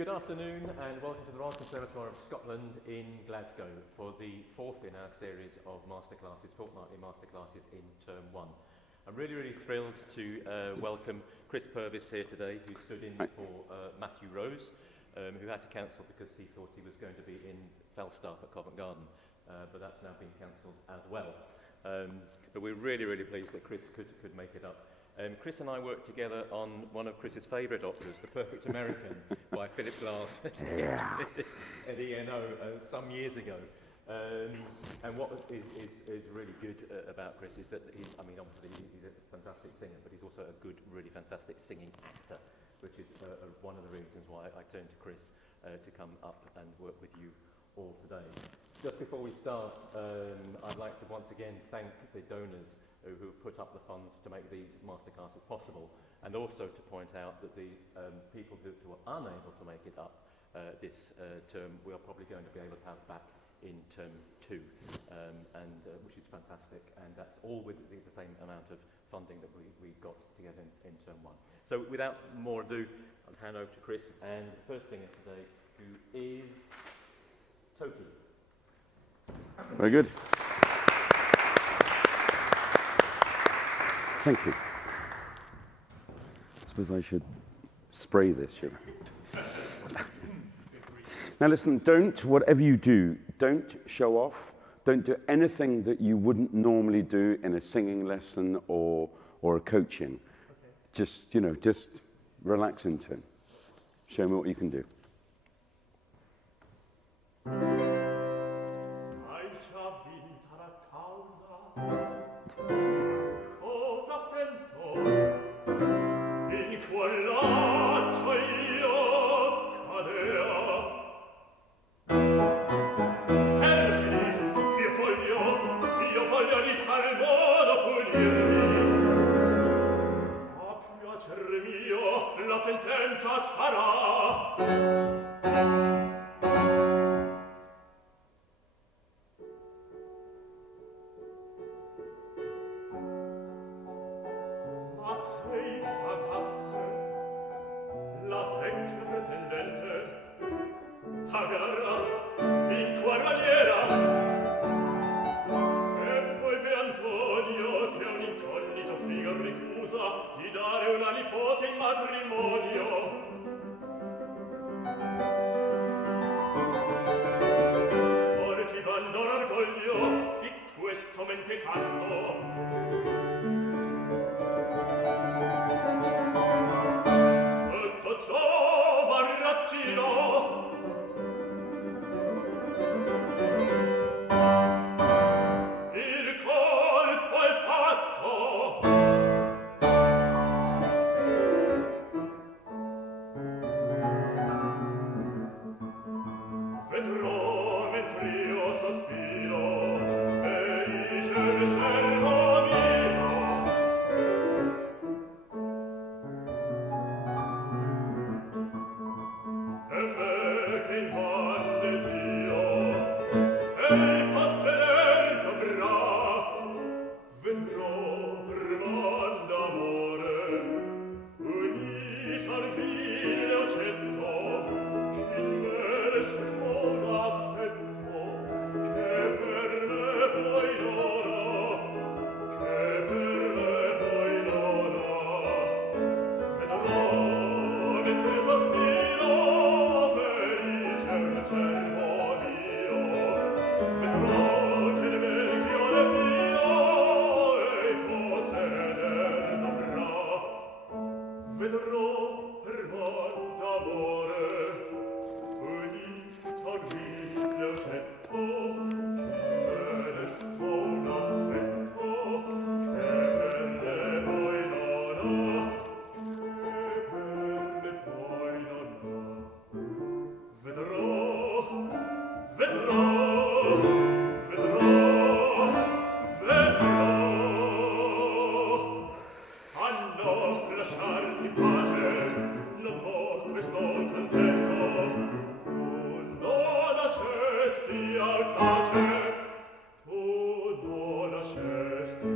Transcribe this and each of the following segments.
Good afternoon and welcome to the Royal Conservatoire of Scotland in Glasgow for the fourth in our series of masterclasses, fortnightly masterclasses in Term 1. I'm really thrilled to welcome Chris Purves here today, who stood in for Matthew Rose, who had to cancel because he thought he was going to be in Falstaff at Covent Garden, but that's now been cancelled as well. But we're really pleased that Chris could make it up. Chris and I worked together on one of Chris's favourite operas, The Perfect American, by Philip Glass at ENO some years ago. And what is really good about Chris is that obviously he's a fantastic singer, but he's also a good, really fantastic singing actor, which is one of the reasons why I turned to Chris to come up and work with you all today. Just before we start, I'd like to once again thank the donors who put up the funds to make these masterclasses possible, and also to point out that the people who are unable to make it up this term, we are probably going to be able to have back in Term 2, which is fantastic, and that's all with the same amount of funding that we got together in Term 1. So without more ado, I'll hand over to Chris, and the first singer today, who is Toki. Very good. Thank you. I suppose I should spray this, should I? Now listen, whatever you do, don't show off. Don't do anything that you wouldn't normally do in a singing lesson or a coaching. Okay. Just relax into it. Show me what you can do. La sentenza sarà ma se pagasse la vecchia pretendente pagherà in qual maniera e poi ve Antonio che è un incognito figo ricusa di dare una nipote in matrimonio. Coltivando l'orgoglio di questo mentecato, tutto ciò varraccino il colpo è fatto. Vedrò mentre io sospiro, felice il servo mio. E me che invan desio, ei possedere dovrà. Vedrò per man d'amore, unita al vil oggetto, che in me restò un affetto, che per me poi non ha, che per me poi non ha. Vedrò mentre sospiro, felice un servo mio. Vedrò che il vecchio desio ei posseder dovrà. Vedrò per man d'amore, unita al vil oggetto, che me restò un affetto, che per me poi non ha, che per me poi non ha. Vedrò, vedrò, vedrò, vedrò. A no lasciarti in pace, non vo questo contento. Tu non lasciesti audace, tu non lasciesti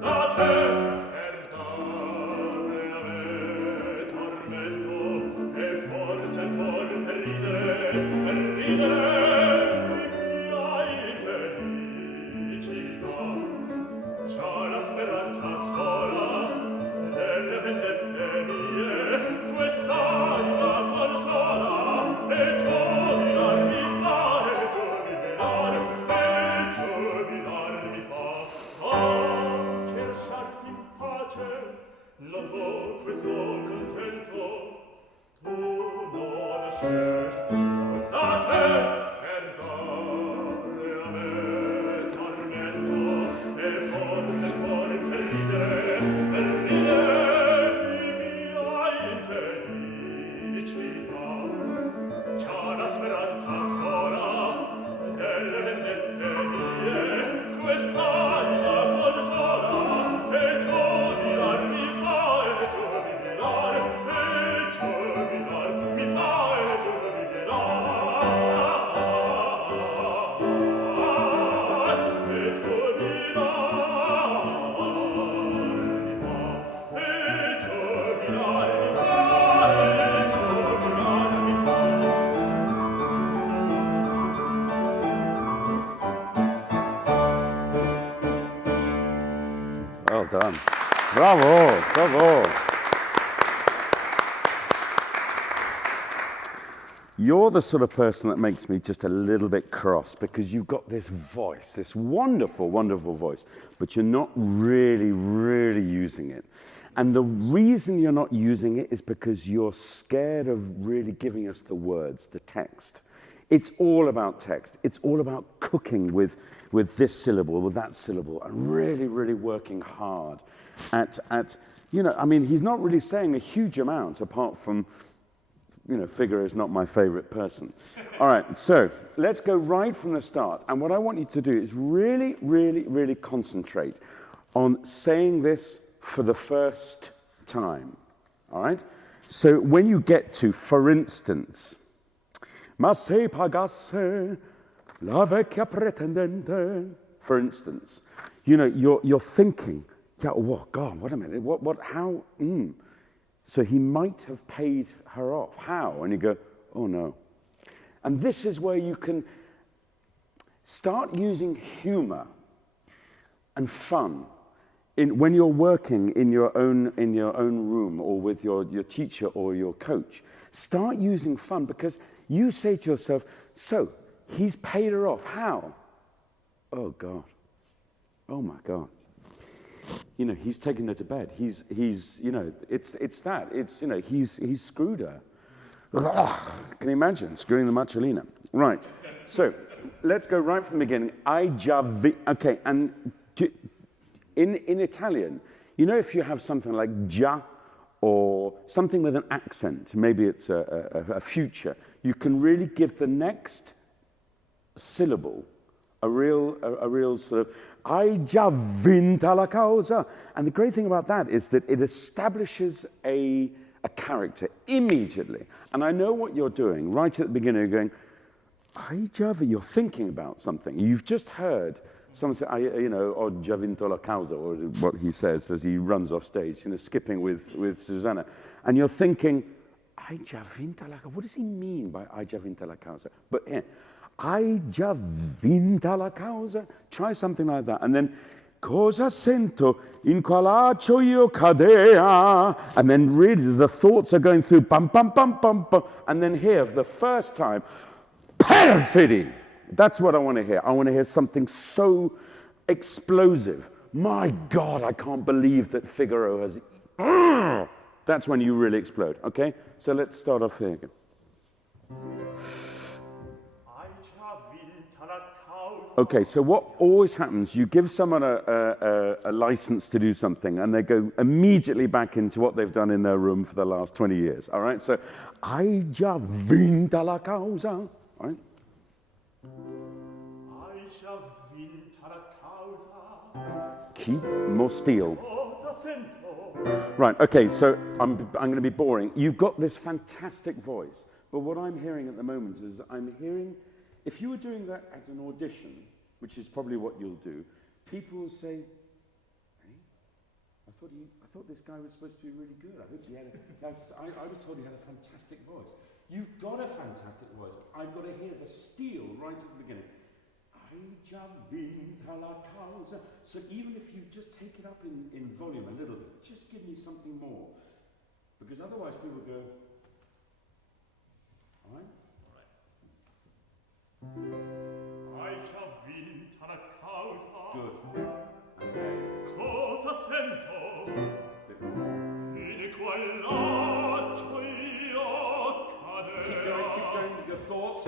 audace, per dare a me tormento, e forse ancor per Well done. Bravo, bravo. You're the sort of person that makes me just a little bit cross because you've got this voice, this wonderful, wonderful voice, but you're not really, really using it. And the reason you're not using it is because you're scared of really giving us the words, the text. It's all about text. It's all about cooking with this syllable, with that syllable, and really, really working hard at, you know, I mean, he's not really saying a huge amount apart from, you know, Figaro is not my favorite person. All right, so let's go right from the start. And what I want you to do is really, really, really concentrate on saying this for the first time. All right? So when you get to, for instance, ma se pagasse la vecchia pretendente, for instance, you know, you're thinking, yeah, oh God, wait a minute, how, So he might have paid her off. How? And you go, oh no. And this is where you can start using humor and fun when you're working in your own room or with your teacher or your coach. Start using fun because you say to yourself, so he's paid her off. How? Oh God. Oh my God. You know, he's taken her to bed. He's you know, it's that. It's, you know, he's screwed her. Can you imagine screwing the Marcellina? Right. So let's go right from the beginning. Okay, and in Italian, you know, if you have something like già or something with an accent, maybe it's a future, you can really give the next syllable a real sort of, hai già vinta la causa. And the great thing about that is that it establishes a character immediately. And I know what you're doing. Right at the beginning, you're going, hai già vinta. You're thinking about something. You've just heard someone say, you know, ho già vinto la causa, or what he says as he runs off stage, you know, skipping with Susanna. And you're thinking, hai già vinta la causa. What does he mean by hai già vinta la causa? But here, hai già vinta la causa. Try something like that. And then, cosa sento in qual'accio io cadea. And then really the thoughts are going through, bum, bum, bum, bum, bum. And then here, for the first time, perfidy. That's what I want to hear. I want to hear something so explosive. My God, I can't believe that Figaro has... That's when you really explode, okay? So let's start off here again. Okay, so what always happens, you give someone a license to do something and they go immediately back into what they've done in their room for the last 20 years, all right? So, hai già vinta la causa, all right? Hai già vinta la causa. Keep more steel. Cosa sento? Right, okay, so I'm going to be boring. You've got this fantastic voice, but what I'm hearing at the moment is I'm hearing, if you were doing that at an audition, which is probably what you'll do, people will say, hey, I thought this guy was supposed to be really good. I hope he had I was told he had a fantastic voice. You've got a fantastic voice, but I've got to hear the steel right at the beginning. Hai già vinta la causa. So even if you just take it up in volume a little bit, just give me something more. Because otherwise people go, all right? Hai già vinta la causa. Good. Okay. Cosa sento? Bit more. In quell'accio io cadea. Keep going. going with your thoughts.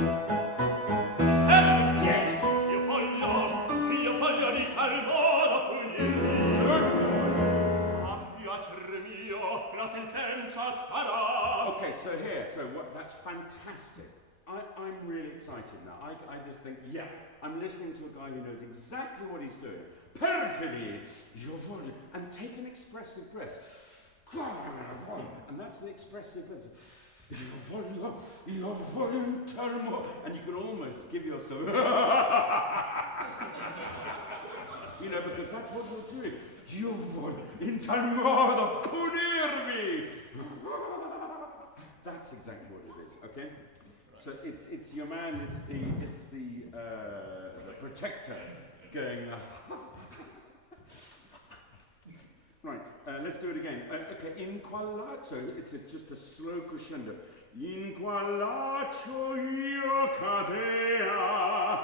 Yes. Io voglio di tal modo punirmi. A piacer mio la sentenza sarà. Okay, so that's fantastic. I'm really excited now. I just think, yeah, I'm listening to a guy who knows exactly what he's doing. Perfectly! And take an expressive breath. And that's the expressive breath. And you can almost give yourself, you know, because that's what you're doing. Io voglio in tal modo punirvi. That's exactly what it is, okay? So it's your man, it's the protector going. Right, let's do it again. Okay, in qualacho, it's just a slow crescendo. In qualacho io cadea.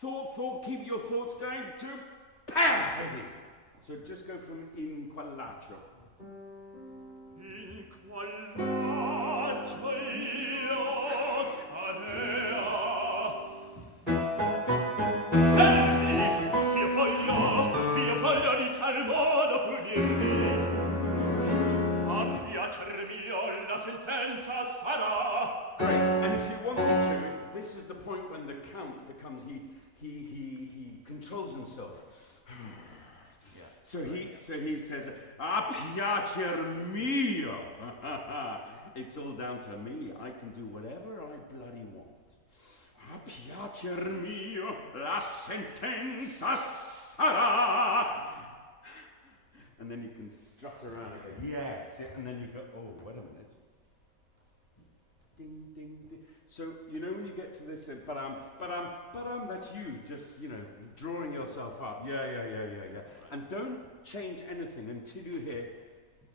Thought, keep your thoughts going to perfidy. So just go from in qualacho. In qualacho io cadea. Perfidi, io voglio di tal modo punirvi. A piacer mio la sentenza sarà. Great, and if you wanted to, this is the point when the count becomes, he controls himself. So he says, a piacer mio. It's all down to me. I can do whatever I bloody want. A piacer mio, la sentenza sarà. And then you can strut around and go, yes. And then you go, oh, wait a minute. Ding, ding, ding. So, you know when you get to this, ba-dum, that's you, just, you know, drawing yourself up. Yeah. And don't change anything until you hear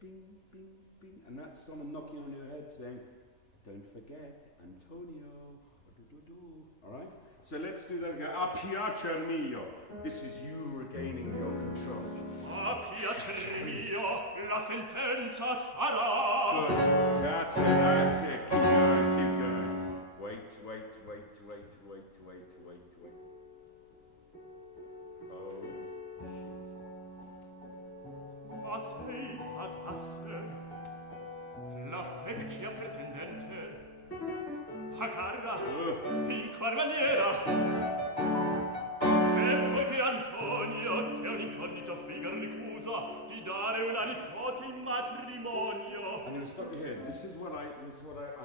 bing, bing, bing. And that's someone knocking on your head saying, don't forget, Antonio. All right? So let's do that again. A piacer mio. This is you regaining your control. A piacer mio, la sentenza sarà. Good. That's it. Keep going. Wait. Oh, shit. Ma sei pagasse la vecchia pretendente pagarla in qual maniera? E poi che Antonio, che un incognito figar ricusa di dare una nipote in matrimonio. I'm going to stop you here. This is what I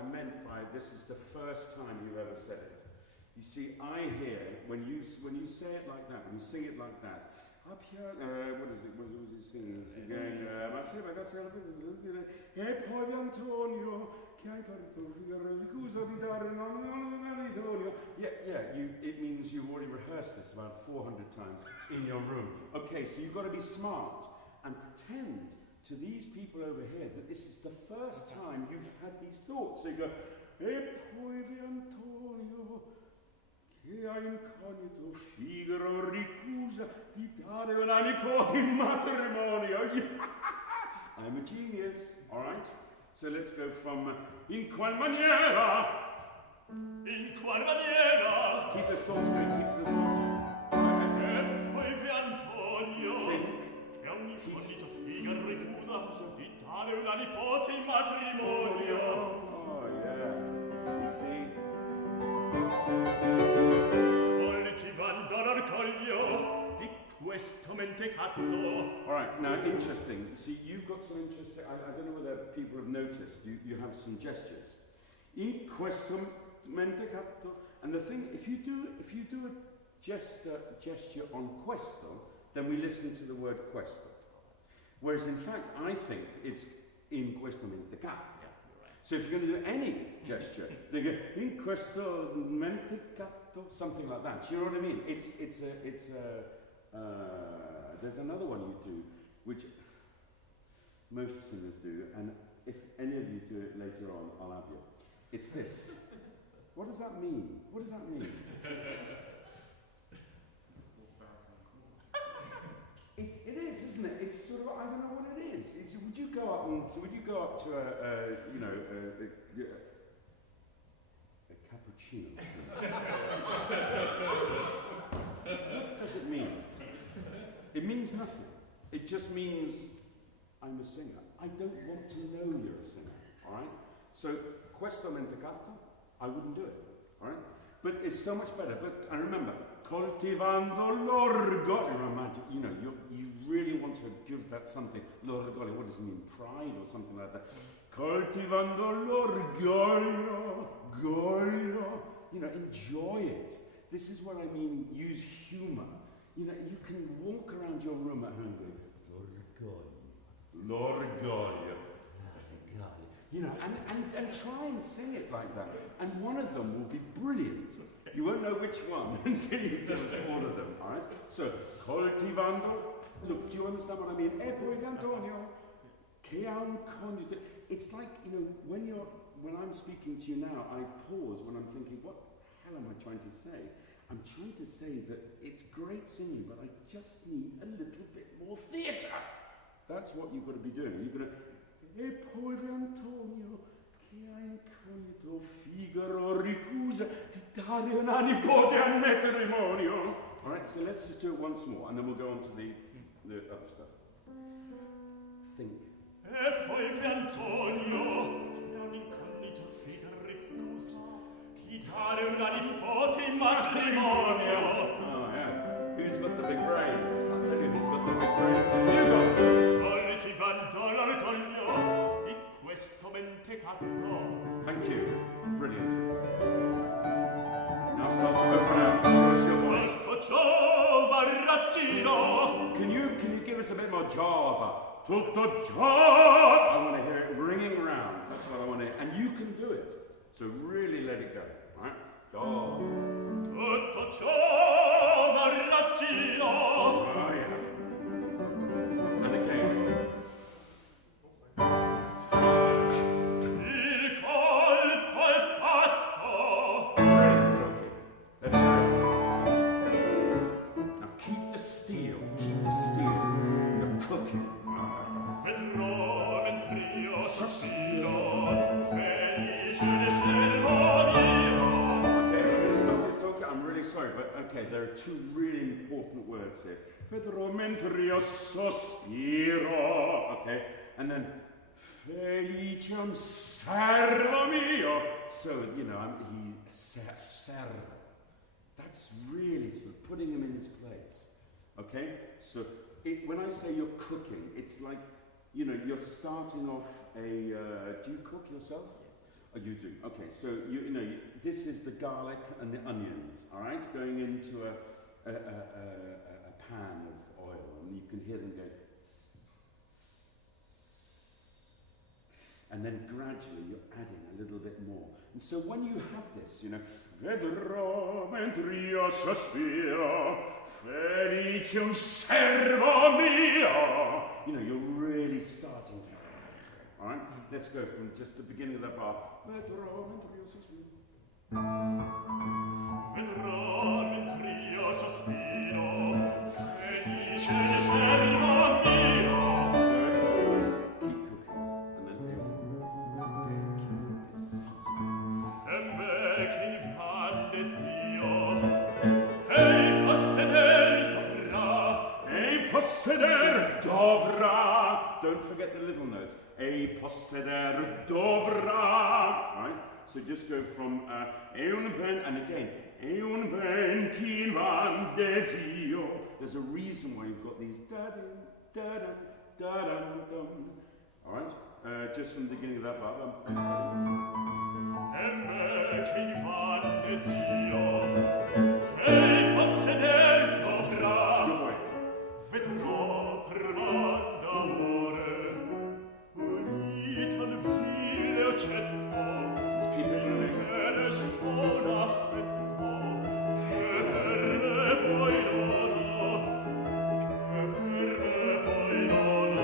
meant by this is the first time you've ever said it. You see, I hear when you say it like that, when you sing it like that. Up here, what is it? What was he singing? He's going, ma sì, ragazzi, e poi Antonio, che anche ricusa di dare una Antonio. Yeah, it means you've already rehearsed this about 400 times in your room. Okay, so you've got to be smart and pretend to these people over here that this is the first time you've had these thoughts. So you go, e poi Antonio, che ha incognito Figaro ricusa di dare una nipote in matrimonio. I'm a genius. All right? So let's go from in qual maniera. In qual maniera? Keep those thoughts going. E poi Antonio, Think. che un incognito Figaro ricusa di dare una nipote in matrimonio. Oh, yeah. You see? All right, now interesting. See, you've got some interesting. I don't know whether people have noticed. You have some gestures. In questo mentecato. And the thing, if you do a gesture on questo, then we listen to the word questo. Whereas in fact, I think it's in questo mentecato. So if you're going to do any gesture, they go in questo mentecato, something like that. Do you know what I mean? There's another one you do, which most singers do, and if any of you do it later on, I'll have you. It's this. What does that mean? What does that mean? It is, isn't it? It's sort of, I don't know what it is. Would you go up to a cappuccino. What does it mean? It means nothing. It just means I'm a singer. I don't want to know you're a singer, all right? So, questo mentecato, I wouldn't do it, all right? But it's so much better. But I remember, coltivando l'orgoglio. Imagine, you know, you really want to give that something. L'orgoglio, what does it mean? Pride or something like that. Coltivando l'orgoglio, goglio. You know, enjoy it. This is what I mean, use humor. You know, you can walk around your room at home going, l'orgoglio. You know, and try and sing it like that. And one of them will be brilliant. You won't know which one until you do all of them, all right? So, coltivando. Look, do you understand what I mean? E poi Antonio, che ha un coniuge. It's like, you know, when I'm speaking to you now, I pause when I'm thinking, what the hell am I trying to say? I'm trying to say that it's great singing, but I just need a little bit more theatre. That's what you've got to be doing. You've got to, e poi Antonio, che ha incognito Figaro ricusa di dare una nipote al matrimonio. All right, so let's just do it once more, and then we'll go on to the other stuff. Think. E poi Antonio, che ha incognito Figaro ricusa di dare una nipote in matrimonio. Oh, yeah. Who's got the big brains? I'll tell you who's got the big brains. You go! Coltivando l'orgoglio di questo mentecato. Thank you. Brilliant. Now start to open out. Show us your voice. Tutto giova raccino. Can you give us a bit more Java? Tutto Java. I want to hear it ringing around. That's what I want to hear. And you can do it. So really let it go. Right? Go. Tutto giova raccino. Oh, yeah. And again. Il colpo è fatto. Brilliant, okay. Let's go. Now keep the steel. Keep the steel. You're cooking. Vedrò mentr'io sospiro, felice di servo mio. Okay, I'm going to stop the talk. I'm really sorry, but okay, there are two really important words here. Vedrò mentr'io sospiro. Okay, and then felicem servo mio. So, you know, he's servo. That's really sort of putting him in his place. Okay, so when I say you're cooking, it's like, you know, you're starting off a. Do you cook yourself? Yes. Oh, you do. Okay, so you know this is the garlic and the onions. All right, going into a pan of oil, and you can hear them go. And then gradually you're adding a little bit more. And so when you have this, you know, vedrò mentr'io sospiro, felice un servo mio. You know, you're really starting to. All right, let's go from just the beginning of that bar. Vedrò mentr'io sospiro. Vedrò mentr'io sospiro, felice di servo mio. Posseder dovrà. Don't forget the little notes. E posseder dovrà. Right? So just go from e un ben, and again, e un ben chi van desio. There's a reason why you've got these da-dum, da-dum, da-dum, dum. All right? Just from the beginning of that part. E me chi van desio. E posseder dovrà. Good way. Vedrò per man d'amore ogni tal file accetto. Let's keep it moving. E resto un affetto che per me poi non ha, che per me poi non ha.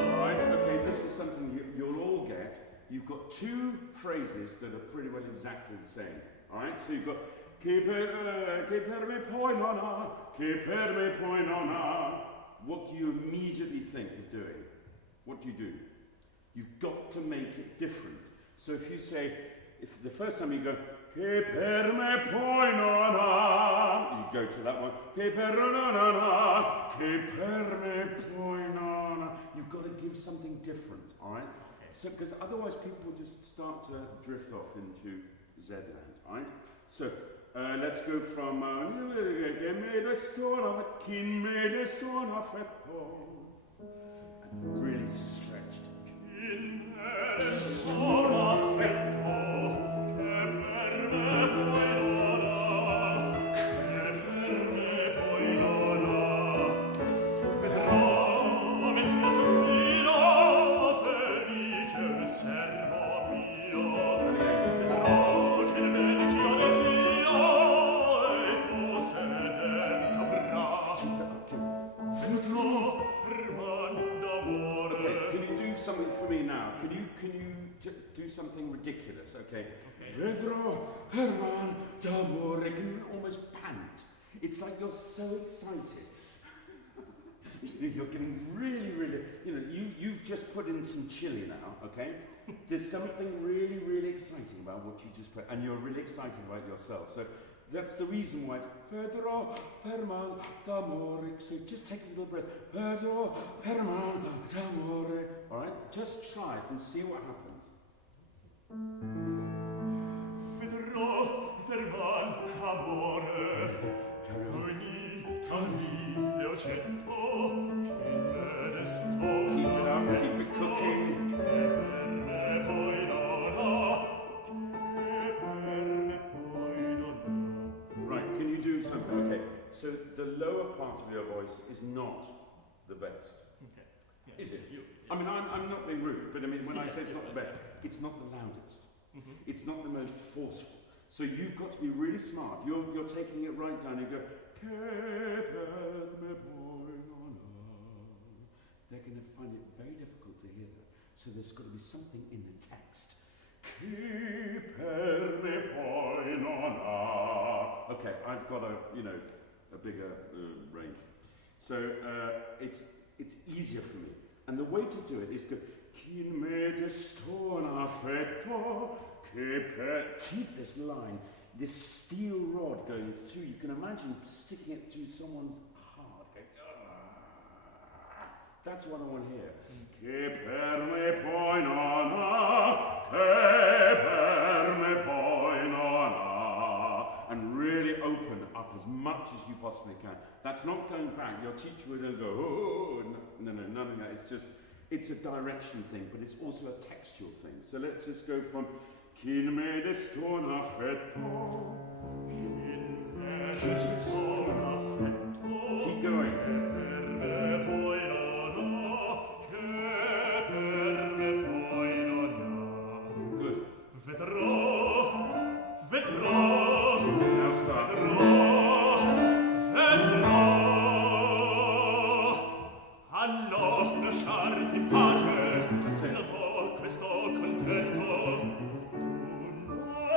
All right, okay, this is something you'll all get. You've got two phrases that are pretty well exactly the same. All right, so you've got che per me poi non ha, che per me poi non ha. What do you immediately think of doing? What do? You've got to make it different. So if you say, if the first time you go, che per me poi non ha, you go to that one, che per me poi non ha. You've got to give something different, all right? Okay. So, because otherwise people just start to drift off into Z land, all right? So, let's go from really stretched. Something for me now. Can you do something ridiculous? Okay. Vedrò Herman d'amore. Can you almost pant? It's like you're so excited. You're getting really, really. You know, you've just put in some chili now. Okay. There's something really, really exciting about what you just put, and you're really excited about yourself. So that's the reason why it's Vedrò Herman d'amore. So just take a little breath. Vedrò Herman d'amore. All right, just try it and see what happens. Vedrò Herman d'amore. Ogni caviglia cento che me ne sto. Keep it up, keep it cooking. Right, can you do something? Okay, so the lower part of your voice is not the best. Okay. Yeah. Is it? I mean, I'm not being rude, but I mean, when I say it's not the best, it's not the loudest. It's not the most forceful. So you've got to be really smart. You're taking it right down. You go, they're going to find it very difficult to hear that. So there's got to be something in the text. Okay, I've got a bigger range. So it's easier for me. And the way to do it is go, keep this line, this steel rod going through. You can imagine sticking it through someone's heart. Going, that's what I want to hear. And really open up as much as you possibly can. That's not going back. Your teacher will then go, oh, no, none of that. It's a direction thing, but it's also a textual thing. So let's just go from Keep going. Good. Now start.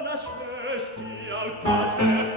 That's it.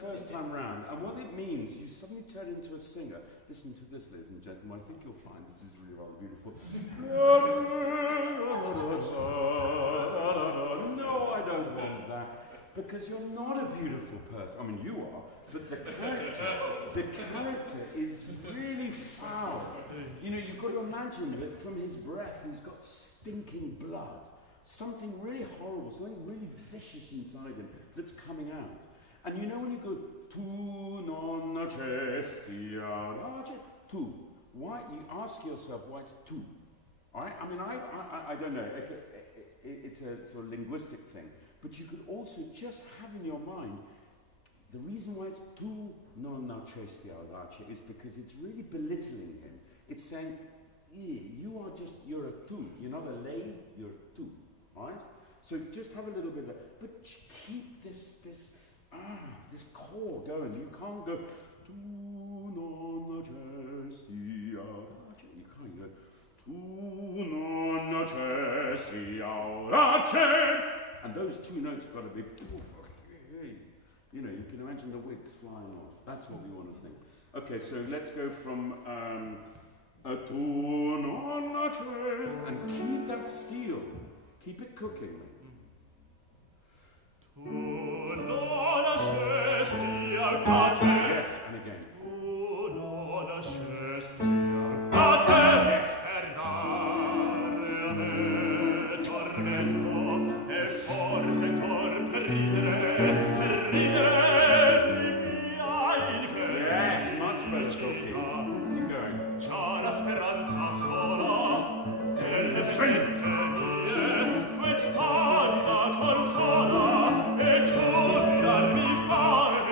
First time round, and what it means, you suddenly turn into a singer. Listen to this, ladies and gentlemen. I think you'll find this is really rather beautiful. No, I don't want that, because you're not a beautiful person. I mean, you are, but the character is really foul. You know, you've got to imagine that from his breath, he's got stinking blood, something really horrible, something really vicious inside him that's coming out. And you know when you go, tu non accesti tu, why, you ask yourself why it's tu, all right? I mean, I don't know, it's a sort of linguistic thing, but you could also just have in your mind, the reason why it's tu non accesti is because it's really belittling him. It's saying, you're a tu, you're not a lei, you're a tu, all right? So just have a little bit of that, but keep this core going. You can't go tu non accesti And those two notes have got to be, you know, you can imagine the wigs flying off. That's what we want to think. Okay, so let's go from a tu non c'è, and keep that steel. Keep it cooking. Tu non scesti arcate. Yes, and again. Tu non scesti arcate. Yes. Per dare a me tormento e forse ancor per ridere di mia infermità. Yes, much better talking. Keep going. Già la speranza sola delle finte mie quest'anima consola e giubilar mi fa e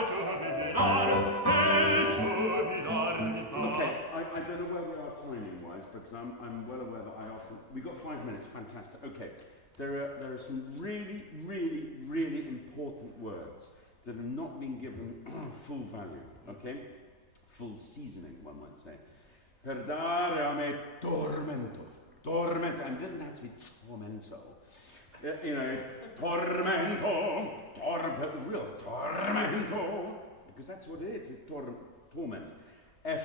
giubilar mi fa. Okay, I don't know where we are timing-wise, but I'm well aware that I often... We've got 5 minutes, fantastic. Okay, there are some really, really, really important words that have not been given full value, okay? Full seasoning, one might say. Per dare a me tormento. Tormento, and it doesn't have to be tormento. You know, tormento, real tormento, because that's what it is, it's torment. E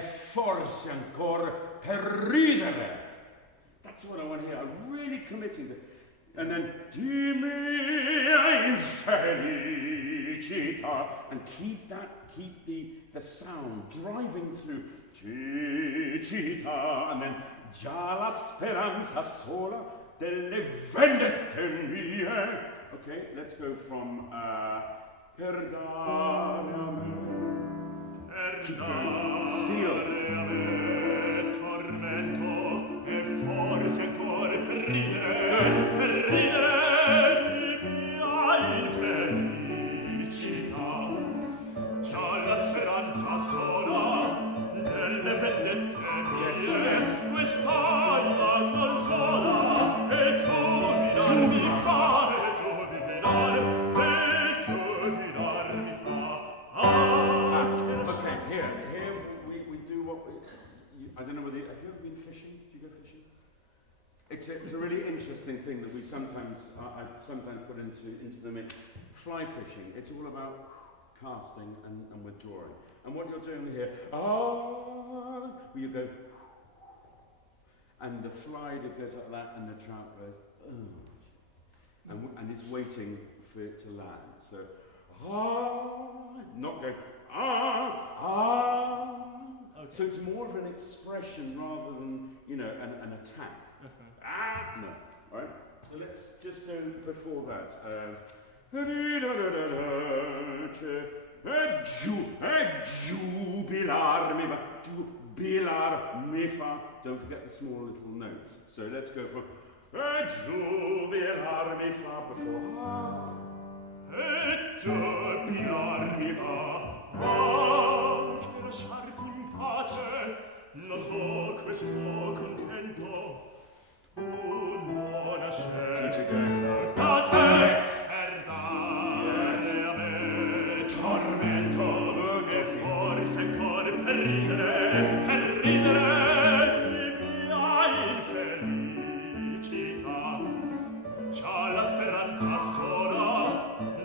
forse ancora per ridere. That's what I want to hear. I'm really committing to. And then, di mia infelicità, and keep the sound driving through. Cicita, and then, già la speranza sola delle vendette mie. Okay, let's go from per dare a me. Per dare Steel. a me tormento e forse ancora per ridere di mia infelicità. Già la speranza sola delle vendette mie quest'anima consola e giubilar mi fa e giubilar mi fa. Okay, here we do what we... I don't know whether... Have you ever been fishing? Do you go fishing? It's a really interesting thing that we sometimes... I sometimes put into the mix. Fly fishing, it's all about casting and withdrawing. And what you're doing here, you go, and the fly that goes like that, and the trout goes, and it's waiting for it to land. So, not going, Okay. So it's more of an expression rather than, you know, an attack. No, right? So let's just go before that. Jubilar mi fa. Don't forget the small little notes. So let's go from jubilar mi fa before. Jubilar mi fa. Che lasciarti in pace, non so questo contento. Tu non scesti da te. Tormento che forse ancora per ridere di mia infelicità. C'ha la speranza sola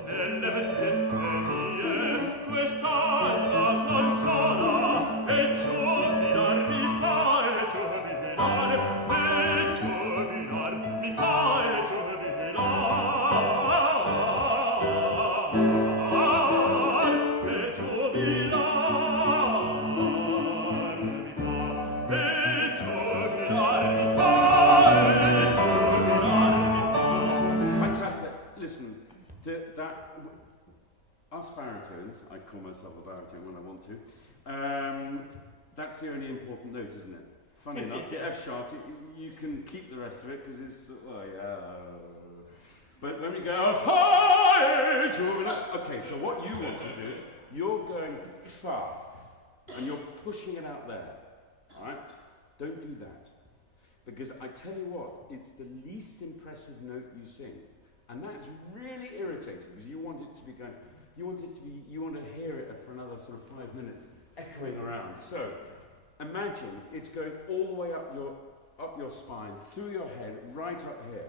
delle vendette mie quest'anima consola e giubilar mi fa e giubilar mi fa e giubilar. Us baritones, I call myself a baritone when I want to, that's the only important note, isn't it? Funny enough, the F sharp, you can keep the rest of it because it's, but when we go, okay, so what you want to do, you're going far, and you're pushing it out there, alright? Don't do that. Because I tell you what, it's the least impressive note you sing. And that's really irritating because you want it to be going, you want to hear it for another sort of 5 minutes, echoing around. So imagine it's going all the way up your spine, through your head, right up here.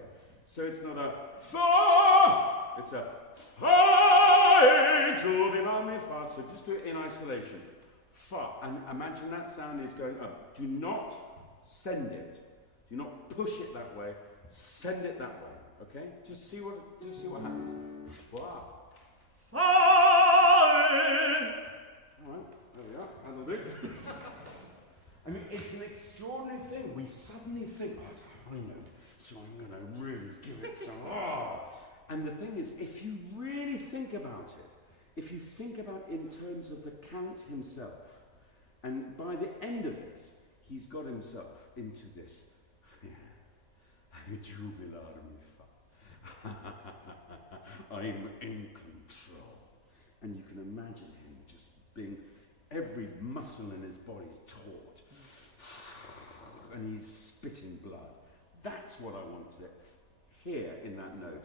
So it's not a fa, it's a fa, jubilare mi fa. So just do it in isolation. Fa, and imagine that sound is going up. Do not send it. Do not push it that way. Send it that way. Okay? Just see what happens. Fa. Fine. All right, there we are. That'll do. I mean, it's an extraordinary thing. We suddenly think, oh, it's a high note, so I'm going to really give it some. Oh. And the thing is, if you really think about it, if you think about it in terms of the Count himself, and by the end of it, he's got himself into this. Jubilare mi fa. I'm in control. And you can imagine him just being, every muscle in his body's taut. And he's spitting blood. That's what I want to hear in that note.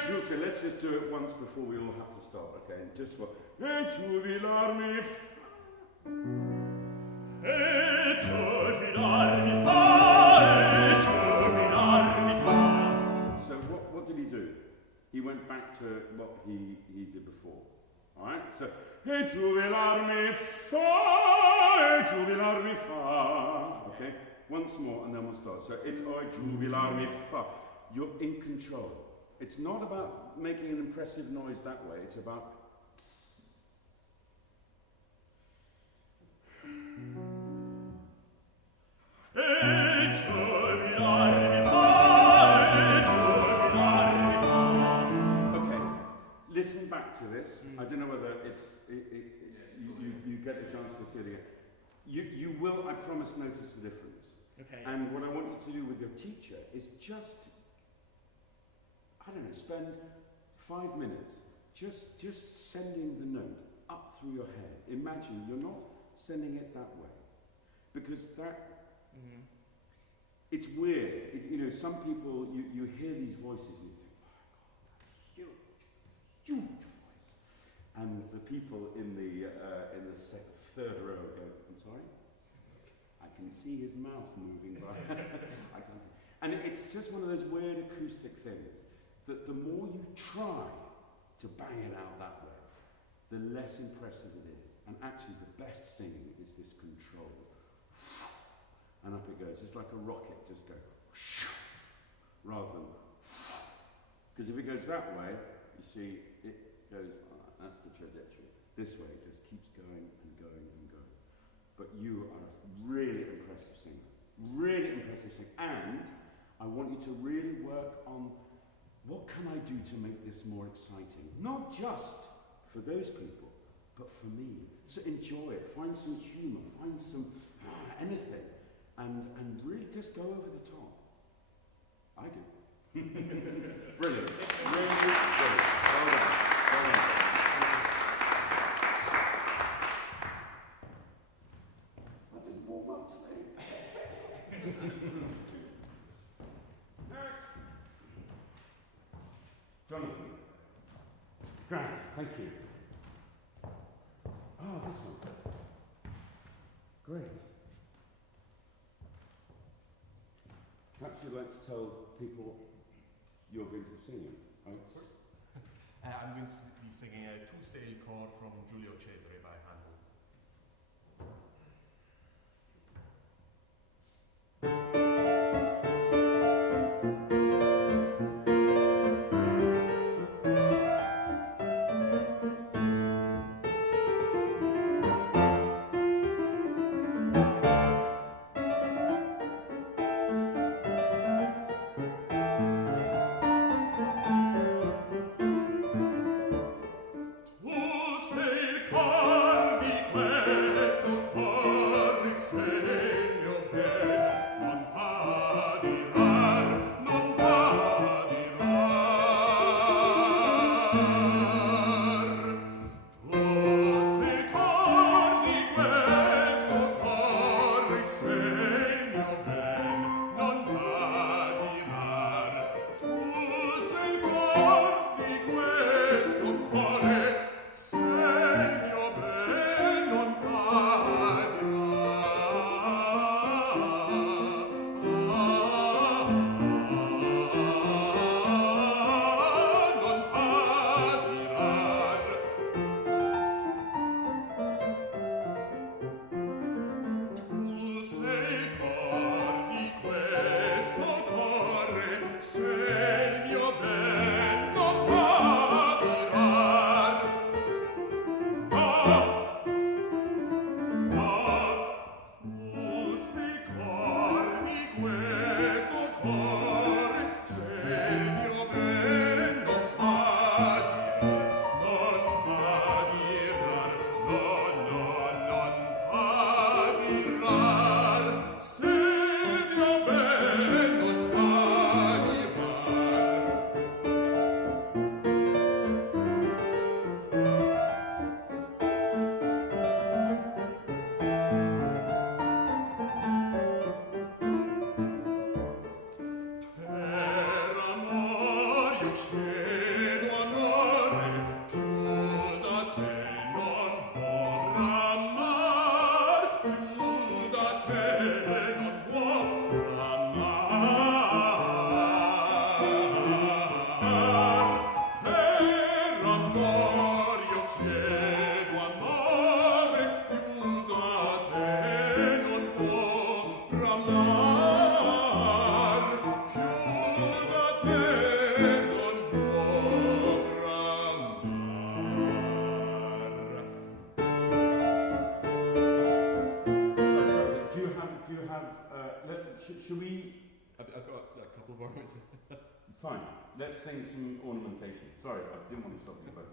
Juicy, let's just do it once before we all have to stop, okay? And just for jubilare mi fa. Jubilare mi fa. Jubilare mi fa. So what did he do? He went back to what he did before. All right? So, jubilare mi fa, jubilare mi fa. Okay? Once more, and then we'll start. So it's jubilare mi fa. You're in control. It's not about making an impressive noise that way. It's about okay, listen back to this. I don't know whether you get a chance to see it again. You will, I promise, notice the difference. Okay. And what I want you to do with your teacher is just, I don't know, spend 5 minutes just sending the note up through your head. Imagine you're not sending it that way. Because that, it's weird. Some people, you hear these voices and you think, oh my God, that's huge voice. And the people in the third row go, I'm sorry? I can see his mouth moving by. I can't. And it's just one of those weird acoustic things that the more you try to bang it out that way, the less impressive it is. And actually the best singing is this control. And up it goes. It's like a rocket, just go rather than, because if it goes that way, you see, it goes, that's the trajectory. This way, it just keeps going and going and going. But you are a really impressive singer. Really impressive singer. And I want you to really work on what can I do to make this more exciting? Not just for those people, but for me. So enjoy it. Find some humour. Find some anything. And really just go over the top. I do. Brilliant. Really brilliant. Well done. Well done. I didn't warm up today. Jonathan. Grant, thank you. Oh, this one. Great. Perhaps you'd like to tell people you're going to be singing, right? I'm going to be singing a two-sail chord from Giulio Cesare by Handel. Tu sei cor di performance. Fine. Let's sing some ornamentation. Sorry, I didn't want to stop you both.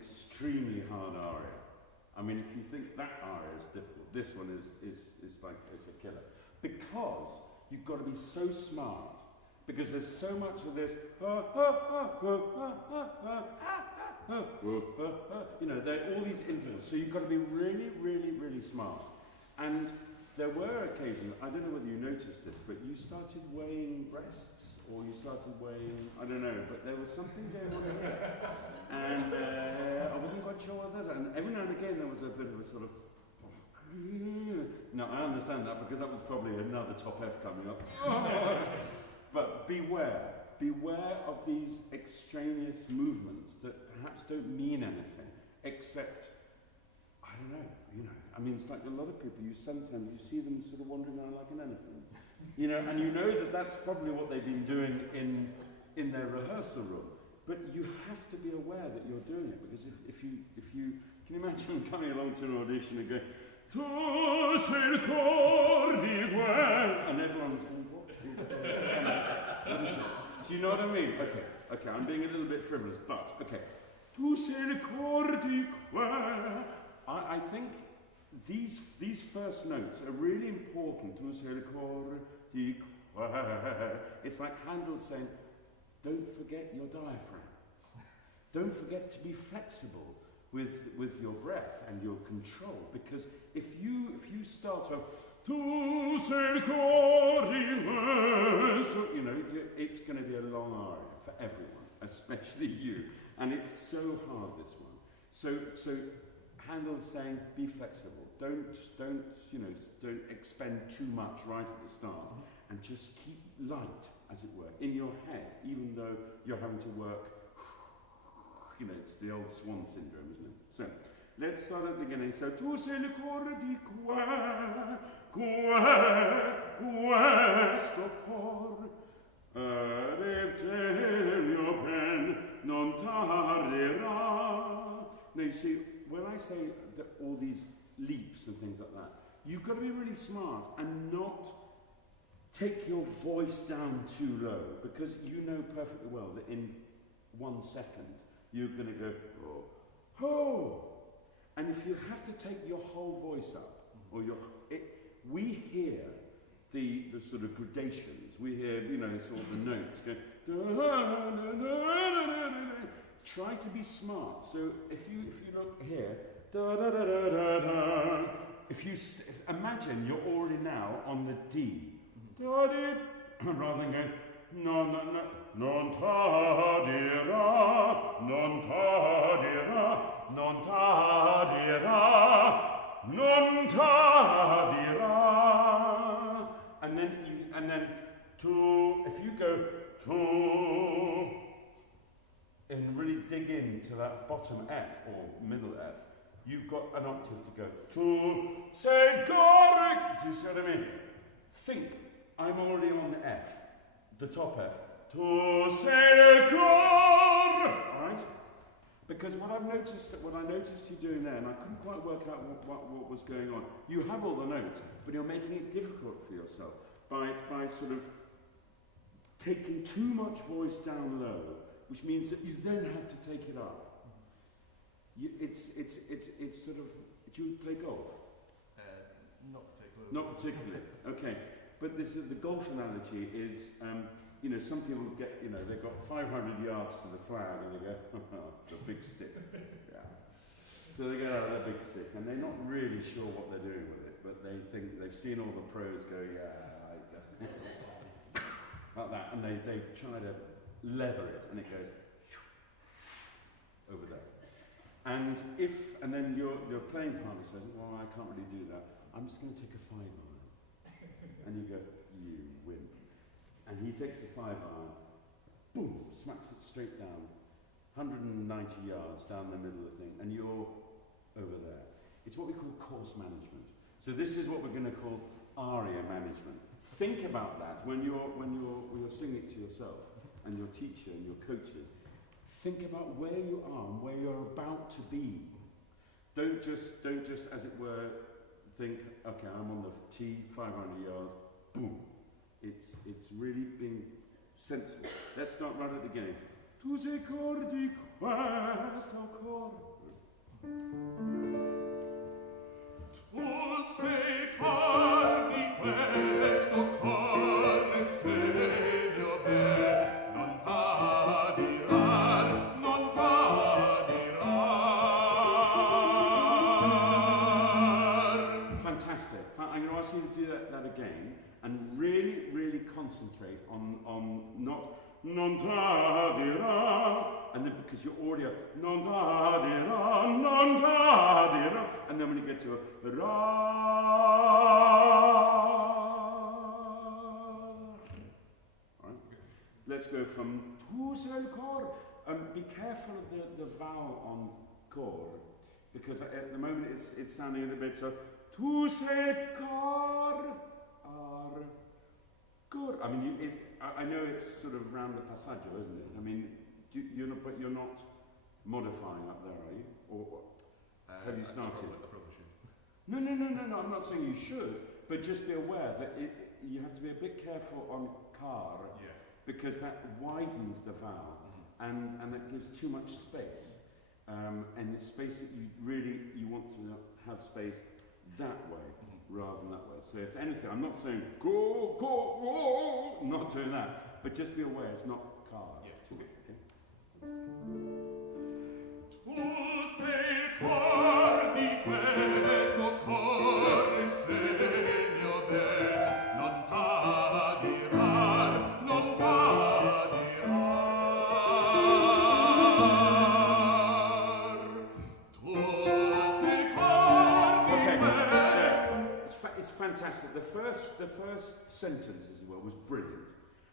Extremely hard aria. I mean, if you think that aria is difficult, this one is like, it's a killer. Because you've got to be so smart, because there's so much of this, you know, there are all these intervals, so you've got to be really, really, really smart. And there were occasions, I don't know whether you noticed this, but you started weighing breasts, or you started weighing, I don't know, but there was something going on here. And I wasn't quite sure what that was. And every now and again there was a bit of a sort of, no, I understand that because that was probably another top F coming up. But beware of these extraneous movements that perhaps don't mean anything, except, I don't know, you know, I mean, it's like a lot of people, sometimes you see them sort of wandering around like an elephant, you know, and you know that that's probably what they've been doing in their rehearsal room. But you have to be aware that you're doing it, because if you can you imagine coming along to an audition and going, Tu sei il cor di guerra, and everyone's going, what is it? Do you know what I mean? Okay, I'm being a little bit frivolous, but okay. Tu sei il cor di guerra. I think these first notes are really important. Tu sei il cor di guerra. It's like Handel saying, don't forget your diaphragm. Don't forget to be flexible with your breath and your control, because if you start to tu sei il cor di me, so, you know, it's going to be a long aria for everyone, especially you, and it's so hard, this one. So Handel's saying, be flexible. Don't expend too much right at the start, and just keep light, as it were, in your head, even though you're having to work. You know, it's the old swan syndrome, isn't it? So, let's start at the beginning. So, tu sei il cuore di questo cor, arrivederci mio ben, non tarderà. Now, you see, when I say that all these leaps and things like that, you've got to be really smart and not take your voice down too low, because you know perfectly well that in 1 second, you're going to go, oh. And if you have to take your whole voice up, or we hear the sort of gradations. We hear, you know, sort of the notes go. Try to be smart. So if you look here, if you imagine you're already now on the D, rather than going non ta di ra, non ta di ra, non ta di ra, non ta di ra, and then to, if you go to, and really dig into that bottom F or middle F, you've got an octave to go to say correct. Do you see what I mean? Think I'm already on the F, the top F. To say cor, right? Because what I noticed you doing there, and I couldn't quite work out what was going on. You have all the notes, but you're making it difficult for yourself by sort of taking too much voice down low, which means that you then have to take it up. It's sort of. Do you play golf? Not particularly. Not particularly. Okay, but this is the golf analogy is. You know, some people get, you know, they've got 500 yards to the flag and they go, the big stick. Yeah. So they go out with their big stick and they're not really sure what they're doing with it, but they think they've seen all the pros go, yeah, like that, and they try to leather it and it goes over there. And then your playing partner says, well, I can't really do that. I'm just going to take a 5-iron. And you go, you wimp. And he takes a 5-iron, boom, smacks it straight down, 190 yards down the middle of the thing, and you're over there. It's what we call course management. So this is what we're going to call aria management. Think about that when you're singing it to yourself and your teacher and your coaches. Think about where you are and where you're about to be. Don't just as it were think, okay, I'm on the T, 500 yards, boom. It's really being sensible. Let's start right at the beginning. Tu sei cor di questo cor. Tu sei cor di questo cor, segno ben, non t'ha dirar, non t'ha dirar. Fantastic. I'm going to ask you to do that again. And really, really concentrate on not non ta di ra, and then because you're already non ta di ra, non ta di ra, and then when you get to a ra, right? Let's go from tu sei cor. Be careful of the vowel on cor, because at the moment it's sounding a little bit so tu sei cor. Good. I mean, I know it's sort of round the passaggio, isn't it? I mean, you're not modifying up there, are you? Or have you started? I probably should. No. I'm not saying you should, but just be aware that you have to be a bit careful on car, because that widens the vowel, and that gives too much space, and the space that you want to have space that way. Rather than that way. So if anything, I'm not saying go, I'm not doing that, but just be aware it's not car. Yeah. Okay. Tu sei cor di questo cor, segno ben, non t'ha dirar, non t'ha dirar. Tu sei cor di It's fantastic. The first sentence, as it were, was brilliant,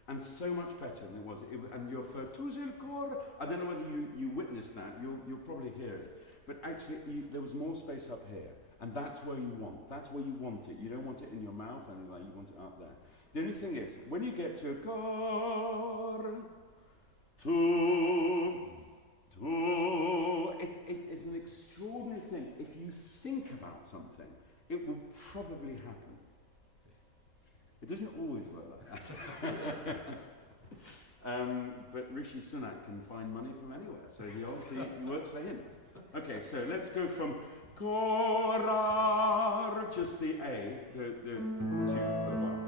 and so much better than it was. And your first tu sei cor, I don't know whether you witnessed that. You'll probably hear it, but actually there was more space up here, and that's where you want. That's where you want it. You don't want it in your mouth anyway. You want it up there. The only thing is, when you get to cor, it's an extraordinary thing. If you think about something, it will probably happen. It doesn't always work like that. But Rishi Sunak can find money from anywhere, so he obviously works for him. Okay, so let's go from korar, just the A, the 2, the 1.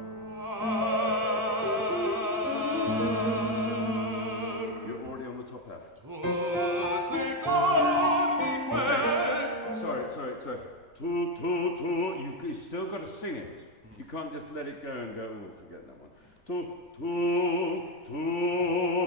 You can't just let it go and go, oh, forget that one. Tu,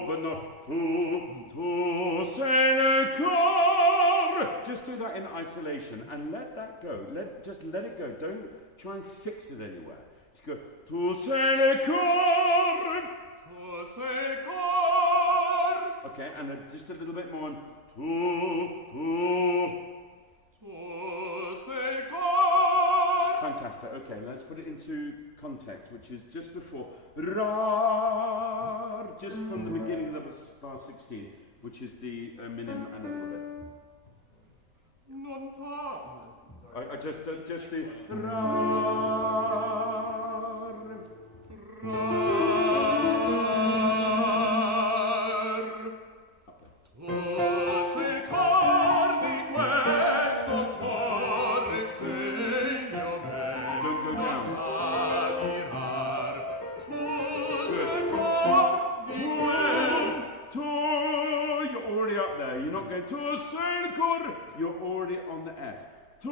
but not tu, c'est le corps. Just do that in isolation and let that go. Just let it go. Don't try and fix it anywhere. Just go, tu, c'est le corps. Tu sei il cor. Okay, and then just a little bit more on tu. Tu sei il cor. Fantastic. Okay, let's put it into context, which is just before ra, just from the beginning of bar 16, which is the minim and a little bit. Non ta. I just the ra. Tu sei il cor, you're already on the F. Tu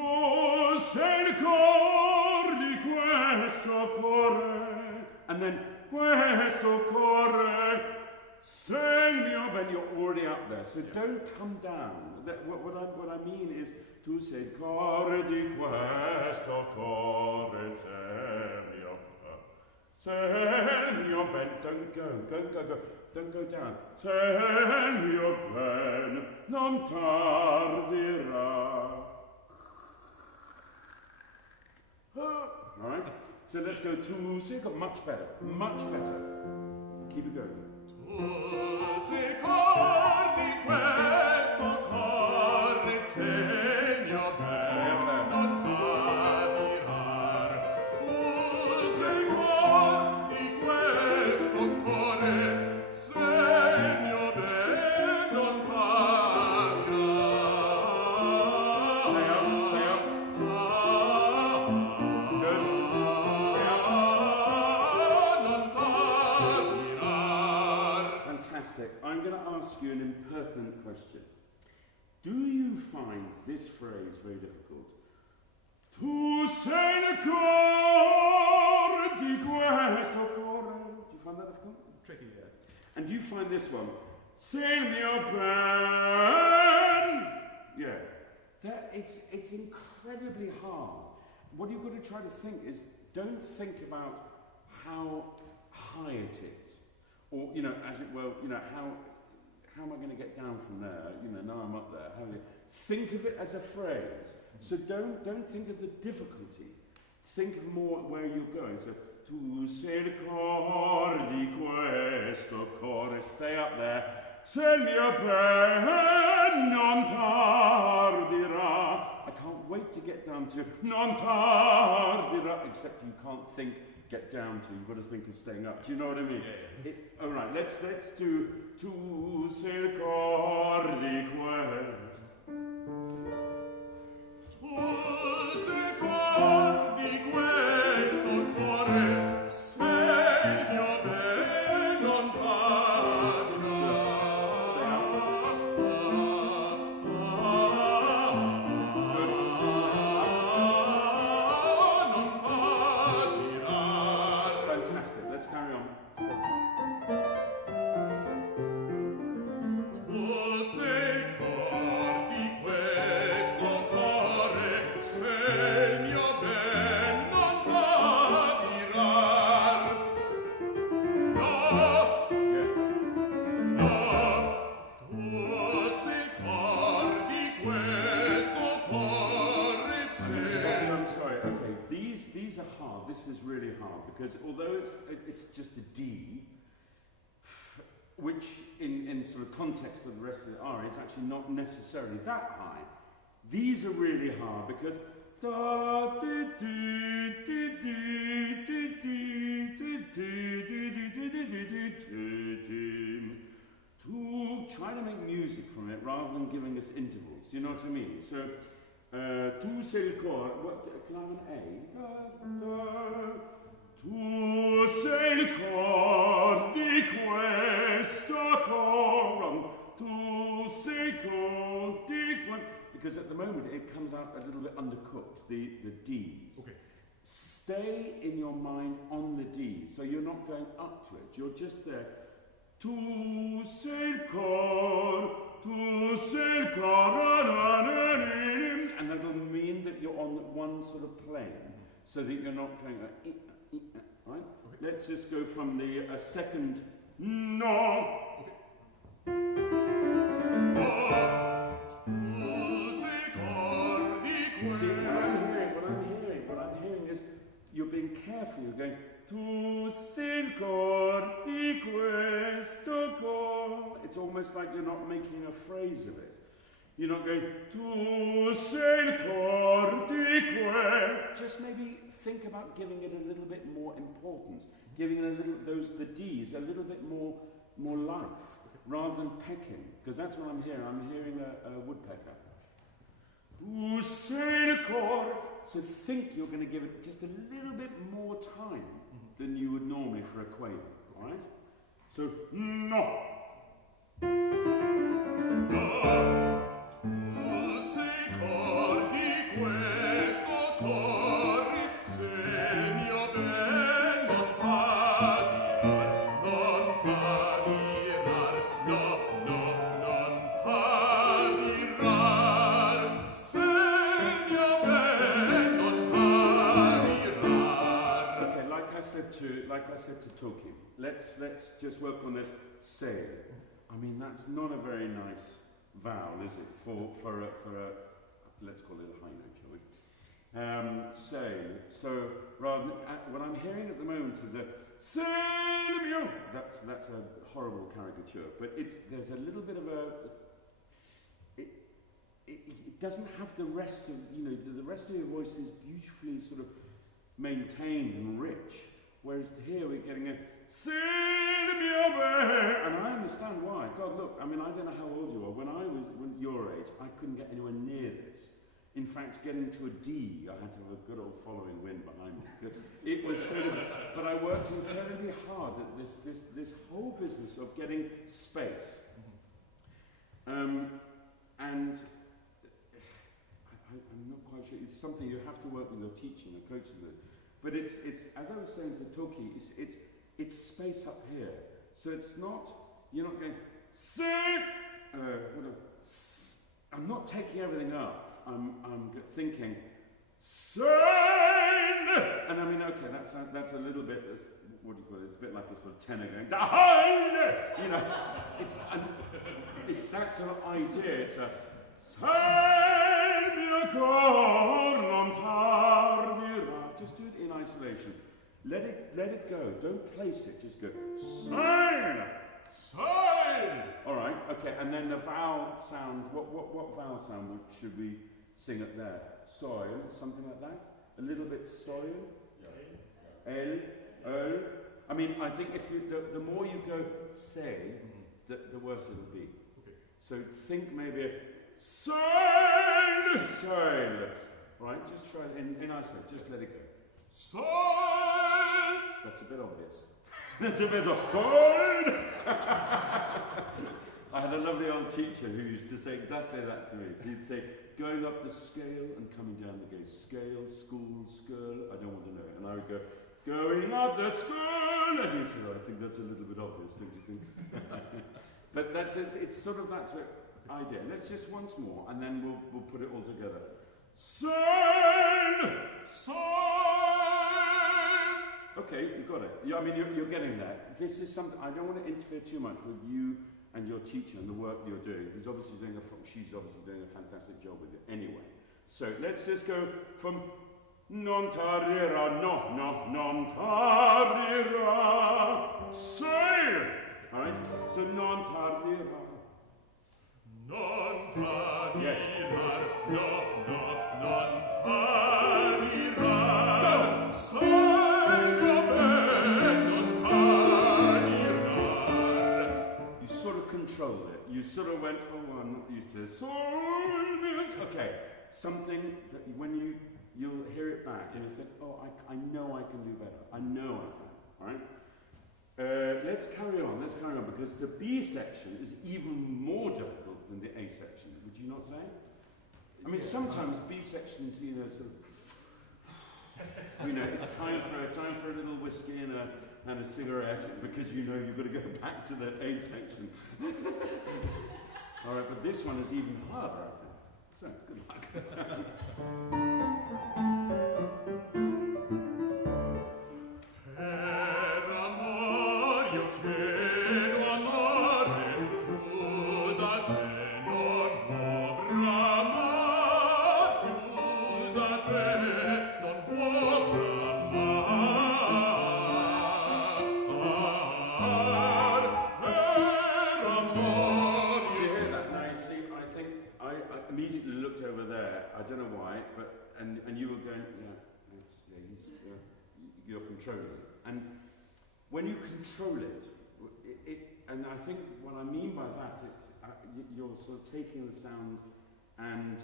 sei il cor di questo cuore. And then questo cuore, sei il mio ben, you're already up there. So don't come down. What I mean is, tu sei il cor di questo cuore, sei mio. Sei mio ben, don't go. Don't go down. Sei mio ben, non tardirà. All right. So let's go to C. Much better. Much better. Keep it going. Tu sei cor di questo cuore, sei mio ben, non tardirà. Tu sei cor di questo cuore. I'm going to ask you an impertinent question. Do you find this phrase very difficult? Tu sei il cor di questo cuore. Do you find that difficult? Tricky, yeah. And do you find this one? Sei il mio ben. Yeah. It's incredibly hard. What you've got to try to think is, don't think about how high it is. Or, as it were, how am I going to get down from there? Now I'm up there. Think of it as a phrase. So don't think of the difficulty. Think of more where you're going. So, tu sei il cor di questo cuore. Stay up there. Se il mio ben non tardirà. I can't wait to get down to non tardirà, except you can't think get down to. You've got to think of staying up. Do you know what I mean? Yeah. All right, let's do tu sei il cor di questo. Tu sei il cor di questo cuore, sei mio ben, non tardirà. Stay Non tardirà. Fantastic. Let's carry on. Tu sei il cor di questo cuore, sei mio ben, non tardirà. No, tu sei il cor di questo cuore, sei. I'm sorry. Okay, these are hard. This is really hard because although it's just a D, which in sort of context of the rest of the R is actually not necessarily that high. These are really hard because da di di di di di di di di to try to make music from it rather than giving us intervals. Do you know what I mean? So tu sei il cor. What can I have an A? Da. Tu sei il cor di questo coro. Tu sei il cor di questo. Because at the moment it comes out a little bit undercooked, the D's. Okay. stay in your mind on the D. So you're not going up to it. You're just there. Tu sei il cor, tu sei il cor, and that'll mean that you're on one sort of plane, so that you're not going right? Okay. Let's just go from the second no. See, what I'm hearing is you're being careful. You're going tu sei il cor di questo cor. It's almost like you're not making a phrase of it. You're not going tu sei il cor di questo. Just maybe think about giving it a little bit more importance, giving it a little the D's a little bit more life, rather than pecking, because that's what I'm hearing. I'm hearing a woodpecker. Tu sei il cor. So think you're going to give it just a little bit more time than you would normally for a quaver, all right? So, no. Tu sei cor di questo cor, se mio ben non padirar, non padirar, no, non padirar, se mio ben non padirar. Okay, like I said to Toki, let's just work on this say. I mean, that's not a very nice vowel, is it? For a let's call it a high note, shall we? Say. So rather than, what I'm hearing at the moment is a say. That's a horrible caricature, but there's a little bit of it doesn't have the rest of the rest of your voice is beautifully sort of maintained and rich, whereas here we're getting a and I understand why. God, look, I mean, I don't know how old you are. When your age, I couldn't get anywhere near this. In fact, getting to a D, I had to have a good old following wind behind me. It was sort of, but I worked incredibly hard at this whole business of getting space. And I'm not quite sure. It's something you have to work with your teaching or coaching with. But it's as I was saying to Toki, it's space up here. So it's not, you're not going, I'm not taking everything up. I'm thinking, sign! And I mean, okay, that's a little bit, what do you call it? It's a bit like a sort of tenor going, it's that sort of idea. It's a, just do it in isolation. Let it go. Don't place it. Just go. Sign. Sign. All right. Okay. And then the vowel sound. What vowel sound should we sing it there? Soil. Something like that. A little bit soil. Yeah. El. I mean, I think if the more you go say, the worse it'll be. Okay. So think maybe a soil. Soil. Right. Just try it in isolation. Just let it go. Soil! That's a bit obvious. That's a bit obvious. I had a lovely old teacher who used to say exactly that to me. He'd say, going up the scale and coming down the gate. Scale, school, skirl, I don't want to know it. And I would go, going up the skirl! And he'd say, I think that's a little bit obvious, don't you think? But it's sort of that idea. Let's just once more, and then we'll put it all together. Sign! Okay, you got it. I mean, you're getting there. This is something, I don't want to interfere too much with you and your teacher and the work you're doing. She's obviously doing a fantastic job with it anyway. So let's just go from non tarira, non tarira, say! All right, so non tarira. Non tarira, yes. Non tarira, say! Controlled it. You sort of went, oh, I'm not used to this. Okay, something that when you'll hear it back and you think, oh, I know I can do better. I know I can. All right. Let's carry on. Because the B section is even more difficult than the A section. Would you not say? I mean, sometimes B sections, sort of. You know, it's time for a little whiskey and a cigarette because you know you've got to go back to the A section. All right, but this one is even harder, I think. So, good luck. Per amor io chiedo amore più da te non vorrà mai, più da te non vorrà mai. Per amor Do you hear that? Now you see, I think I immediately looked over there. I don't know why, but and you were going, you're controlling it. And when you control it, and I think what I mean by that, you're sort of taking the sound and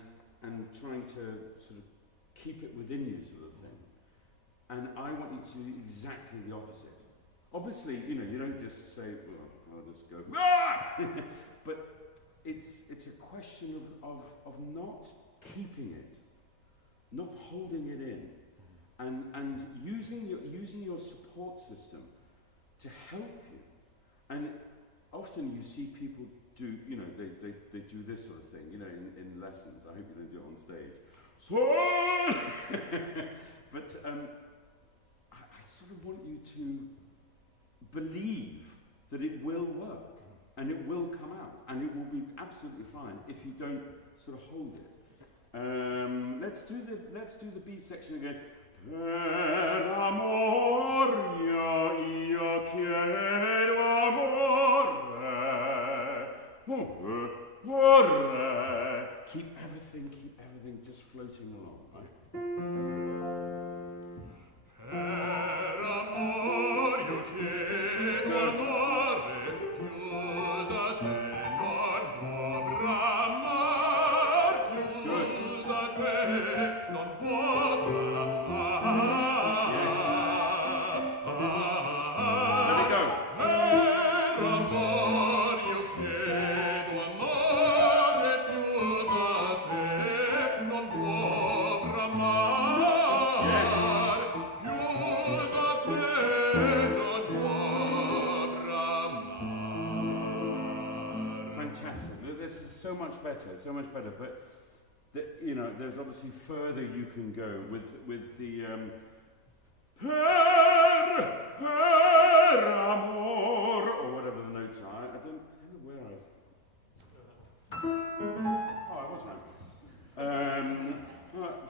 trying to sort of keep it within you, sort of thing. And I want you to do exactly the opposite. Obviously, you know, you don't just say, well, I'll just go, ah! But it's a question of not keeping it, not holding it in, and using your support system to help you. And often you see people do, you know, they do this sort of thing, you know, in lessons. I hope you don't do it on stage. So, but I sort of want you to believe that it will work and it will come out and it will be absolutely fine if you don't sort of hold it. Let's do the B section again. Per amor io chiedo amore. Keep everything just floating along, right? Per amor io chiedo amore più da te non vorrà mai, più da te non vorrà mai. Let it go. Per amor io chiedo amore più da te non vorrà mai. Yes. Più da te non vorrà mai. Fantastic. This is so much better. But you know, there's obviously further you can go with the per amor or whatever the notes are. I don't know where I was right.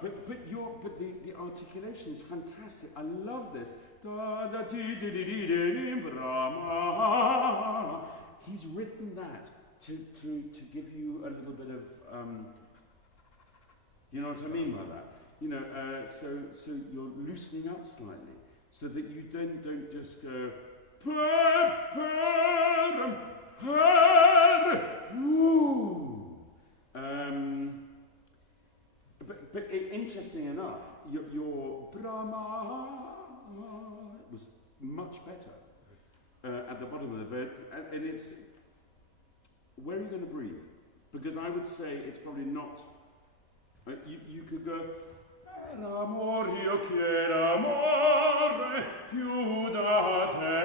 But the articulation is fantastic. I love this. Da da dee dee dee dee dee brahma. He's written that to give you a little bit of you know what I mean by that? You know, so you're loosening up slightly, so that you don't just go but interesting enough, your Brahma was much better at the bottom of the bed, and it's where are you going to breathe? Because I would say it's probably not. You could go. L'amor io chiedo amore più da te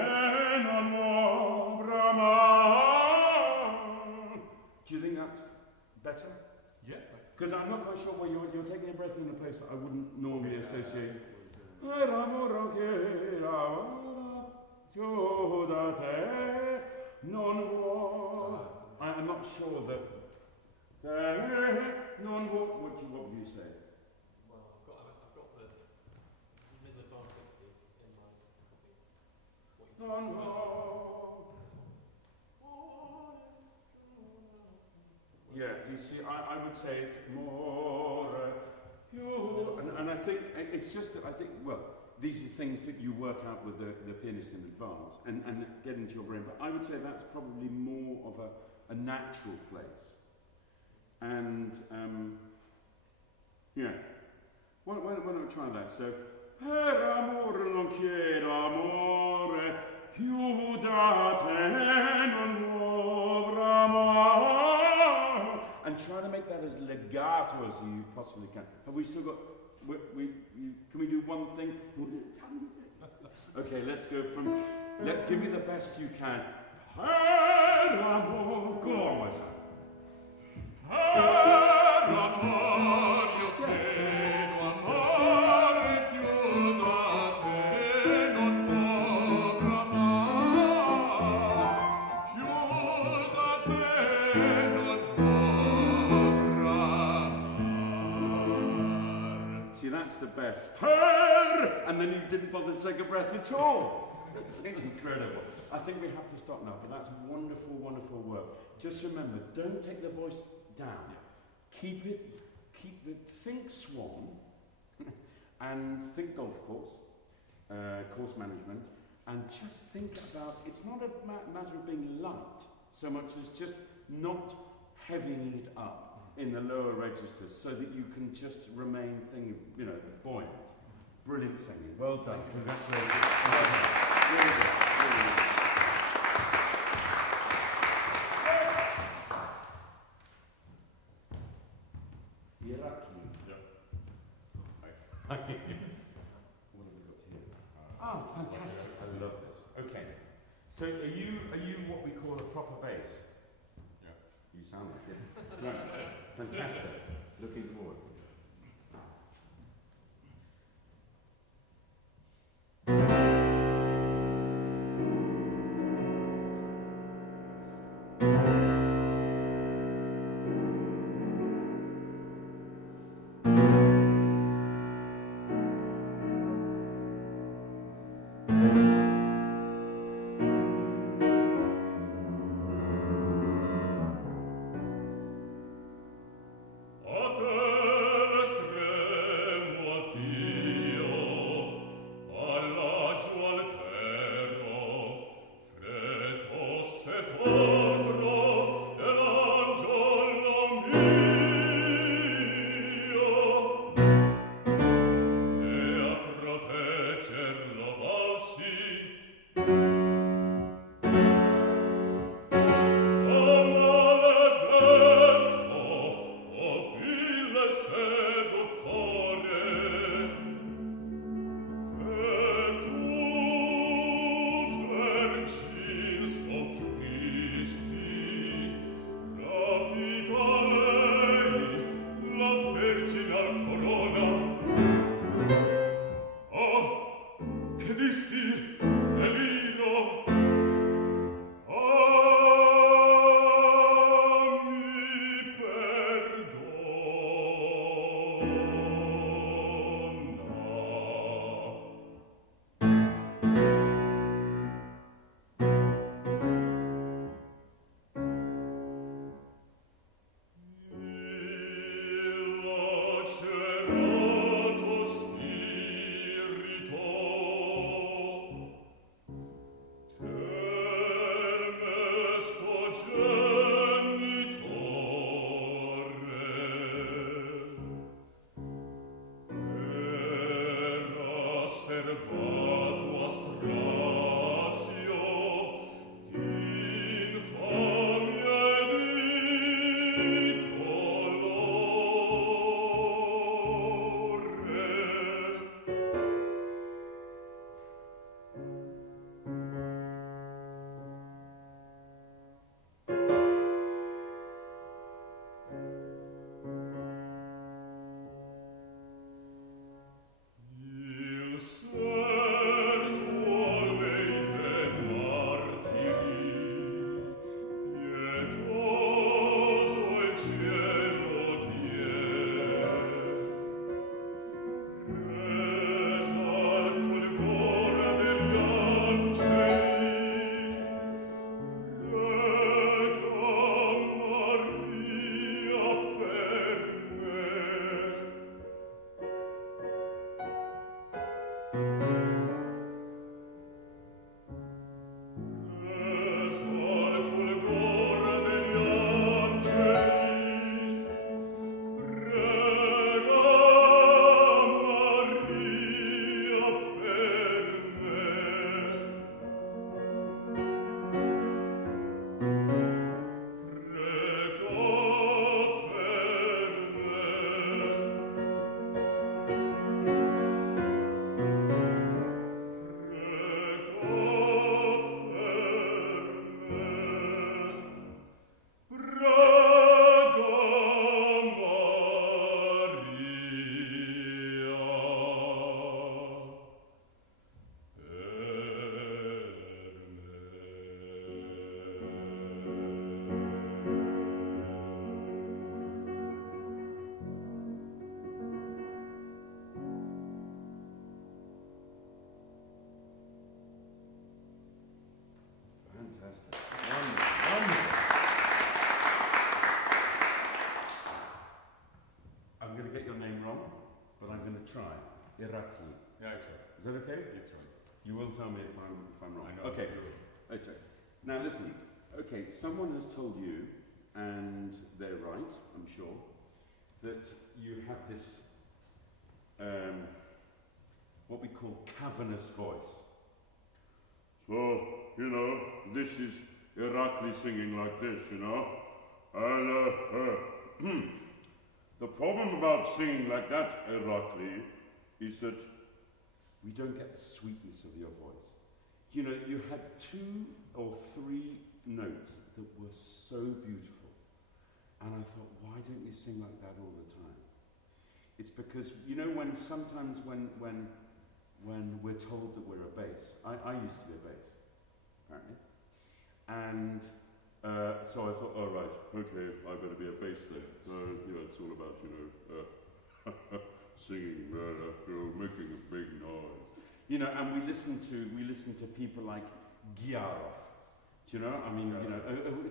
non vorrà mai. Do you think that's better? Yeah. Because I'm not quite sure where you're taking a breath in a place that I wouldn't normally associate. L'amor io chiedo amore più da te non vorrà. I'm not sure that. Non vorrà. What would you say? Yes, you see, I would say it's more, and I think it's just that I think, well, these are things that you work out with the pianist in advance and get into your brain, but I would say that's probably more of a natural place. And, yeah, why don't we try that? So, per amore non chiedo amore, più da te non vorrà mai. And try to make that as legato as you possibly can. Have we still got Can we do one thing? Okay, let's go from. Give me the best you can. Go on, my son. See, that's the best. And then you didn't bother to take a breath at all. It's incredible. I think we have to stop now, but that's wonderful, wonderful work. Just remember, don't take the voice down. Think swan, and think golf course, course management, and just think about, it's not a matter of being light so much as just not heavying it up in the lower registers so that you can just remain buoyant. Brilliant singing. Well done. Congratulations. Well done. Really good. Really good. What have we got here? Oh, fantastic. I love this. Okay. So are you what we call a proper bass? Yeah. You sound like it. Right. Fantastic. Looking forward. Fantastic. Wonderful. I'm going to get your name wrong, but I'm going to try. Irakli. Yeah, it's right. Is that okay? It's right. You will tell me if I'm wrong. I know. Okay. That's right. Now listen. Okay, someone has told you, and they're right, I'm sure, that you have this what we call cavernous voice. So, you know, this is Irakli singing like this, you know. And, the problem about singing like that, Irakli, is that We don't get the sweetness of your voice. You know, you had 2 or 3 notes that were so beautiful. And I thought, why don't you sing like that all the time? It's because, you know, when sometimes when we're told that we're a bass, I used to be a bass, apparently. And so I thought, oh right, okay, I better be a bass then. You know, it's all about, you know, singing, you know, making a big noise. You know, and we listen to people like Giarov. Do you know? I mean, you know,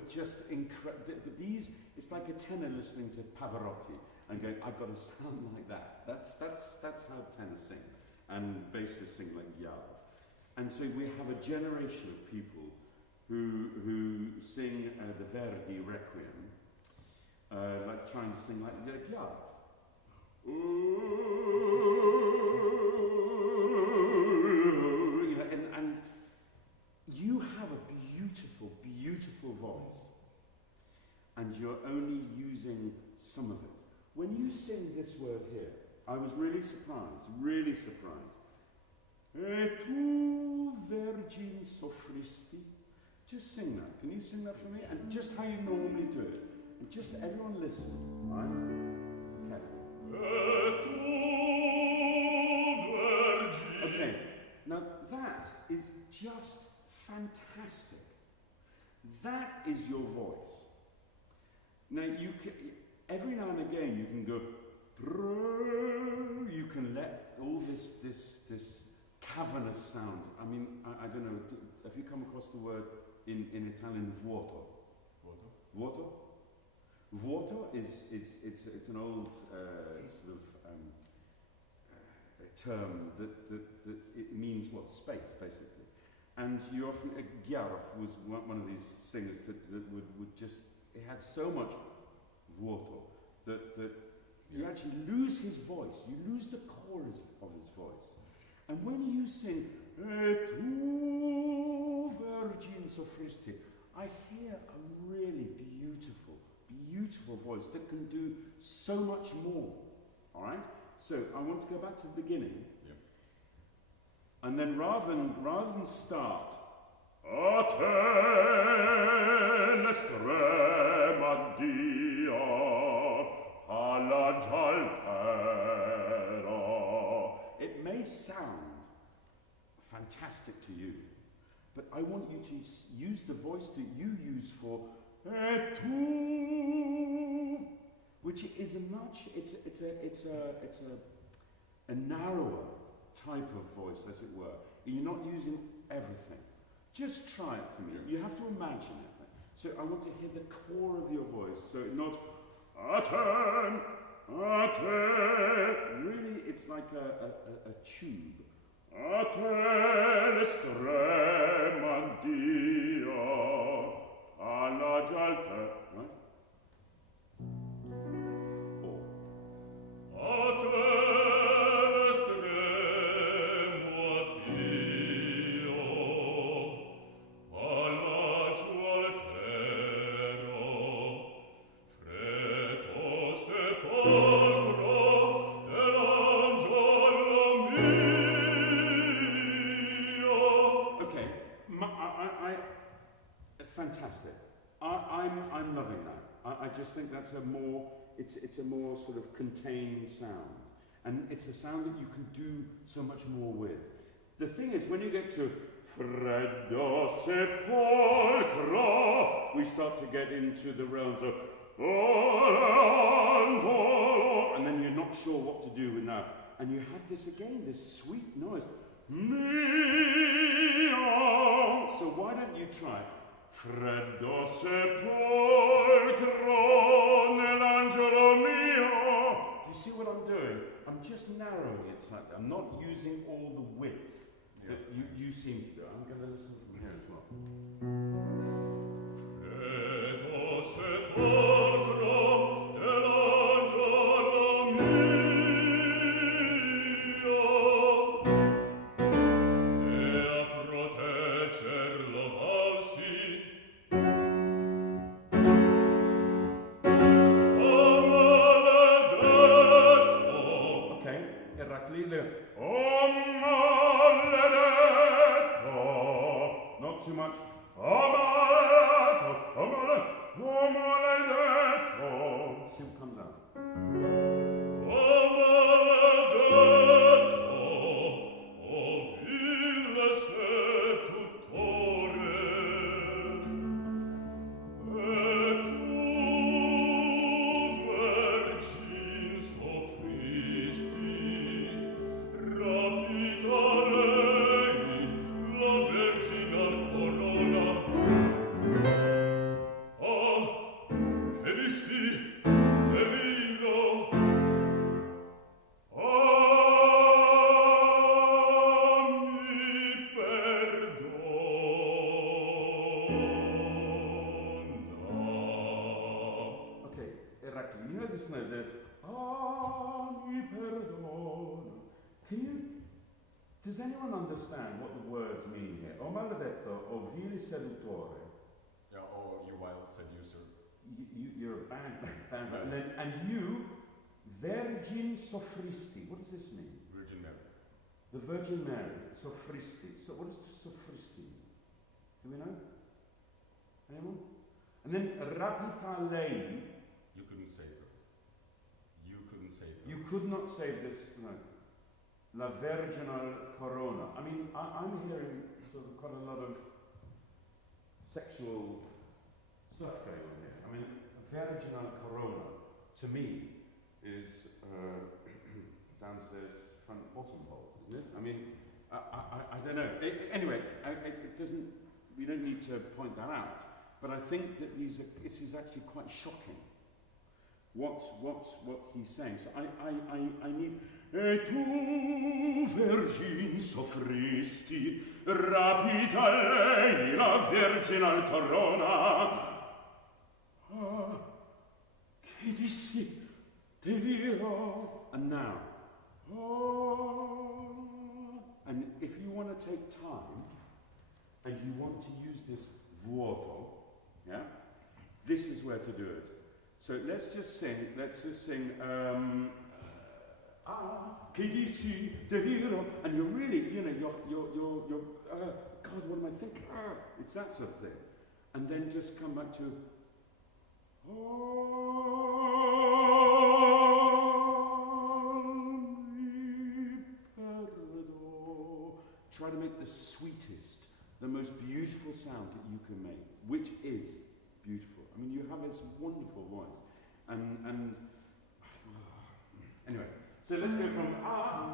just incredible. These, it's like a tenor listening to Pavarotti and going, I've got to sound like that. That's how tenors sing, and bassists sing like Giarov. And so we have a generation of people who sing the Verdi Requiem, like trying to sing like Giarov. You know, and you have a beautiful, beautiful voice, and you're only using some of it. When you sing this word here, I was really surprised, really surprised. Et tu virgin soffristi. Just sing that. Can you sing that for me? And just how you normally do it. And just everyone listen, right? Careful. Et tu virgin. Okay, now that is just fantastic. That is your voice. Now you can, every now and again you can go, you can let all this cavernous sound. I mean, I don't know, have you come across the word in Italian vuoto? Vuoto? Vuoto it's an old sort of a term that it means what? Space, basically. And you often, Giarov was one of these singers that would just, it had so much vuoto that you actually lose his voice, you lose the chorus of his voice. And when you sing, Et tu virgin soffristi, I hear a really beautiful, beautiful voice that can do so much more. All right? So I want to go back to the beginning. Yeah. And then rather than start, A te l'estrema Dio, alla gialtera. it may sound fantastic to you, but I want you to use the voice that you use for Et tu, which is it's a narrower type of voice, as it were. You're not using everything. Just try it for me. You have to imagine it. So I want to hear the core of your voice. So not Aten, Aten. Really, it's like a tube. Aten estrema Dio, alla gialtera. Right? Or Aten estrema Dio, alla gialtera, freddo sepolcro dell'angelo mio. fantastic. I'm loving that. I just think that's a more, it's a more sort of contained sound. And it's a sound that you can do so much more with. The thing is, when you get to Freddo sepolcro, we start to get into the realms of and then you're not sure what to do with that. And you have this again, this sweet noise. Mio. So why don't you try Freddo sepolcro nell'angelo mio. Do you see what I'm doing? I'm just narrowing it slightly. I'm not using all the width that you seem to do. I'm going to listen from here as well. Freddo sepolcro nell'angelo mio e a proteggerlo valsi Okay, Eraclile. Oh, maledetto. Not too much. Oh, maledetto. Oh, maledetto. Oh, maledetto. See what comes out. O maledetto, o vile seduttore, e tu, vergine, soffristi, rapita lei la virginal corona. Ah, che dissi, Emilio, mi perdona. Okay, Eraclile, you know this note that mi perdona. Does anyone understand what the words mean here? O maledetto, o vile seduttore. Yeah, or you wild seducer. You're a bad man. And you, Virgin soffristi. What does this mean? Virgin Mary. The Virgin Mary, soffristi. So what does soffristi mean? Do we know? Anyone? And then rapita lei. You couldn't save her. You couldn't save her. You could not save this. No. La Virginal Corona. I mean, I'm hearing sort of quite a lot of sexual stuff going on here. I mean, Virginal Corona, to me, is downstairs front bottom hole, isn't it? I mean, I don't know. Anyway, it doesn't. We don't need to point that out. But I think that this is actually quite shocking. What he's saying. So I need. E tu, Virgin, soffristi, rapita lei la virginal corona. Ah, che dissi, deliro. And now, and if you want to take time, and you want to use this vuoto, yeah, this is where to do it. So let's just sing, che dissi, deliro, and you're really, you know, you're God, what am I thinking? It's that sort of thing. And then just come back to, try to make the sweetest, the most beautiful sound that you can make, which is beautiful. I mean, you have this wonderful voice. And anyway, so let's go from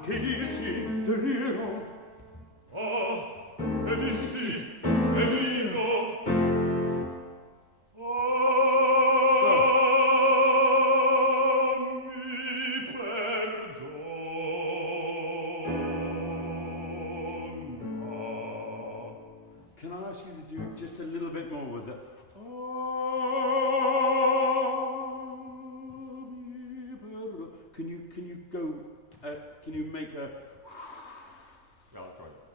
che dissi, deliro, che dissi, deliro, mi perdona. Can I ask you to do just a little bit more with it? Can you go? Can you make a? Yeah, I'll try that.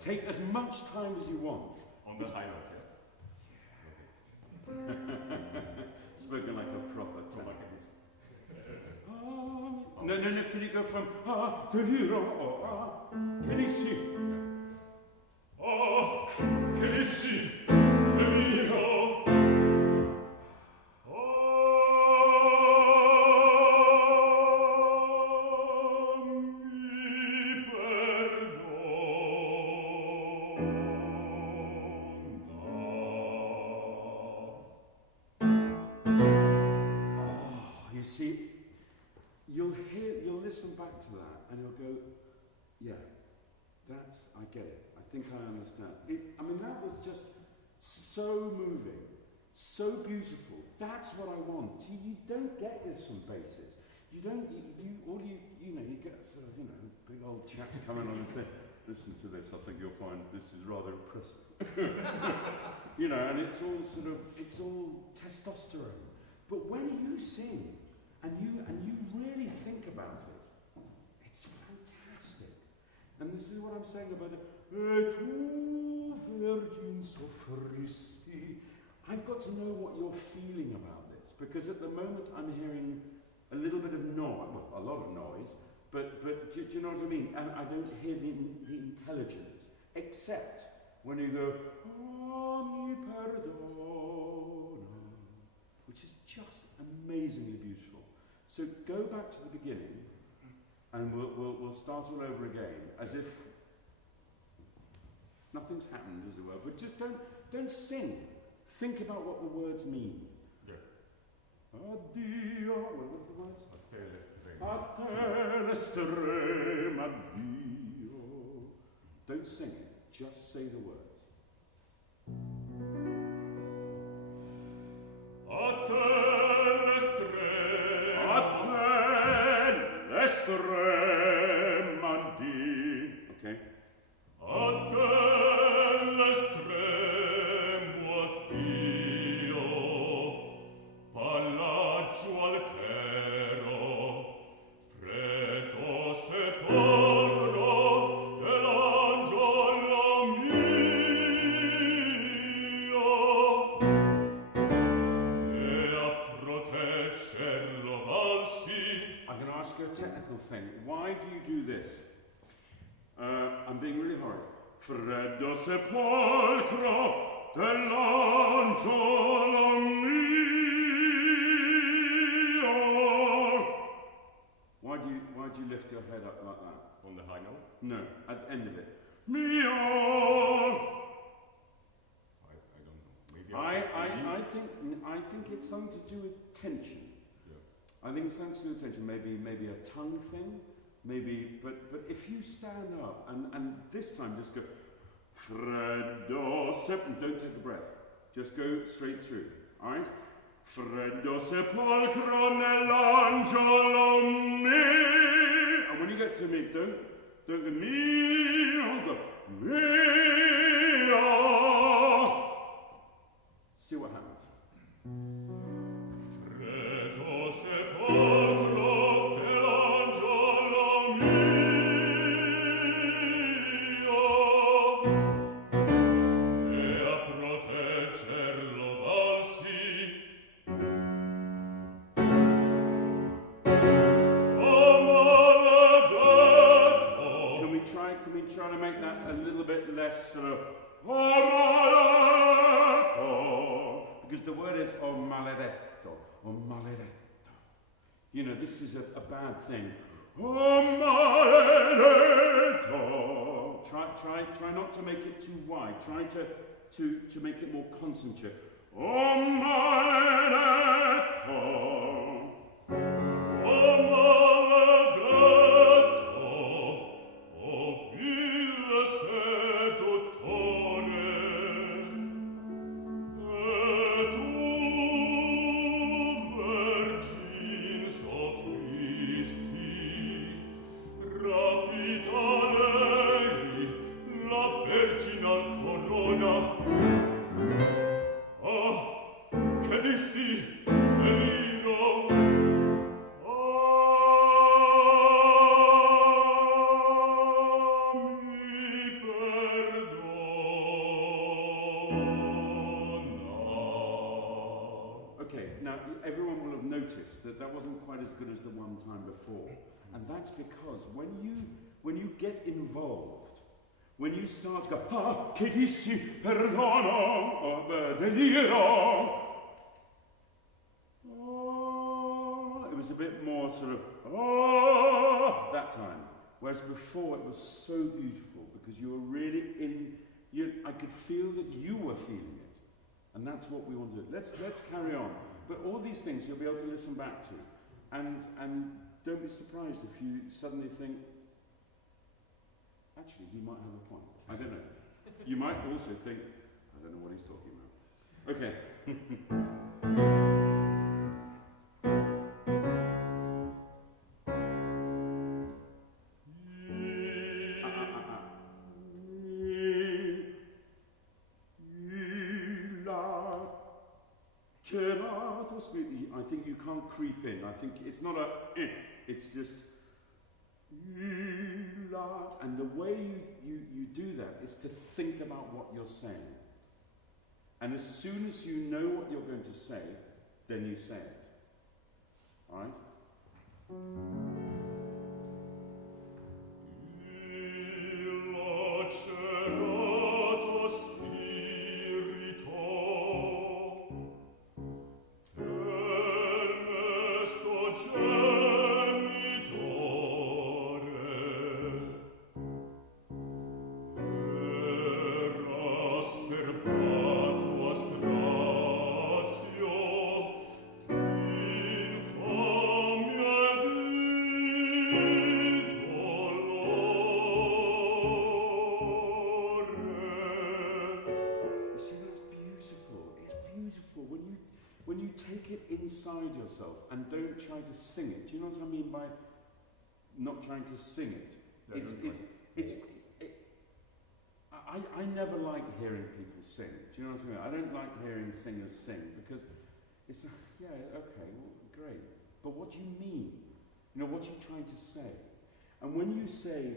Take as much time as you want. On the high note, yeah. Spoken like a proper So tenor. like this. No. Can you go from deliro or can you see? Che dissi, deliro, I understand. I mean, that was just so moving, so beautiful. That's what I want. See, you don't get this from basses. You don't, you get sort of, big old chaps coming on and say, listen to this, I think you'll find this is rather impressive. And it's all it's all testosterone. But when you sing, and you really think about it, it's fantastic. And this is what I'm saying about it. Et tu virgins offristi. I've got to know what you're feeling about this, because at the moment I'm hearing a little bit of noise, well, a lot of noise, but do you know what I mean? I don't hear the intelligence, except when you go, mi perdono, which is just amazingly beautiful. So go back to the beginning, and we'll start all over again, as if nothing's happened, as it were. But just don't sing. Think about what the words mean. Yeah. Addio. What were the words? A te l'estremo. A te l'estremo, addio. Don't sing it. Just say the words. A te l'estremo. A te l'estremo, addio. Okay. A te l'estremo addio, Palagio altero, freddo sepolcro dell'angelo mio, e a proteggerlo valsi. I'm going to ask you a technical thing. Why do you do this? I'm being really horrid. Freddo sepolcro dell'angelo mio. Why do you lift your head up like that? On the high note? No, at the end of it. Mio. I don't know. Maybe I think it's something to do with tension. Yeah. I think it's something to do with tension. Maybe a tongue thing. Maybe, but if you stand up and this time just go Freddo sepolcro, don't take the breath. Just go straight through. All right? Freddo sepolcro nell'angelo mio. And when you get to me, don't go mio, go mio. See what happens. Freddo sepolcro dell'angelo mio, e a proteggerlo valsi. O maledetto. Can we try to make that a little bit less sort of oh maledetto? Because the word is o maledetto, o maledetto. This is a bad thing. Oh maledetto. Try not to make it too wide. Try to make it more concentrate. Oh maledetto. O maledetto, o vile seduttore, e tu, virgins offristi, rapita lei la virginal corona. Ah, che dissi, deliro, mi perdona. Okay, now everyone will have noticed that wasn't quite as good as the one time before. And that's because when you get involved, when you start to go, ah, che dissi, perdono, deliro. Oh, it was a bit more sort of, oh, that time. Whereas before it was so beautiful because you were really I could feel that you were feeling it. And that's what we want to do. Let's carry on. But all these things you'll be able to listen back to. And don't be surprised if you suddenly think, actually, he might have a point. I don't know. You might also think, I don't know what he's talking about. Okay. I think you can't creep in. I think it's not a it's just and the way you do that is to think about what you're saying. And as soon as you know what you're going to say, then you say it. Alright? Inside yourself and don't try to sing it. Do you know what I mean by not trying to sing it? I never like hearing people sing. Do you know what I mean? I don't like hearing singers sing because it's yeah, okay, well, great. But what do you mean? You know, what are you trying to say? And when you say,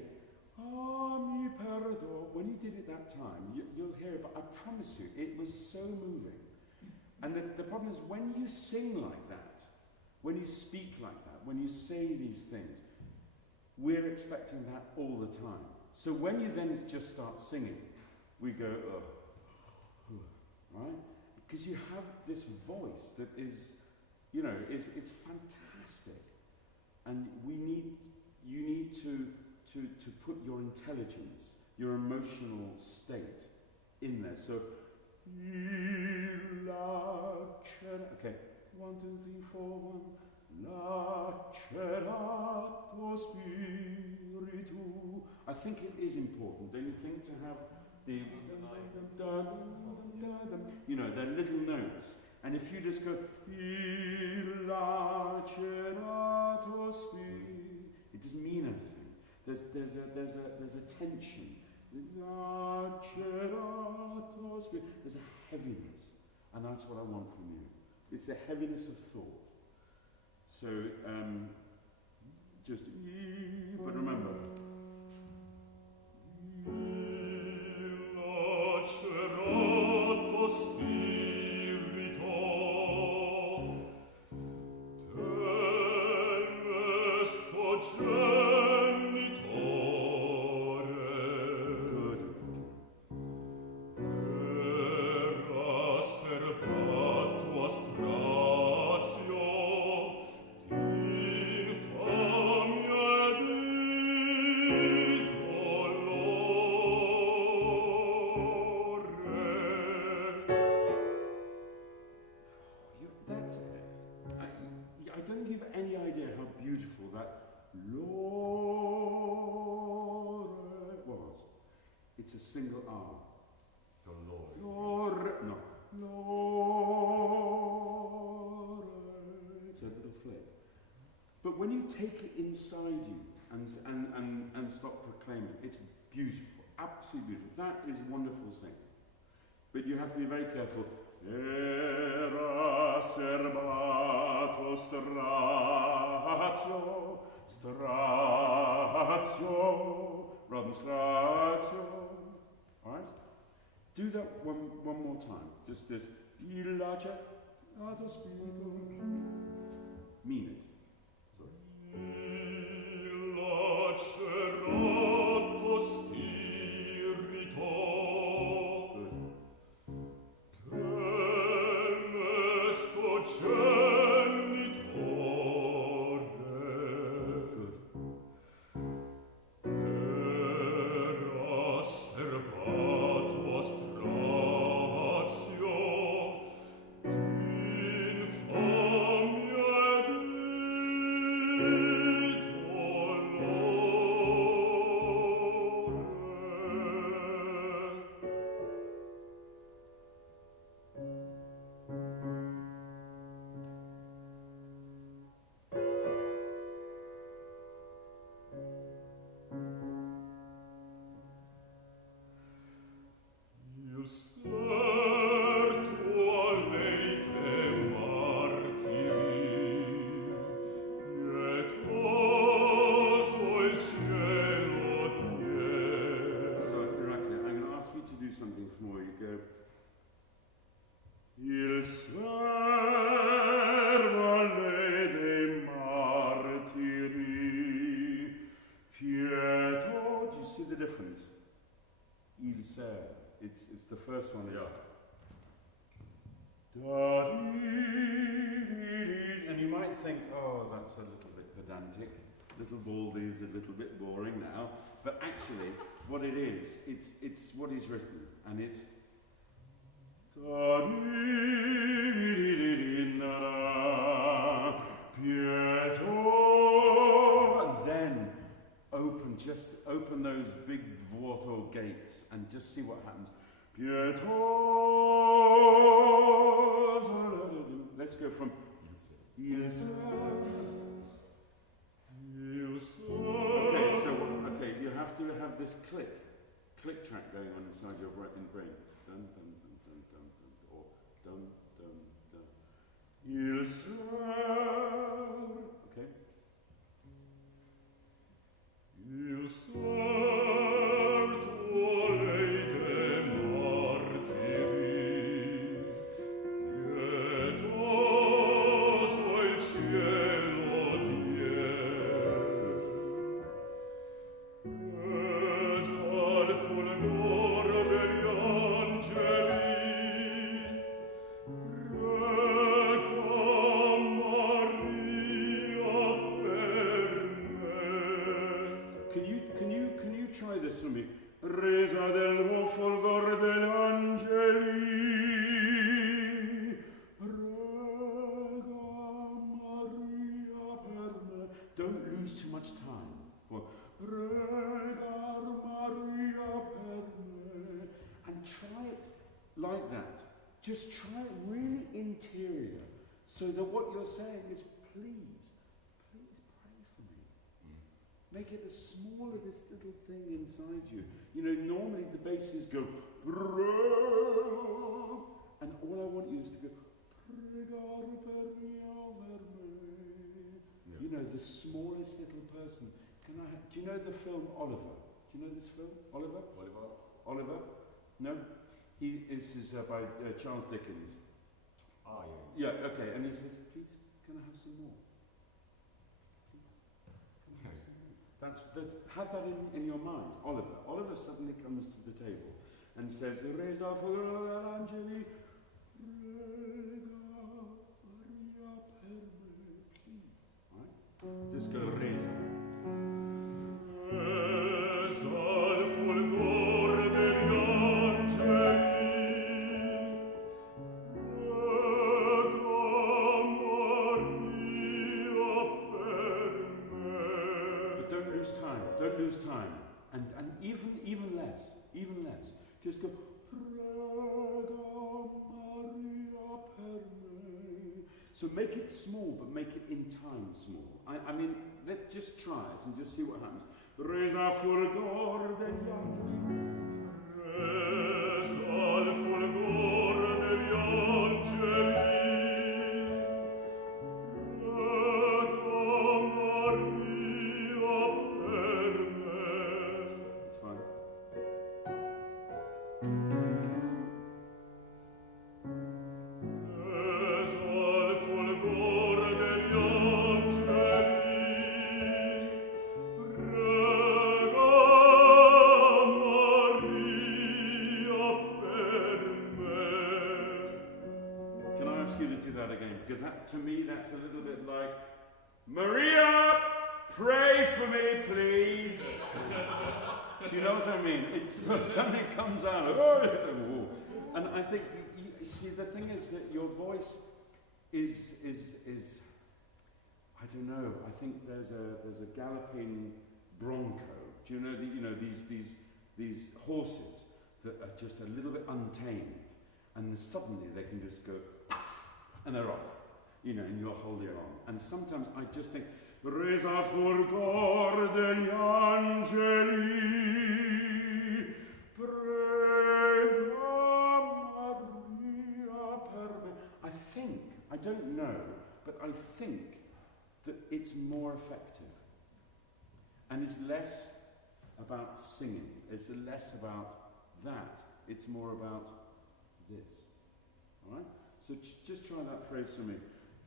mi perdo, when you did it that time, you'll hear it, but I promise you, it was so moving. And the problem is when you sing like that, when you speak like that, when you say these things, we're expecting that all the time. So when you then just start singing, we go, right? Because you have this voice that is, you know, it's fantastic. And you need to put your intelligence, your emotional state in there. So, okay, 1, 2, 3, 4, 1. Lacerato spiritu. I think it is important, don't you think, to have the you know, they're little notes. And if you just go lacerato spiritu, it doesn't mean anything. There's a tension. There's a heaviness, and that's what I want from you. It's a heaviness of thought. So, just but remember. It's a single R. Lore. No. Lore. It's a little flip. But when you take it inside you and stop proclaiming, it's beautiful, absolutely beautiful. That is a wonderful thing. But you have to be very careful. Era serbato strazio, strazio, rather than strazio. Alright? Do that one more time. Just this. Mean it. more. You go. Il servo dei martiri, Pieto. Do you see the difference? Il ser. It's the first one. Yeah. And you might think, oh, that's a little bit pedantic. Little baldy is a little bit boring now. But actually, what it is, it's what he's written. And it's Pieto. And then open those big vuoto gates and just see what happens. Pieto. Let's go from Il Ser. Okay, you have to have this click track going on inside your brain. Dun dun dun dun dun dun, or dun dun dun. Il Ser. Okay. Il servo dei martiri, pietoso il cielo dier, al fulgor degli angeli, prega Maria per me. Can you try this for me? Resa del fulgor degli angeli, prega Maria per me. Don't lose too much time. Well, prega Maria per me. And try it like that. Just try it really interior, so that what you're saying is, please pray for me. Make it as small as this little thing inside you. You know, normally the basses go, and all I want you is to go, you know, the smallest little person. Do you know the film Oliver? Do you know this film, Oliver? Oliver? No? This is by Charles Dickens. Ah, Yeah, okay, and he says, please, can I have some more? Have that in your mind, Oliver. Oliver suddenly comes to the table and says, Resa fulgor angeli, prega Maria per me, please. Right? Just go Resa. Al fulgor degli angeli, Don't lose time. And even less. Just go, prega Maria per me. So make it small, but make it in time small. I mean, let's just try it and just see what happens. Resa fulgor degli angeli. Resa al fulgor degli angeli, Because to me, that's a little bit like, Maria, pray for me, please. Do you know what I mean? Something comes out, and I think, you see, the thing is that your voice is I don't know. I think there's a galloping bronco. Do you know these horses that are just a little bit untamed, and suddenly they can just go, and they're off. You know, and you're holding on. And sometimes I just think, Resa fulgor degli angeli, prega Maria per me. I don't know, but I think that it's more effective. And it's less about singing. It's less about that. It's more about this. All right? So just try that phrase for me.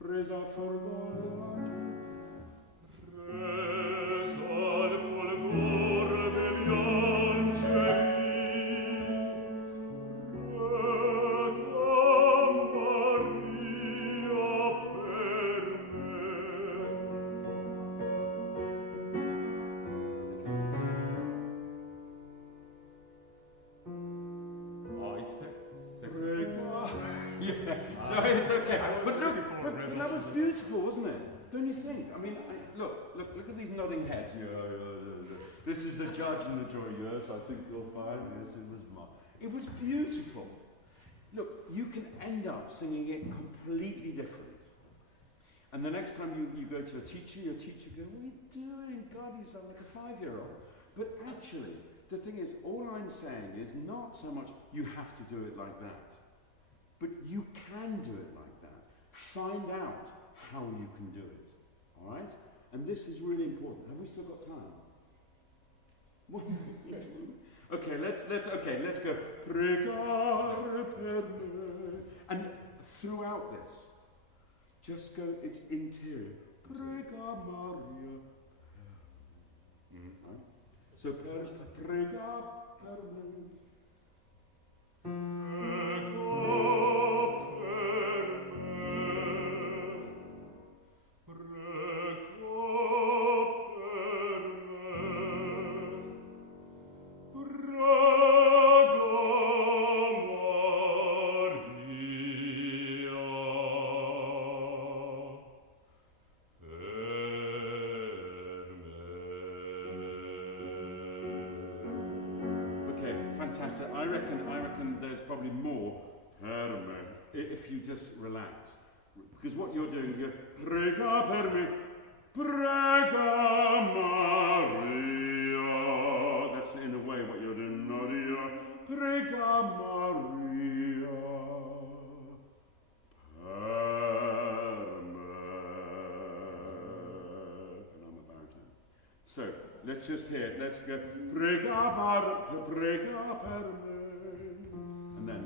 Resa fulgore Resa al fulgore degli angeli, it's okay. But look, but that was beautiful, wasn't it? Don't you think? I mean, look at these nodding heads. Yeah. This is the judge and the jury. Yes, I think you'll find this. It was beautiful. Look, you can end up singing it completely different. And the next time you go to a teacher, your teacher goes, "What are you doing? God, you sound like a 5-year-old." But actually, the thing is, all I'm saying is not so much you have to do it like that. But you can do it like that. Find out how you can do it. All right? And this is really important. Have we still got time? Okay, let's go. Pregare per me. And throughout this, just go, it's interior. Prega Maria. Right? So prega per me. Fantastic. I reckon there's probably more if you just relax. Because what you're doing, you're prega per me, prega Maria. That's in a way what you're doing. Maria, prega Maria. Per me. And I'm a baritone. So, let's just hear it. Let's go. Prega per me. And then.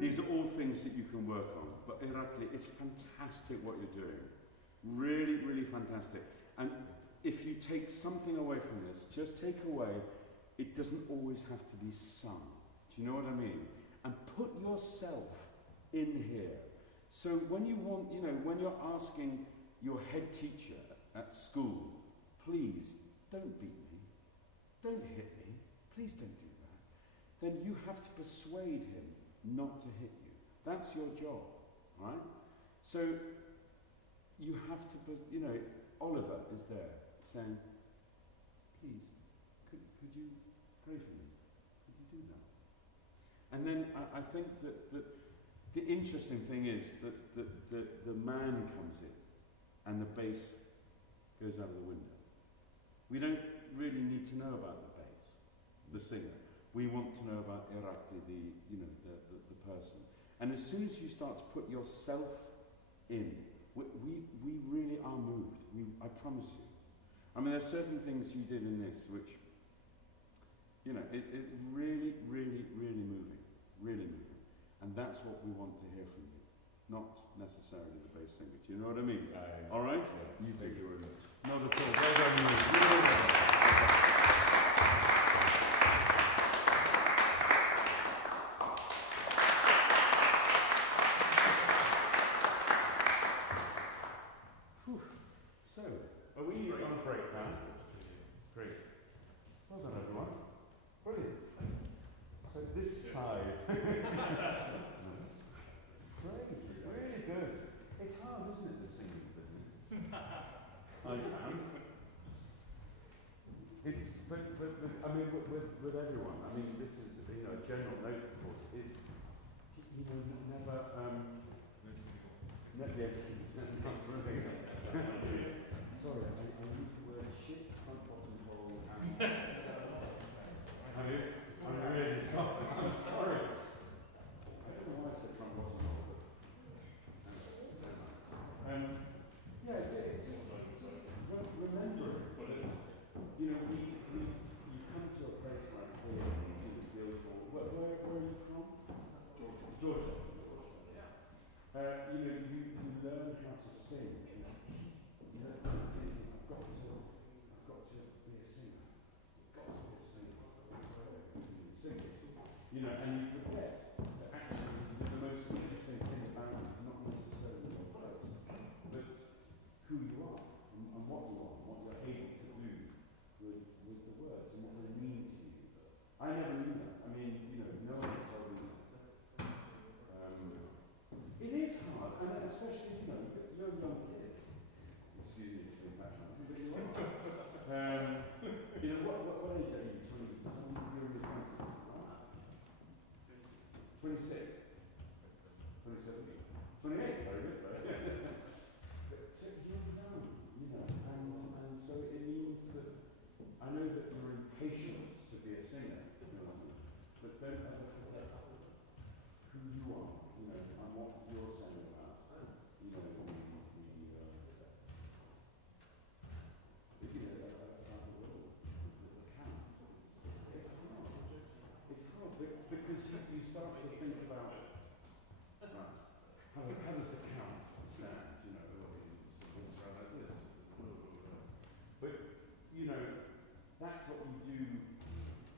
These are all things that you can work on. But Irakli, it's fantastic what you're doing. Really, really fantastic. And if you take something away from this, just take away, it doesn't always have to be sung. Do you know what I mean? And put yourself in here. So when you want, when you're asking your head teacher at school, please don't beat me, don't hit me, please don't do that, then you have to persuade him not to hit you. That's your job, right? So you have to, Oliver is there saying, please, could you pray for me? Could you do that? And then I think that the interesting thing is that the man comes in and the bass goes out of the window. We don't really need to know about the bass, the singer. We want to know about Irakli, the person. And as soon as you start to put yourself in, we really are moved. I promise you. I mean, there are certain things you did in this which, it really, really, really moving. Really moving. And that's what we want to hear from you. Not necessarily the bass singer. Do you know what I mean? All right? Yeah, you Thank you very much. Not at all. Well done, you. So, are we on break now? Great. Well done, everyone. Brilliant. So this side. Great, really good. It's hard, isn't it, the singing business? I found. It's, but I mean, with everyone. I mean, this is a general note, of course, is never. Yes, not really. You know, and you forget that actually the most interesting thing about it is not necessarily your words, but who you are and what you are, and what you're able to do with the words and what they mean to you. I never knew that. I mean, you know, no one told me that. It is hard, and especially, you know, you're a young kid. Excuse me for being patronising, but you are. You know, what age are you? 20, you're in the 20s, right? 26? 27? 28, very good, right? So you're young, you know, and so it means that, I know that you're impatient to be a singer, you know, but don't ever forget who you are, you know, and what you're saying about, you know, about the world, the count. It's hard because you start to think about, right, how does the count stand, you know, it's around like this. But, you know, that's what you do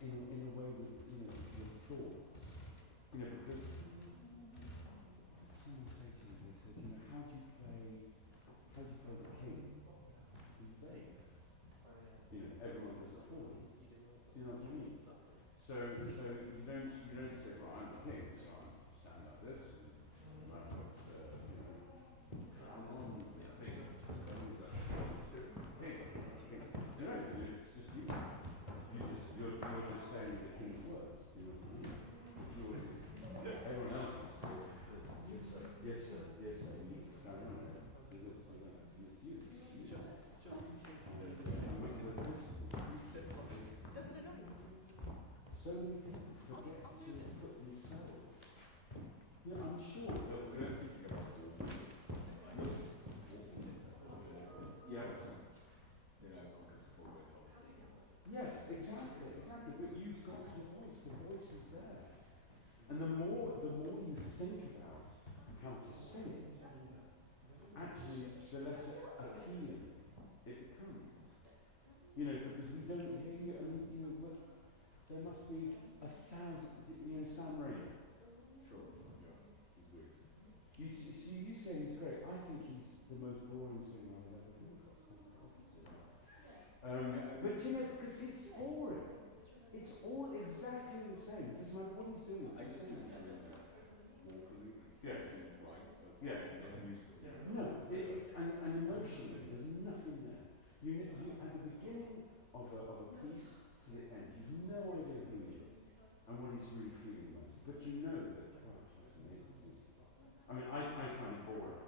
in a way with, you know, your thoughts. You know, because someone said to me, they said, you know, how do you play the king? You play. You know, everyone has a chord. You know what I mean? So you don't say, well, I'm the king, so I stand like this, and I put, you know, crown on, big, king. You know, it's just you. You're just saying the king's words. You know what I mean? Everyone else is, yes, sir, yes, sir. No, it's you. So many people forget to put themselves. You know, I'm sure that we're going to think about it. Yes. Yes, exactly. But you've got the voice. The voice is there. And the more you think about how to sing it, actually, the less appealing it becomes. You know, because we don't hear you, and you know, there must be 1,000. You know, Sam Raimi. Sure. He's weird. You say he's great. I think he's the most boring singer I've ever come across. But you know, because it's boring. It's all exactly the same. Because my body's doing it. I just listen to it. Yeah. Yeah. No, and emotionally, there's nothing there. You at the beginning of a piece to the end, you've no idea who he is and what he's really feeling like. But you know that, wow, that's amazing. I mean, I find it boring,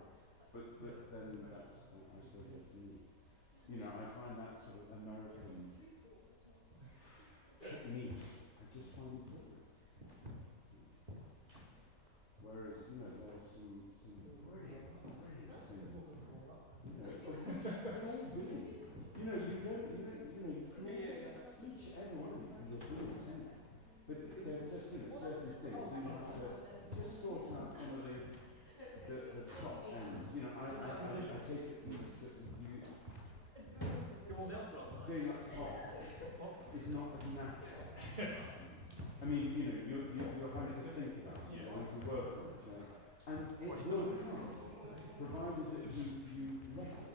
but then that's, I suppose that's me. You know, I find that sort of American technique, I just find it boring. Whereas, you know, there's some you know, you create each every one of them, you're doing the same. But there are just, you know, certain things you have to just sort out some of the top end. You know, I take it that you being up top is not as natural. I mean, you know, you're having to think about it, you're having to work on it. And it will come, provided that you let it.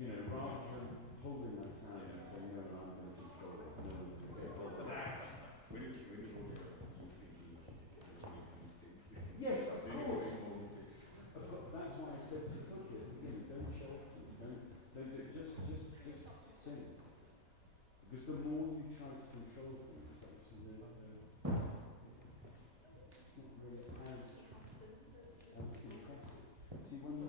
You know, rather than holding that sound and saying, no, I'm going to control it. No, that. When you hold it, you think you make some mistakes. Yes, of course. More mistakes. That's why I said to Cookie at the beginning, don't show off to me. Don't do it. Just sing. Because the more you try to control things, it's not really as impressive. See, when you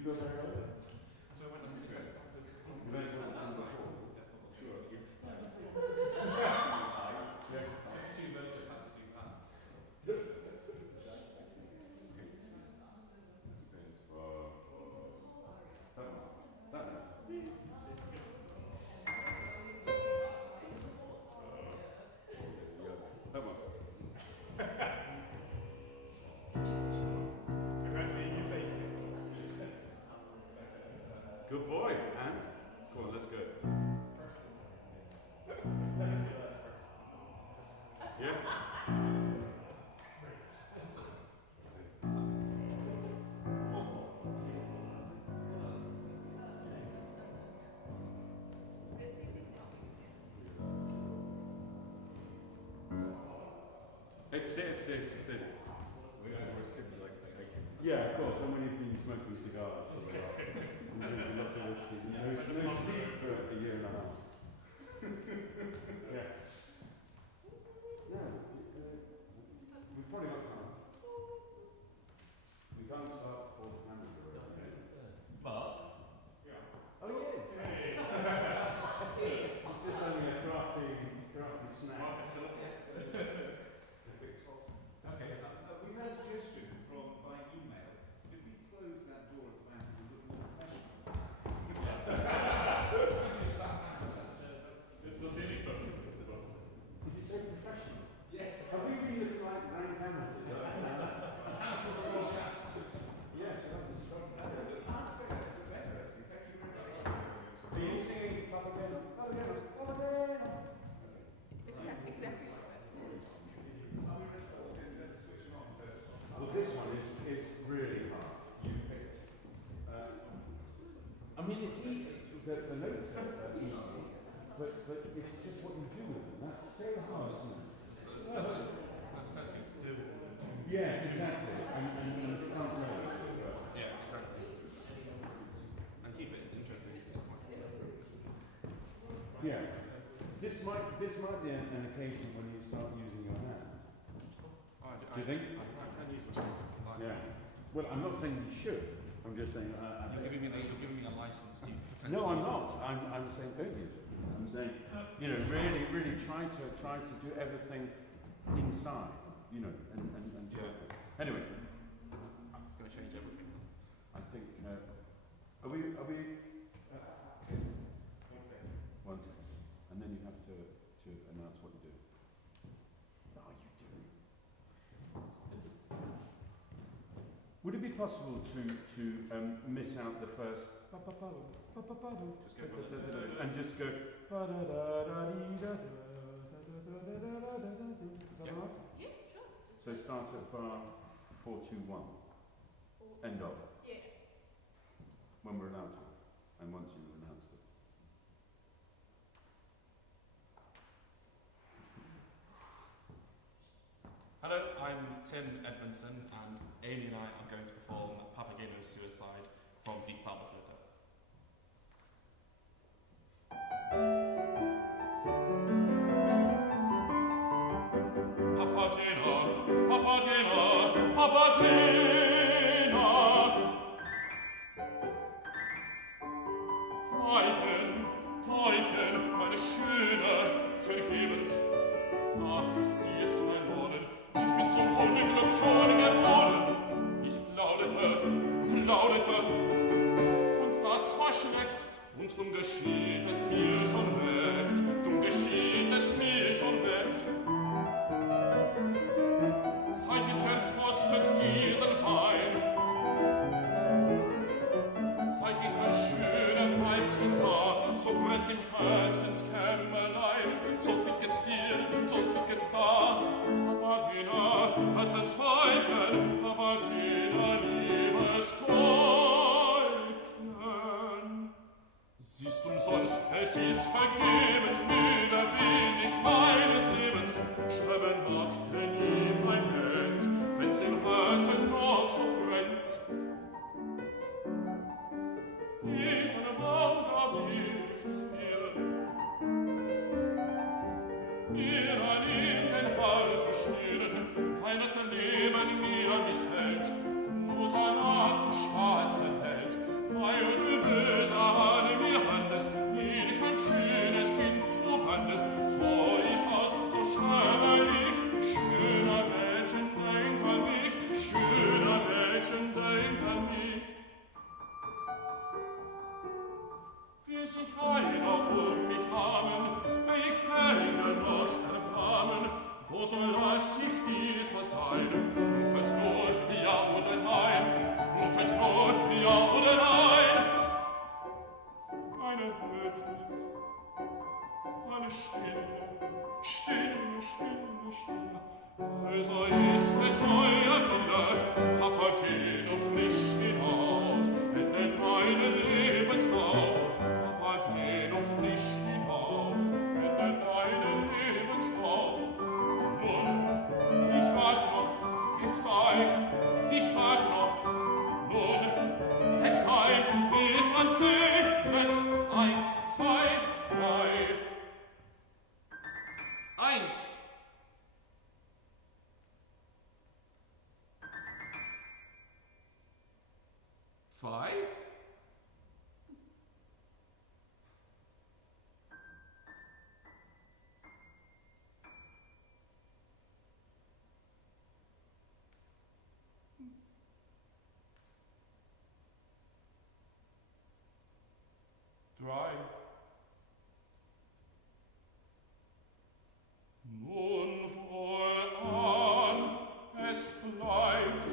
You go back over? So I went on cigarettes. You went to before? Sure, yeah. Yeah. 2 verses had to do that. That one. Good boy, and come on, let's go. Yeah. It's We're stimulating. Yeah, of course, and when you've been smoking cigars for the last, and drinking lots of whiskey, no sleep for a year and a half. Yeah. Yeah, we've probably got time. We can't start before the cameras are ready. But, Oh, yes. It's just only a crafty snack. Okay, we've had a suggestion from by email. If we close that door at the back, it would look more professional. It's for scenic purposes. Did you say professional? Yes. Have we been looking like nine cameras? Cancel the broadcast. Yes, I just got that. I'd say that's a bit better, actually. Thank you very much. Are you singing Papageno? Papageno! Exactly. Well, this one is really hard. You picked. I mean, it's easy. The notes are easy, but it's just what you do with them. That's so hard, isn't it? Yes, exactly. And you can't know. Yeah, exactly. And keep it interesting. Yeah. This might be an occasion when you start using your hands. Do you think? I can use my choices. Yeah. Well, I'm not saying you should. I'm just saying. You're giving me a license to potentially. No, I'm not. I'm saying don't use it. I'm saying, really try to do everything inside, and Yeah. Anyway, It's going to change everything. I think. Are we? One second. And then you have to announce what you do. Oh, you do. Would it be possible to miss out the first and just go Yeah, sure. so start at bar 421. End of. Yeah. When we're allowed to, and once you've announced it. Hello, I'm Tim Edmondson, and Amy and I are going to perform Papageno's Suicide from Beat Salva Theatre. Papageno, Papageno, Papageno. Teuken, meine Schöne, vergebens. Ach, sie ist verloren, ich bin zum Unglück schon geboren. Ich plauderte, und das verschreckt, und nun geschieht es mir schon recht, Seid gekostet diesen Wein, seid das schöne Weibchen sah, so brennt's im Herzenskämmerlein, so zwickt's hier, so zwickt's da. Papagena, Herzensweibchen, Papagena, liebes Täubchen. Siehst umsonst, es ist vergebens, müde bin ich meines Lebens, schwebe Nachten ihm ein Hemd, wenn's im Herzen noch so brennt. Diesen Baum da will's mir an ihm den Hals zu schmieren, weil das Leben mir missfällt. Mutter Nacht, schwarze Welt, sich einer mich haben, ich hätte noch Erbarmen, wo soll es sich diesmal sein? Rufet nur ja oder nein, rufet nur ja oder nein. Keine Hütte, alle Stille, Stille, Stille, Stille. Also ist es euer Wille, Papageno frisch hinauf, in den deinen Lebenslauf. Papageno frisch hinauf, in den deinen Lebenslauf. Nun, ich wart noch, es sei, ich wart noch. Nun, es sei, wie es man segnet. 1, 2, 3. 1. 2. 3. Nun wohlan, es bleibt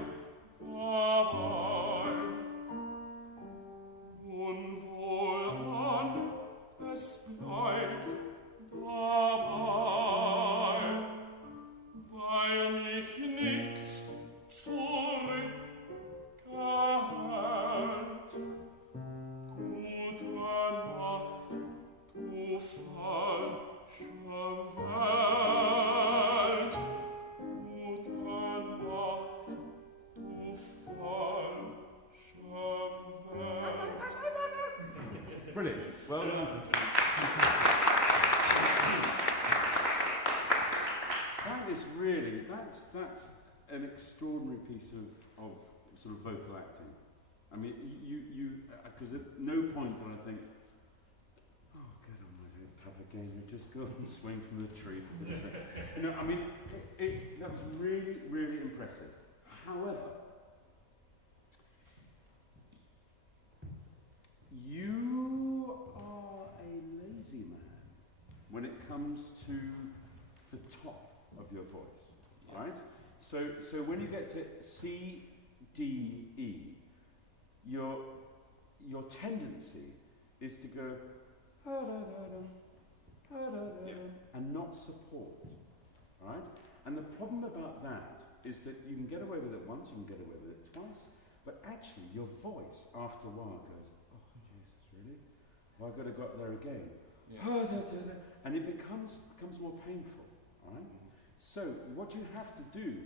dabei. Nun wohlan, es bleibt dabei, weil mich nichts zurückgehält. Gute Nacht, du falsche Welt. Gute Nacht, du falsche Welt. Brilliant. Well done. That is really, that's an extraordinary piece of sort of vocal acting. I mean, because at no point did I think, oh, get on with it, Papageno, just go and swing from the tree. You know, I mean, that was really, really impressive. However, you are a lazy man when it comes to the top of your voice, right? So when you get to C, D, E, your tendency is to go and not support, right? And the problem about that is that you can get away with it once, you can get away with it twice, but actually your voice after a while goes, oh Jesus, really? Well, I've got to go up there again. And it becomes more painful, right? So what you have to do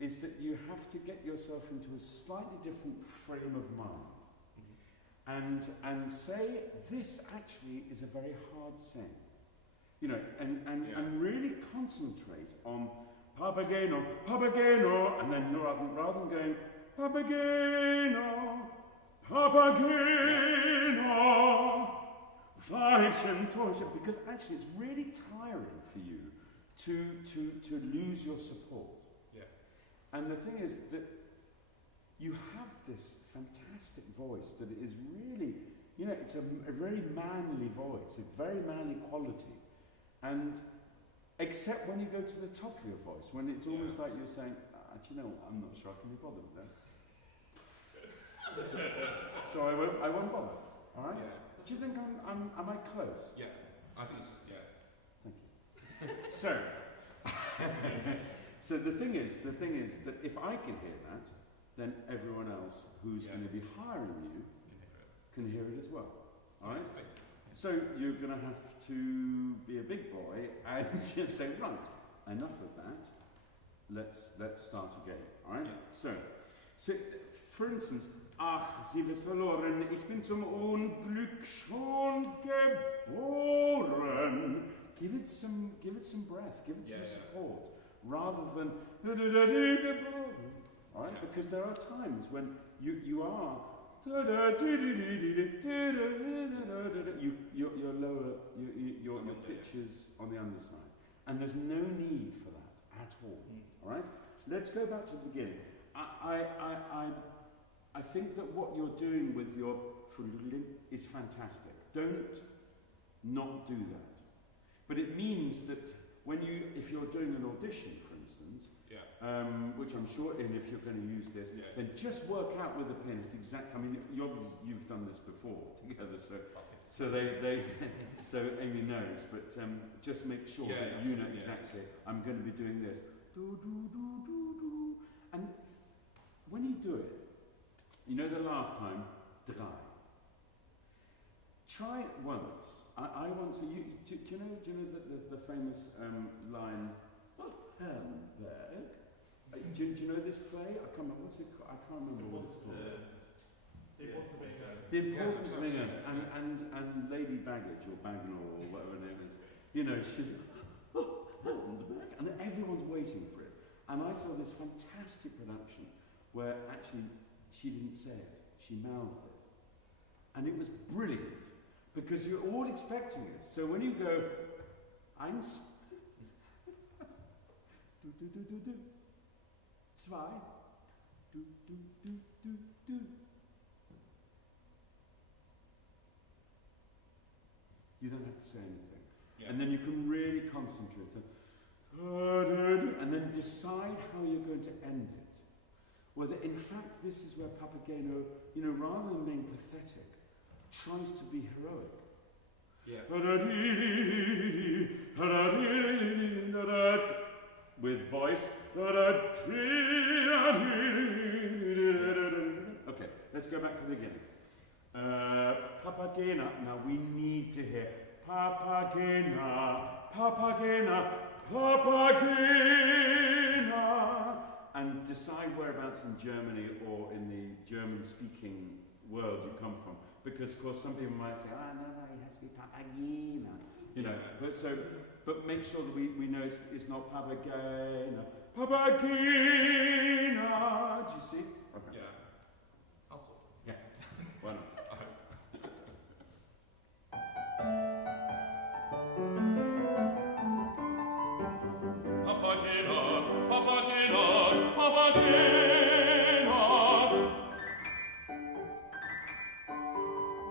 is that you have to get yourself into a slightly different frame of mind and say, this actually is a very hard saying. You know, and really concentrate on Papageno, Papageno, and then rather than going Papageno, Papageno, Weibchen, Täubchen, because actually it's really tiring for you to lose your support. Yeah. And the thing is that you have this fantastic voice that is really, you know, it's a very manly voice, a very manly quality. And except when you go to the top of your voice, when it's almost like you're saying, you know, I'm not sure I can be bothered with that. So I won't bother. All right? Yeah. Do you think am I close? Yeah. I think it's just, yeah. Thank you. So the thing is that if I can hear that, then everyone else who's going to be hiring you can hear it as well. All right? So you're going to have to be a big boy and just say, right, enough of that. Let's start again. All right? Yeah. So for instance, ach, sie was verloren, ich bin zum Unglück schon geboren. Give it some breath, give it some support, rather than all right? Because there are times when you are you're lower, your pitch is on the underside, and there's no need for that at all. All right? Let's go back to the beginning. I think that what you're doing with your is fantastic. not do that. But it means that if you're doing an audition, for instance, which I'm sure, and if you're going to use this, then just work out with the pianist exactly. I mean, you've done this before together, so so Amy knows. But just make sure that you know exactly. I'm going to be doing this. Do do do do do. And when you do it, you know the last time, drei. Try it once. I once. Do you know the famous line? Herrenberg. Do you know this play? I can't remember what's it called. I can't remember what it's called. The Importance of Being Earned. And Lady Baggage or Bagnall or whatever her name is. You know, she's Herrenberg, and everyone's waiting for it. And I saw this fantastic production where actually she didn't say it. She mouthed it. And it was brilliant. Because you're all expecting it. So when you go, eins, do do do do do, zwei, do do do do do. You don't have to say anything. Yeah. And then you can really concentrate. And then decide how you're going to end it. Whether in fact this is where Papageno, rather than being pathetic, tries to be heroic. Yeah. With voice. Okay, let's go back to the beginning. Papagena. Now we need to hear Papagena, Papagena, Papagena. And decide whereabouts in Germany or in the German-speaking world you come from. Because, of course, some people might say, no, it has to be Papagena. But make sure that we know it's not Papagena. Papagena! Do you see? Okay. Yeah. Also. Yeah. Why not? Papagena, Papagena, Papagena.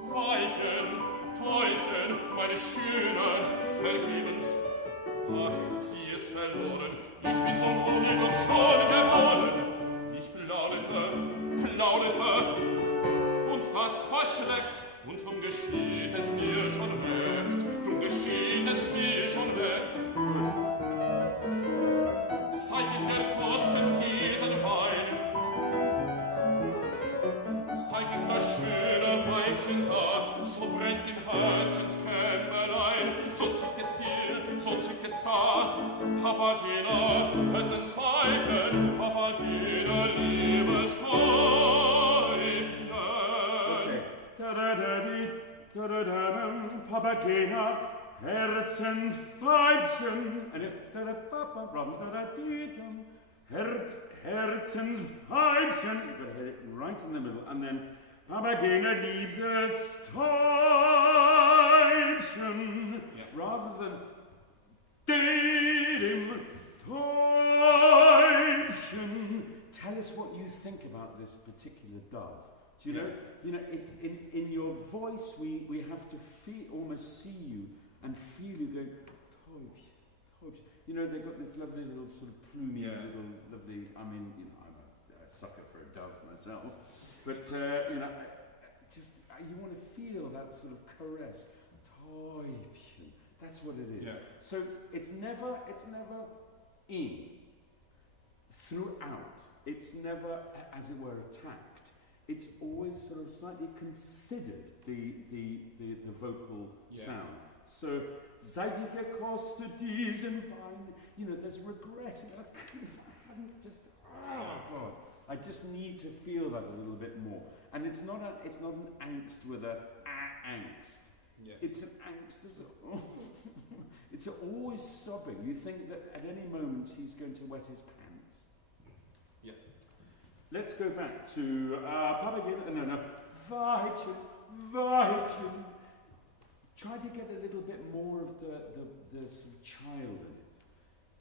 Weichen, Teuchen, meine Schöne, vergebens. Ach, sie ist verloren, ich bin so unig und schon geworden. Ich plauderte, und das war schlecht, und drum geschieht es mir schon recht, Seit mir kostet diesen Wein, seit ich das schöne Weibchen sah, so brennt's im Herzenskämmerlein, so zwickt's hier, so zwickt's da, Papagena, Herzensweibchen, Papagena, liebes Weibchen. Okay. Papagena, Herzensweibchen, Herzensweibchen, you've got to hit it right in the middle, and then Papagena liebes Täubchen, rather than Täubchen. Tell us what you think about this particular dove. Do you know, it's in your voice we have to almost see you and feel you going, Täubchen, Täubchen. They've got this lovely little sort of plumey, little lovely, I'm a sucker for a dove myself. But, you want to feel that sort of caress. Täubchen. That's what it is. Yeah. So it's never in, throughout. It's never, as it were, attacked. It's always sort of slightly considered, the vocal sound. So, seit ich gekostet diesen Wein, there's regret. I hadn't just, God. I just need to feel that a little bit more. And it's not an angst with a angst. Yes. It's an angst as it's always sobbing. You think that at any moment he's going to wet his pants. Yeah. Let's go back to Papagena. No. Weibchen, Weibchen. Try to get a little bit more of the sort of child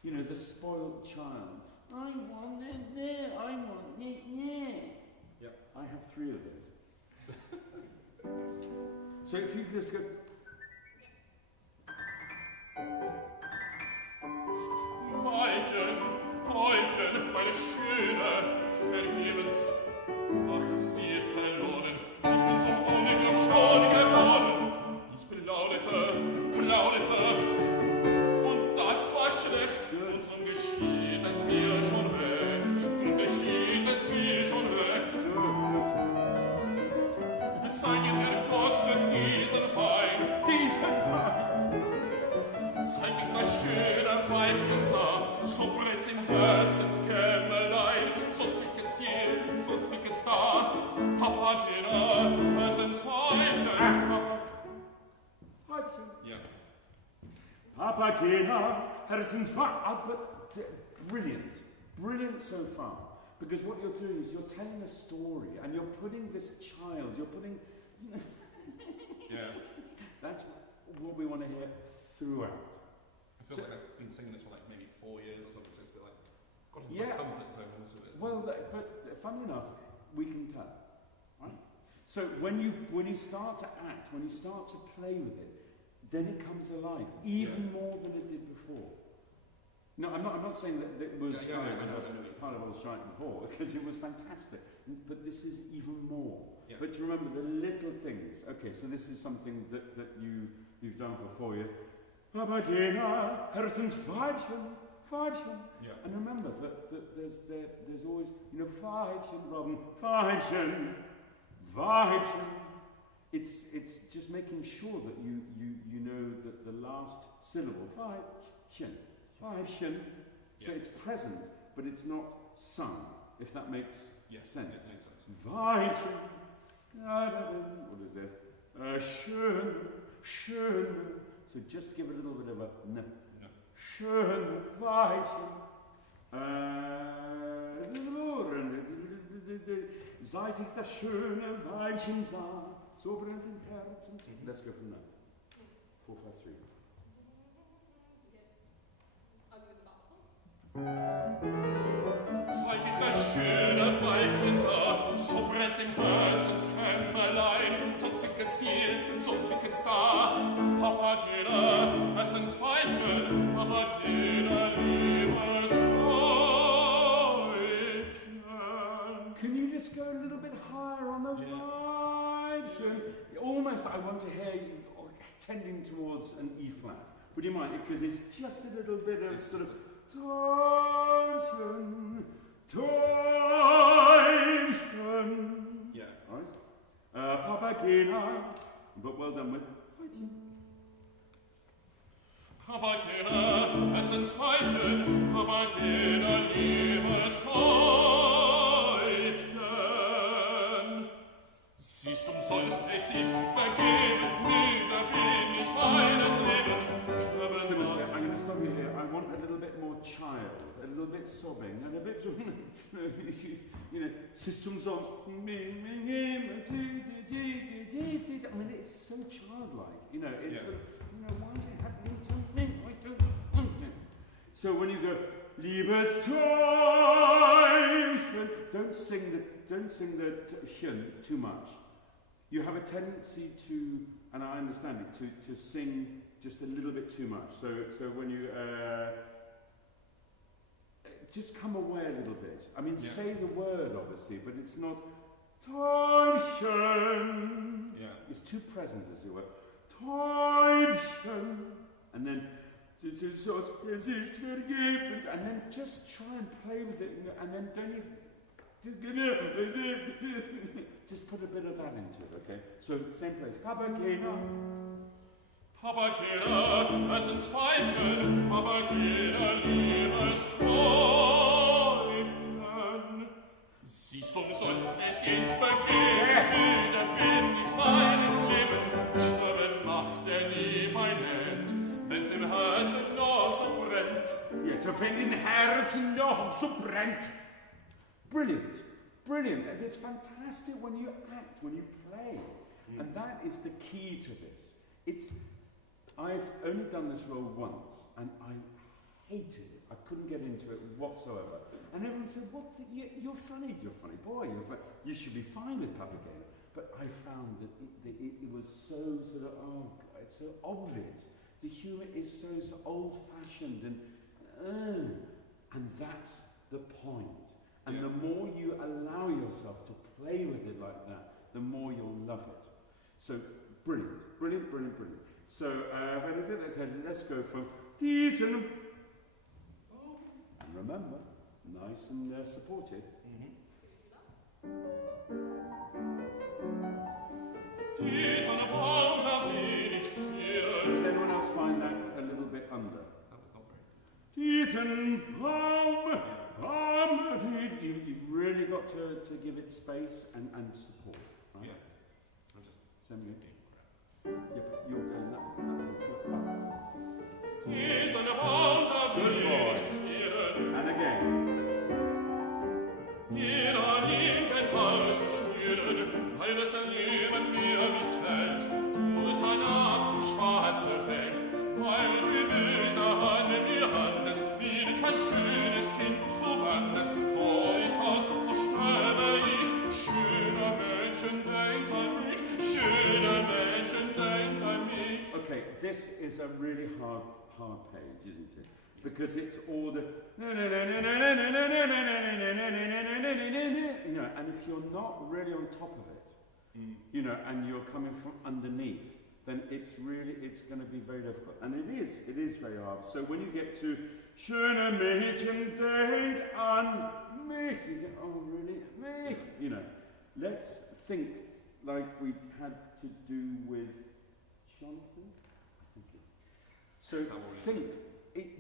in it. The spoiled child. I want it there, I want it there. Yep. I have 3 of those. So if you just go, so brennt's im Herzenskämmerlein, so zwicken's hier, so zwicken's da. Papagena, Herzensweibchen, ja. Papagena, but brilliant so far. Because what you're doing is you're telling a story and you're putting this child, Yeah. That's what we want to hear throughout. I feel like I've been singing this for like maybe 4 years or something, so it's a bit like, got into Yeah. my comfort zone also a bit. Well, but funny enough, we can tell, right? So when you start to act, when you start to play with it, then it comes alive even more than it did before. No, I'm not saying that it was I know. part of what I was trying before, because it was fantastic. But this is even more. Yeah. But you remember the little things. Okay, so this is something that you've done for 4 years. Papagena, Herzensweibchen. Yeah. And remember that there's always, Weibchen, Robin, Weibchen. It's just making sure that you know that the last syllable, Weibchen. So it's present, but it's not sung, if that makes sense. It makes sense. Weibchen. What is it? Schön. So just give it a little bit of a n. No. Schön Weibchen. Seit ich das schöne Weibchen sah, so brennt im Herzen. Let's go from there. 4, 5, 3. Seit ich das schöne Weibchen sah, so brennt's im Herzenskämmerlein, so zwicken's hier, so zwicken's da. Papagena, Herzensweibchen, Papagena, liebes Weibchen. Can you just go a little bit higher on the Weibchen? Almost, I want to hear you tending towards an E flat. Would you mind? Because it's just a little bit of sort of Teufchen. Yeah. Right? Papagena. But well done with Papagena, Herzensweibchen, Papagena, liebes Weibchen. Siehst umsonst, es ist vergebens, müde bin ich meines Lebens. Timothy, I'm going to stop you here. I want a little bit more child, a little bit sobbing, and a bit of, systems on. I mean, it's so childlike, it's sort of, why is it happening to me? So when you go, liebes Teufchen, don't sing the chen too much. You have a tendency to, and I understand it, to sing just a little bit too much. So when you just come away a little bit. I mean, say the word obviously, but it's not Teufchen. Yeah. It's too present, as it were. Teufchen, and then es ist vergebens, and then just try and play with it, and then don't even just put a bit of that into it, okay? So same place. Papagena. Papagena, Herzensweibchen, Papagena, liebes Weibchen. Siehst umsonst, es ist vergebens, müde bin ich meines Lebens. Sterben macht nie mein End, wenn's im Herzen noch so brennt. Yeah, so wenn im Herzen noch so brennt. Brilliant. And it's fantastic when you act, when you play. And that is the key to this. I've only done this role once, and I hated it. I couldn't get into it whatsoever. And everyone said, you're funny, boy, you should be fine with Papagena. But I found that it was so sort of, it's so obvious. The humour is so old-fashioned, and that's the point. And the more you allow yourself to play with it like that, the more you'll love it. So, brilliant. So, okay, let's go from diesen. And remember, nice and supported. Diesen Baum, da will ich zielen. Does anyone else find that a little bit under? That was not very diesen Baum, you've really got to give it space and support. Right? Yeah. Send me you're going that way. Diesen Baum, da will ich zieren. And again. Jeder linken Haus schnüren, weil es ein Leben mir missfällt. Guter Nacht, schwarze Welt, weil du böse Hand mir handest, wie kein schönes Kind so bandes. So ist aus, so sterbe ich. Schöne Mädchen, denkt an mich. Schöne Mädchen, denkt an mich. Okay, this is a really hard page, isn't it? Because it's all the and if you're not really on top of it, and you're coming from underneath, then it's going to be very difficult. And it is very hard. So when you get to schöne Mädchen, denk an mich, you think, oh really, me? Let's think like we had to do with Jonathan. So think.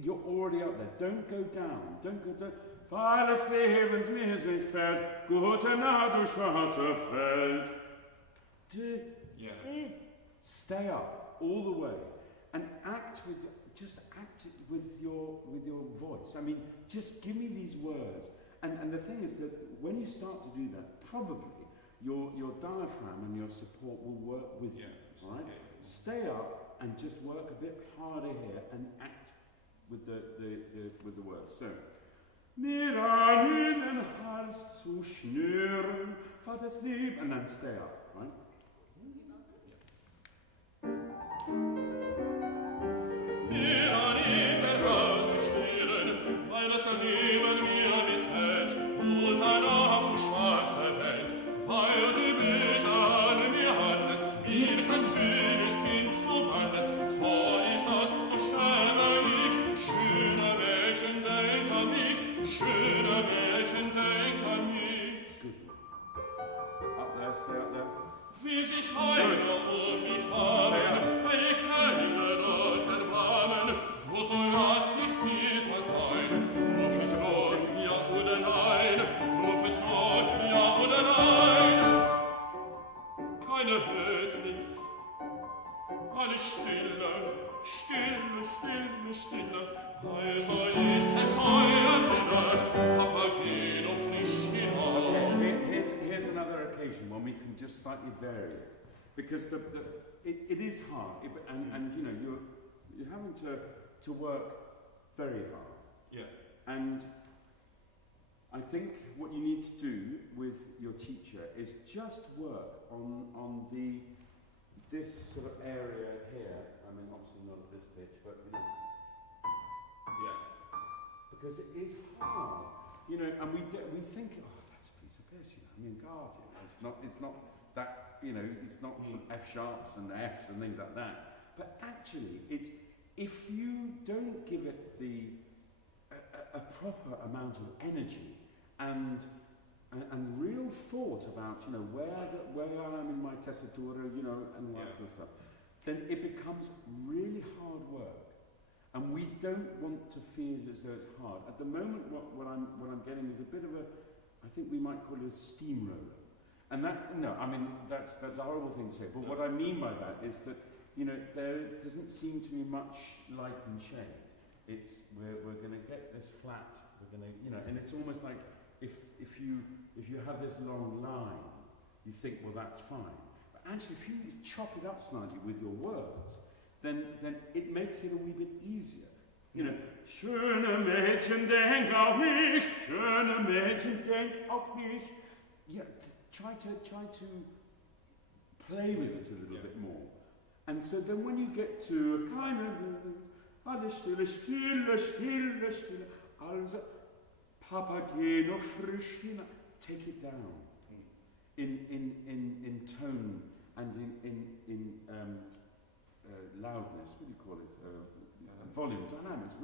You're already up there. Don't go down. Don't go down. Weil des Lebens mir ist missfällt, gute Nacht, du schwarze Feld. Stay up all the way and act with your voice. I mean, just give me these words. And the thing is that when you start to do that, probably your diaphragm and your support will work with you. Right? Okay. Stay up and just work a bit harder here and act with the words. So, mir an den Hals zu schnüren, war das Leben, and then stay up, right? Mir an den Hals zu schnüren, weil das Leben mir missfällt, und danach du schwarze Welt, weil du böse an mir handest, wie kein schönes Kind so bandes, so ist das, so sterbe ich. Schöne Mädchen, denkt an mich. Schöne Mädchen, denkt an mich. Good. Up there, stay up there. Wie sich Heile mich haben, ich heile durch Erbarmen. Wo soll das nicht diesmal sein? Nur vertrauen, ja oder nein? Nur vertrauen, ja oder nein? Keine hört mich. Alles Stille. Also ist es euer Wille, Papageno frisch hinauf. Here's another occasion when we can just slightly vary it, because it is hard, and you're having to work very hard. Yeah. And I think what you need to do with your teacher is just work on this sort of area here. I mean, obviously not at this pitch, but yeah, because it is hard, and we think, oh, that's a piece of piss, I mean, God, it's not that, it's not some F sharps and Fs and things like that. But actually, it's if you don't give it a proper amount of energy and real thought about, where I am in my tessitura, and all that sort of stuff, then it becomes really hard work. And we don't want to feel as though it's hard. At the moment, what I'm getting is a bit of I think we might call it a steamroller. And that's a horrible thing to say. But what I mean by that is that, there doesn't seem to be much light and shade. It's we're going to get this flat. We're going to, and it's almost like if you have this long line, you think, well, that's fine. But actually, if you chop it up slightly with your words, then it makes it a wee bit easier. Schöne Mädchen, denk auf mich. Schöne Mädchen, denk auf mich. Try to play with it a little bit more. And so then when you get to a kind of alles stille, stille, stille, stille, also Papageno frisch hinein, take it down in tone and in loudness. What do you call it? Volume, dynamics.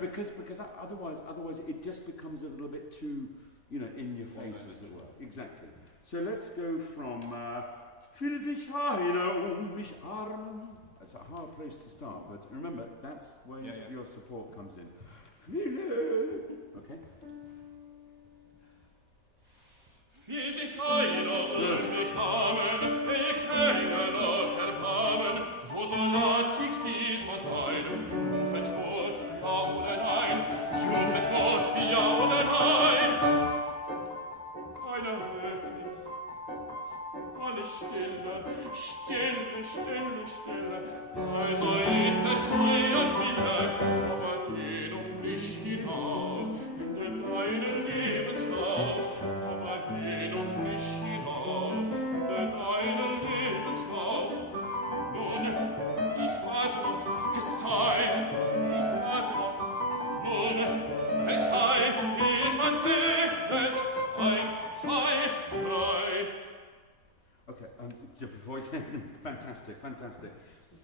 Because otherwise it just becomes a little bit too, in your face, as it were. Exactly. So let's go from will sich Heile mich armen. it's a hard place to start, but remember, that's where your support comes in. Okay? Wie sich einer und mich haben, ich hänge noch erbarmen, wo soll das sich diesmal sein? Rufet wohl, ja oder nein, rufet wohl, ja oder nein. Keiner hört mich, alles stille, stille, stille, stille, also ist es euer Wille, aber geh doch frisch hinauf, in den deinen Lebenslauf, aber geh doch frisch hinauf, in den deinen Lebenslauf. Nun, ich warte noch, es sei, ich warte noch, nun, es sei, wie es man segnet, 1, 2, 3. Okay, before you, fantastic.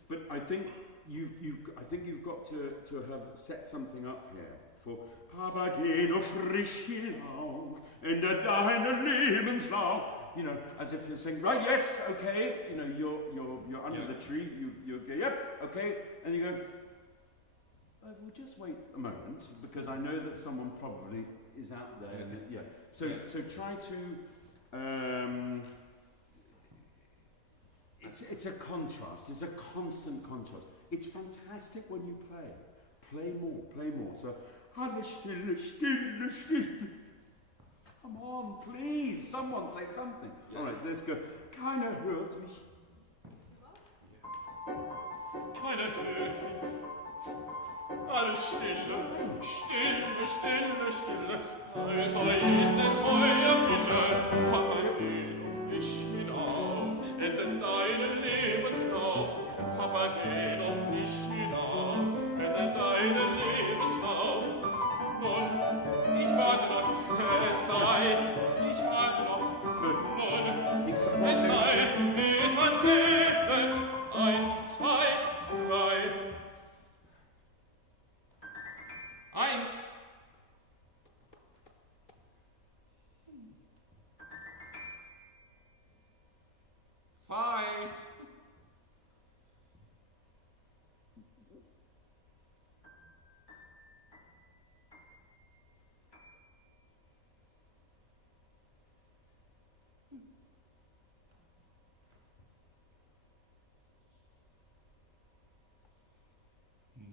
But I think you've got to have set something up here for aber geh doch frisch hinauf in deinen Lebenslauf. You know, as if you're saying, right, yes, okay. You know, you're under the tree. You go, yep, okay, and you go. We'll just wait a moment because I know that someone probably is out there. So try to. It's a contrast. It's a constant contrast. It's fantastic when you play. Play more. So, alles stille, stille, stille. Come on, please. Someone say something. Yeah. All right, let's go. Keiner hört mich. Keiner hört mich. Alles stille, stille, stille, stille. Also ist es euer Wille, Papa, geh doch frisch hinauf in den deinen Lebenslauf. Papa, geh doch frisch hinauf in den deinen Lebenslauf. Nun, ich warte noch, es sei, ich warte noch. Nun, es sei, wie es man segnet. 1, 2, 3. 1. Zwei.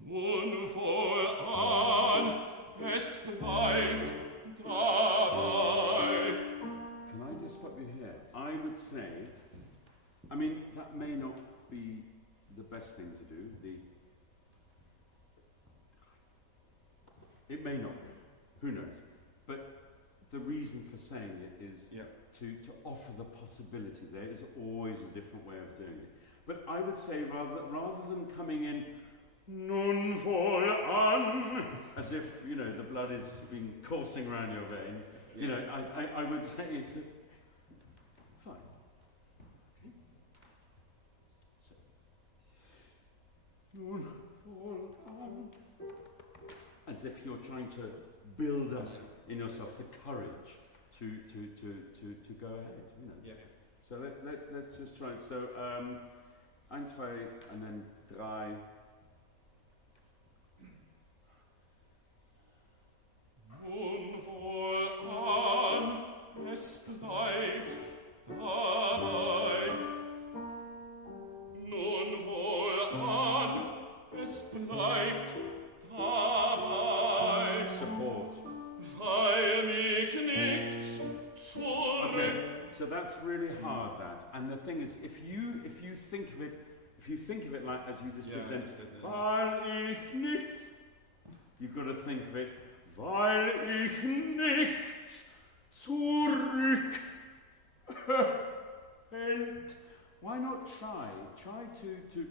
Nun wohlan, es bleibt dabei. Can I just stop you here? I would say, I mean, that may not be the best thing to do. It may not be. Who knows? But the reason for saying it is to offer the possibility. There is always a different way of doing it. But I would say rather than coming in nun voran, as if, you know, the blood is been coursing around your vein, you know, I would say it's fine. Okay. So, nun voran, as if you're trying to build up in yourself the courage to go ahead, you know. Yeah. So let's just try it. So 1, 2, and then 3. Nun wohlan, es bleibt dabei. Nun wohlan, es bleibt dabei. Support. Weil mich nichts zurück. So that's really hard. That, and the thing is, if you think of it like as you just did then, weil ich nicht, you've got to think of it. Weil ich nichts zurück hält. Why not try? Try to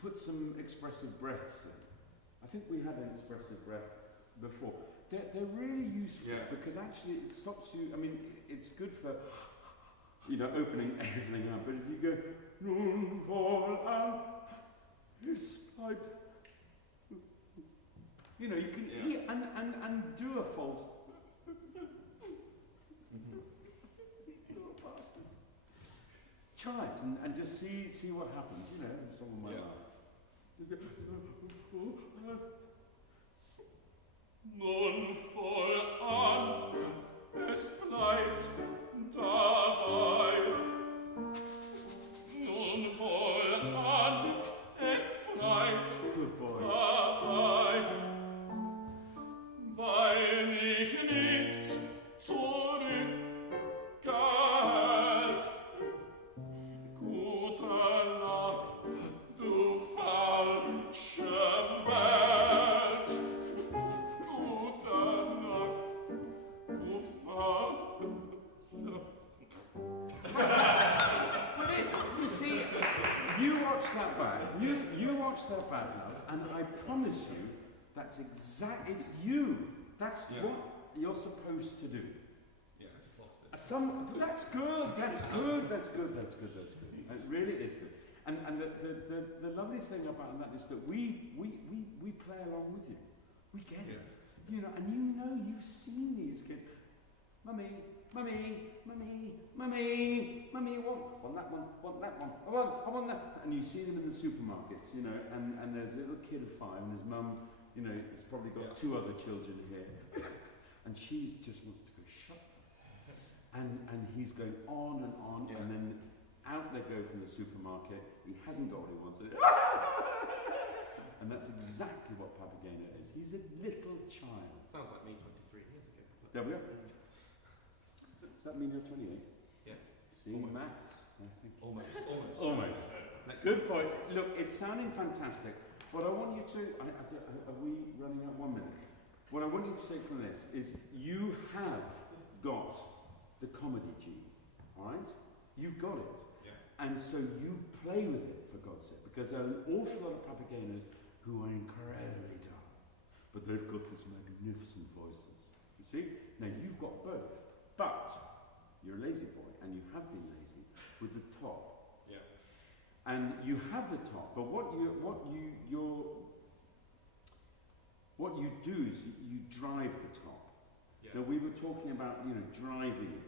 put some expressive breaths in. I think we had an expressive breath before. They're really useful because actually it stops you. I mean, it's good for, you know, opening everything up. But if you go nun voran, es bleibt. You know, you can hear and do a false. You bastards. try it and just see what happens. You know, if someone might laugh. Just go, Nun voll an, es bleibt dabei. Nun voll an, es bleibt good boy. dabei. Weil mich nichts zurückgehält. Gute Nacht, du falsche Welt. Gute Nacht, du falsche But you see, you watch that back. You watch that back now, and I promise you, that's it's you. That's what you're supposed to do. Yeah, I just lost it. That's good. It really is good. And the lovely thing about that is that we play along with you. We get it. You know, and you've seen these kids. Mummy, want that one, I want that. And you see them in the supermarkets, you know, and there's a little kid of 5 and his mum, you know, has probably got 2 other children here. And she just wants to go, shut up. And he's going on, and then out they go from the supermarket. He hasn't got what he wanted. And that's exactly what Papageno is. He's a little child. Sounds like me 23 years ago. There we go. Does that mean you're 28? Yes. See, Almost. maths, I think. Almost. Next Good point. Look, it's sounding fantastic. What I want you to, are we running out 1 minute? What I want you to say from this is you have got the comedy gene, all right? You've got it. Yeah. And so you play with it, for God's sake, because there are an awful lot of Papagenos who are incredibly dull, but they've got these magnificent voices. You see? Now you've got both, but you're a lazy boy, and you have been lazy with the top. Yeah. And you have the top, but what you do is you drive the top. Yeah. Now we were talking about, you know, driving it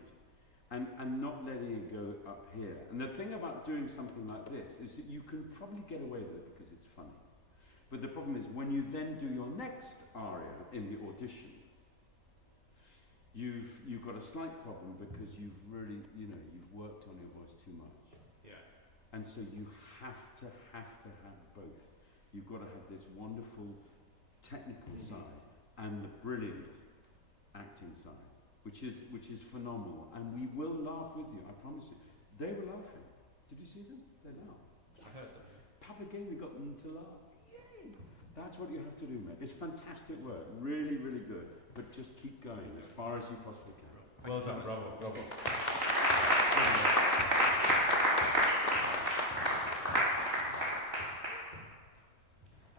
and not letting it go up here. And the thing about doing something like this is that you can probably get away with it because it's funny. But the problem is when you then do your next aria in the audition, you've got a slight problem because you've really, you know, you've worked on your voice too much. Yeah. And so you have to have both. You've got to have this wonderful technical side and the brilliant acting side, which is phenomenal. And we will laugh with you, I promise you. They were laughing. Did you see them? They laughed. I heard that. Papageno got them to laugh. Yay! That's what you have to do, mate. It's fantastic work. Really, really good. But just keep going as far as you possibly can. Well done, bravo.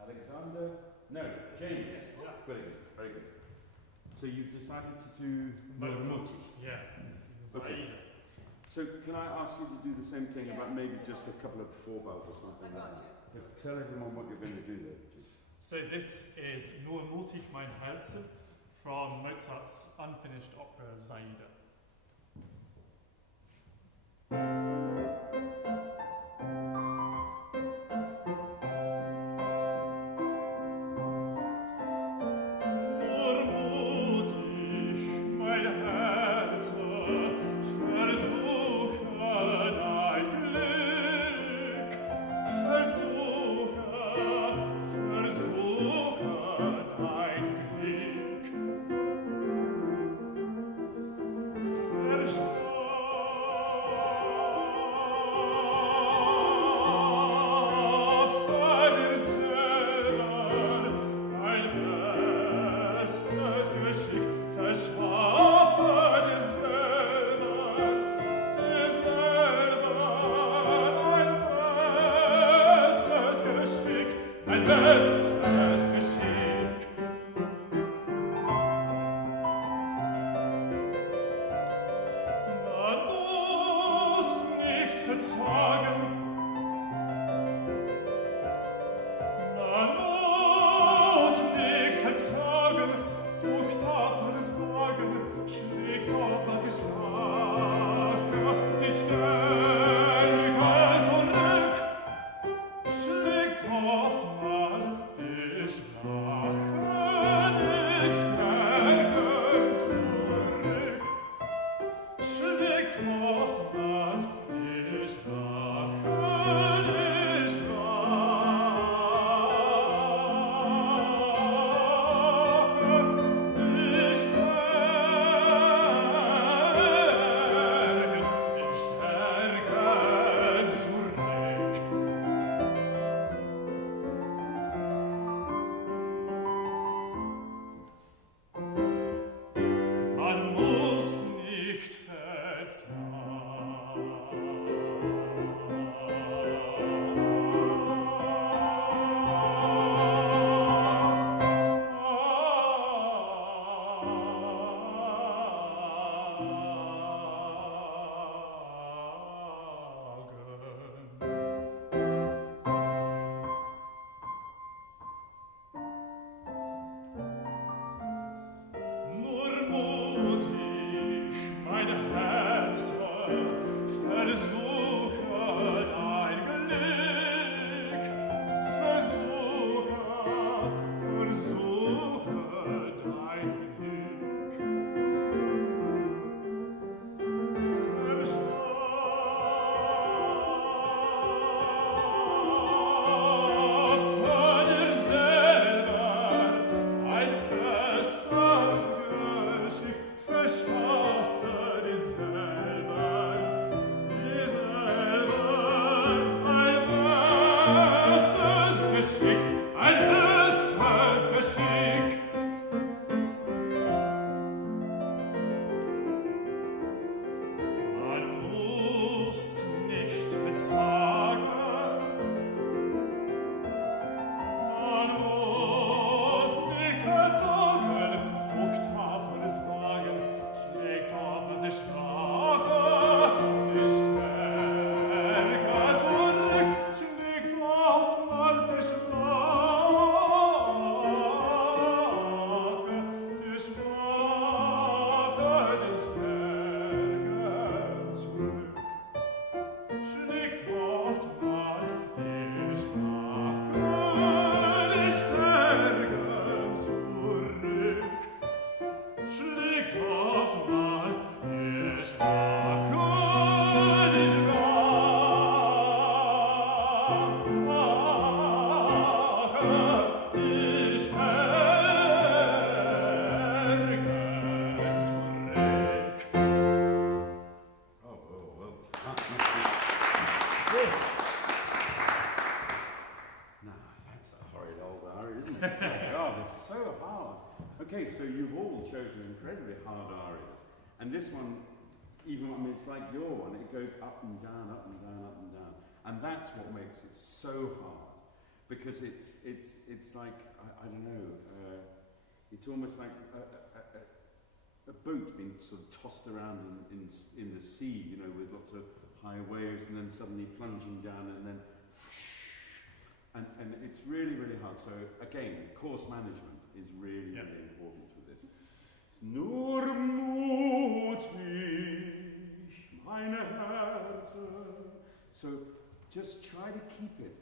Alexander? No, James. Yeah. Brilliant. Very good. So you've decided to do Mozart. Yeah. Okay. So can I ask you to do the same thing Yeah. about maybe just a couple of 4 bells or something I like got that? you. Tell everyone what you're going to do there, please. So this is Nur mutig mein Herze from Mozart's unfinished opera Zaida. Nur mutig mein Herz versuche dein Glück, versuche dein Glück. Schlägt auf, was ich frage, die Stärke Okay, so you've all chosen incredibly hard arias. And this one, even, I mean, it's like your one, it goes up and down, up and down, up and down. And that's what makes it so hard. Because it's like, I don't know, it's almost like a boat being sort of tossed around in the sea, you know, with lots of high waves and then suddenly plunging down and then and it's really, really hard. So again, course management is really, really important with this. Nur mutig, meine Herze. So just try to keep it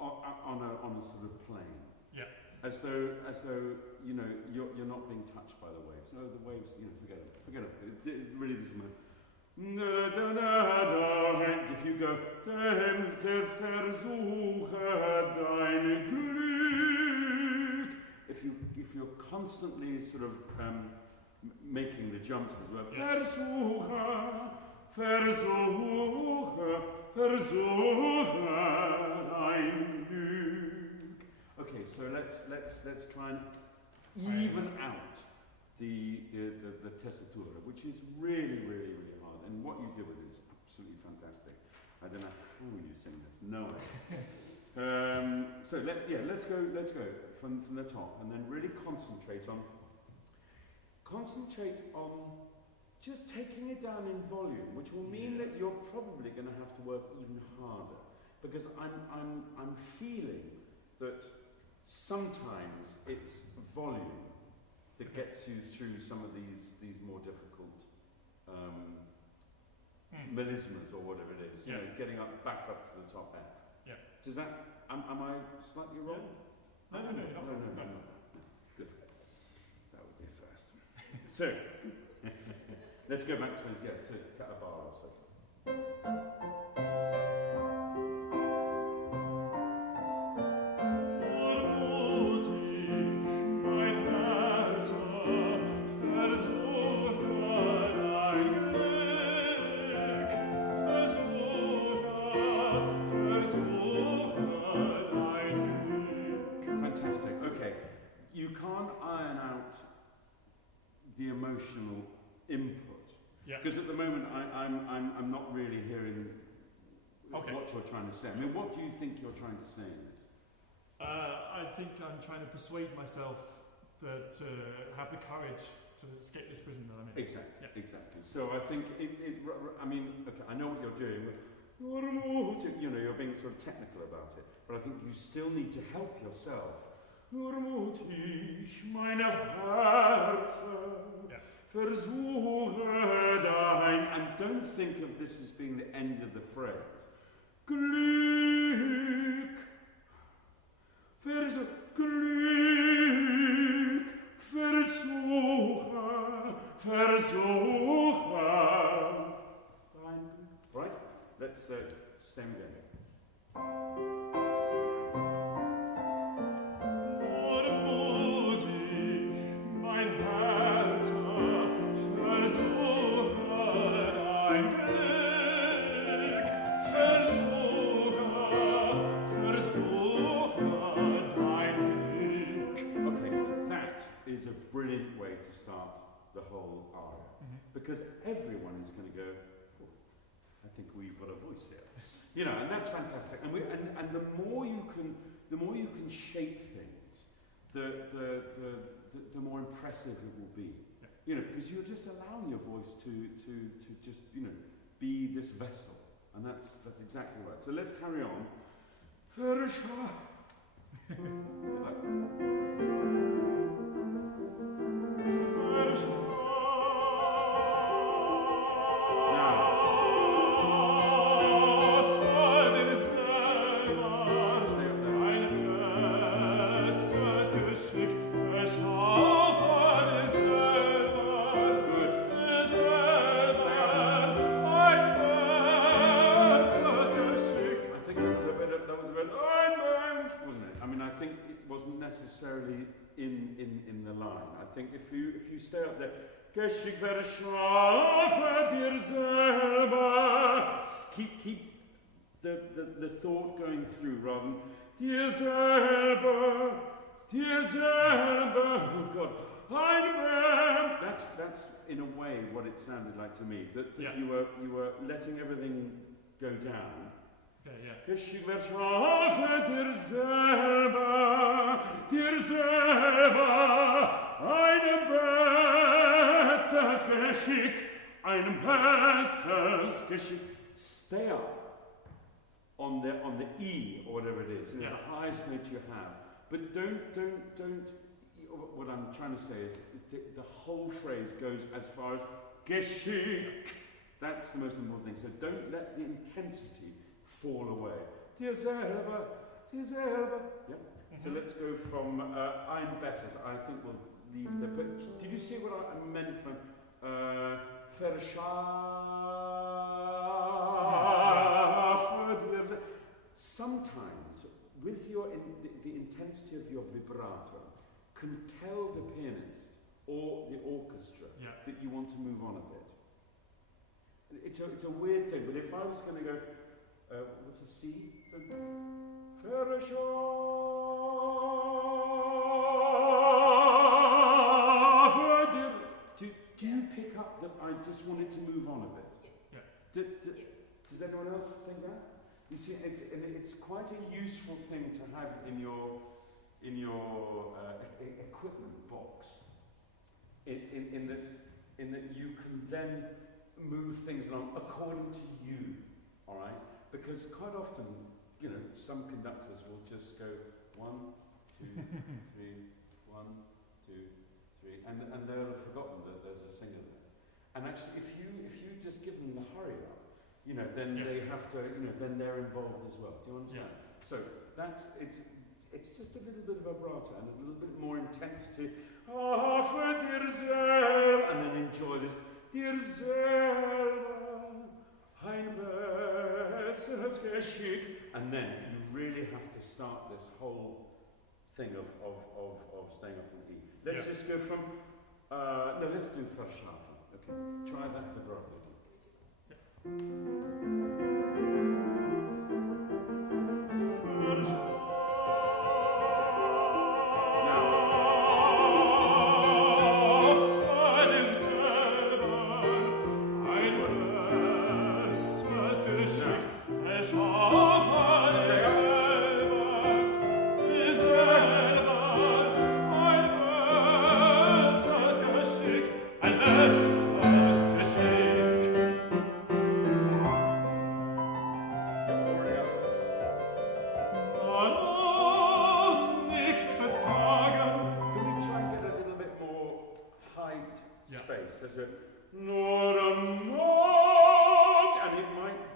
on a sort of plane. Yeah. As though you know you're not being touched by the waves. No, the waves, you know, forget it. It really doesn't matter. If you go, versuche dein Glück. If you're constantly sort of making the jumps as well. Versuche dein Glück. Okay, so let's try and even out the tessitura, which is really, really, really hard. And what you did with it is absolutely fantastic. I don't know how you sing this. No idea. So let's go from the top, and then really concentrate on just taking it down in volume, which will mean that you're probably going to have to work even harder, because I'm feeling that sometimes it's volume that gets you through some of these more difficult melismas or whatever it is. You know, getting back up to the top F. Yeah. Does that? Am I slightly wrong? No. Good. That would be a first. So let's go back to Catabar. So. You can't iron out the emotional input, because at the moment I'm not really hearing what you're trying to say. I mean, what do you think you're trying to say in this? I think I'm trying to persuade myself that have the courage to escape this prison that I'm in. Exactly. So I think I mean, okay, I know what you're doing. You know, you're being sort of technical about it, but I think you still need to help yourself. Nur mutig, meine Herze. Versuche dein, and don't think of this as being the end of the phrase. Glück, Glück, versuche dein. Right? Let's sing again. Mein Herz versuche dein Glück, versuche dein Glück. Okay, that is a brilliant way to start the whole aria. Because everyone is going to go, oh, I think we've got a voice here. You know, and that's fantastic. And the more you can shape things, the more impressive it will be. Yeah. You know, because you're just allowing your voice to just, you know, be this vessel. And that's exactly right. So let's carry on. Necessarily in the line. I think if you stay up there, Geschick verschlafe dir selber. Keep the thought going through rather than dir selber, oh God. That's in a way what it sounded like to me. That Yeah. you were letting everything go down. Yeah. Geschick verschlafe dir selber, einem besseres Geschick, Stay up on the E or whatever it is, you know, Yeah. the highest note you have. But don't. What I'm trying to say is the whole phrase goes as far as Geschick. That's the most important thing. So don't let the intensity fall away. Dir selber. Yep. So let's go from ein besseres. I think we'll leave the. But did you see what I meant from verschaffen? Sometimes, with the intensity of your vibrato, can tell the pianist or the orchestra that you want to move on a bit. It's a weird thing, but if I was going to go, what's a C? Do you pick up that I just wanted to move on a bit? Yes. Does anyone else think that? You see, it's quite a useful thing to have in your equipment box. In that you can then move things along according to you. All right, because quite often, you know, some conductors will just go 1, 2, 3, 1, 2, 3, and they'll have forgotten that there's a singer there. And actually, if you just give them the hurry up, you know, then they have to, you know, then they're involved as well. Do you understand? Yeah. So it's just a little bit of vibrato and a little bit more intensity. Ah, für dir selber, and then enjoy this. Dir selber, ein besseres Geschick, and then you really have to start this whole thing of staying up on E. Let's just go from no, let's do verschaffen. Okay, try that vibrato.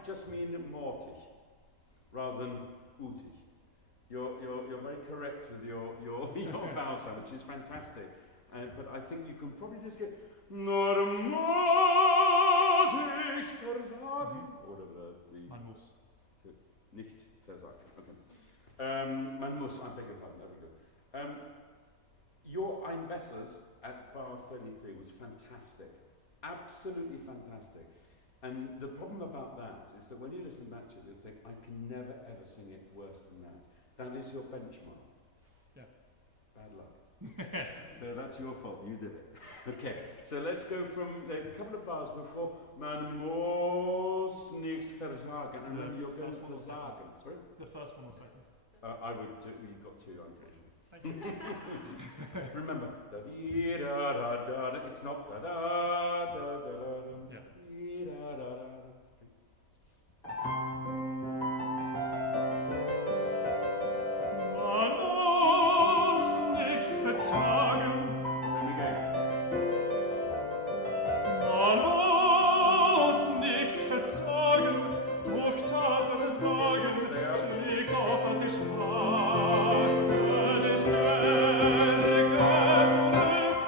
just mean mortig rather than utig. You're very correct with your vowel sound, which is fantastic. But I think you can probably just get normatig versagen. Oder Man muss. Nicht versagen. Okay. Man muss, I beg your pardon, there we go. Your Ein Bessers at bar 33 was fantastic. Absolutely fantastic. And the problem about that is that when you listen back to it, you think, I can never ever sing it worse than that. That is your benchmark. Yeah. Bad luck. No, that's your fault. You did it. Okay, so let's go from a couple of bars before Man muss nicht versagen, and then you're going to versagen. Sorry? The first one or second? I would do, you got two, unfortunately. Thank you. Remember, da-dee-da-da-da, it's not da-da-da-da-da. Yeah. Dee-da-da-da. Man muss nicht verzagen. Same again. Man muss nicht verzagen. Durch tapferes Wagen schlägt auf, was die Schwache die Stärke zurück.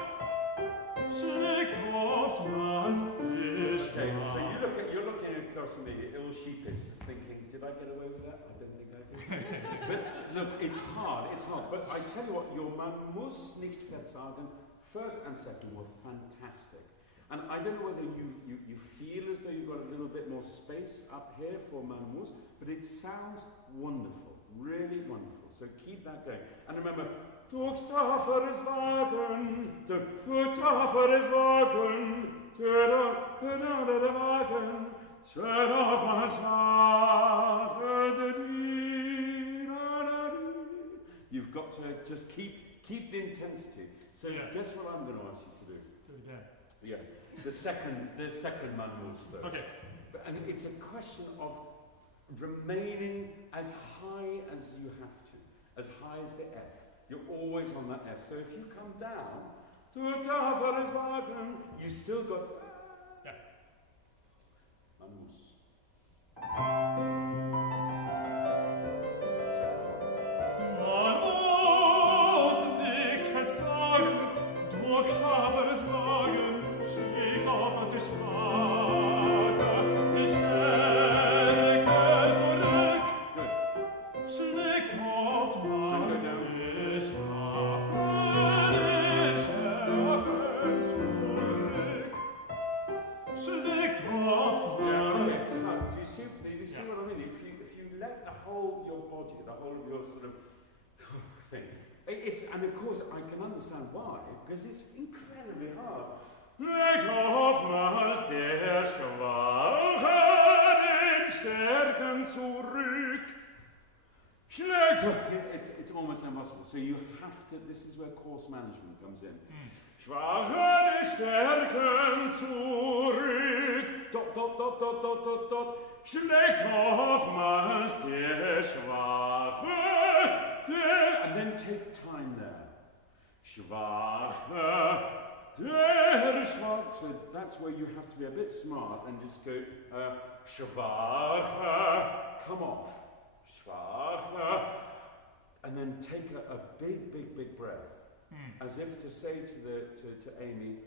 Schlägt oftmals die Okay, so Schwache. you're looking across at me, ill sheepish, just thinking, did I get away with that? I don't think I did. But look, it's hard. But I tell you what, your Man muss nicht verzagen, first and second were fantastic. And I don't know whether you feel as though you've got a little bit more space up here for Man muss, but it sounds wonderful, really wonderful. So keep that going. And remember, durch tapferes Wagen, durch tapferes Wagen, Wagen, schön auf was You've got to just keep the intensity. So Yeah. guess what I'm going to ask you to do? Do it again. Yeah, the second Man muss though. Okay. And it's a question of remaining as high as you have to, as high as the F. You're always on that F. So if you come down, you still got Yeah. Man muss. Man muss nicht verzagen, durch tapferes Wagen schlägt auf, was die Schwache die Stärke zurück. Good. Schlägt oftmals die Schwache zurück. Schlägt oftmals. Do you see what I mean? If you let your body, the whole of your sort of thing, and of course I can understand why, because it's incredibly hard. Schlägt oftmals der Schwache den Stärken zurück. It's almost impossible. So you have to, this is where course management comes in. Schwache die Stärken zurück. Dot, dot, dot, dot, dot, dot, dot. Schlägt oftmals der Schwache. And then take time there. Schwache. Der Schwache. So that's where you have to be a bit smart and just go, Schwache. Come off. Schwache. And then take a big, big, big breath. As if to say to Amy,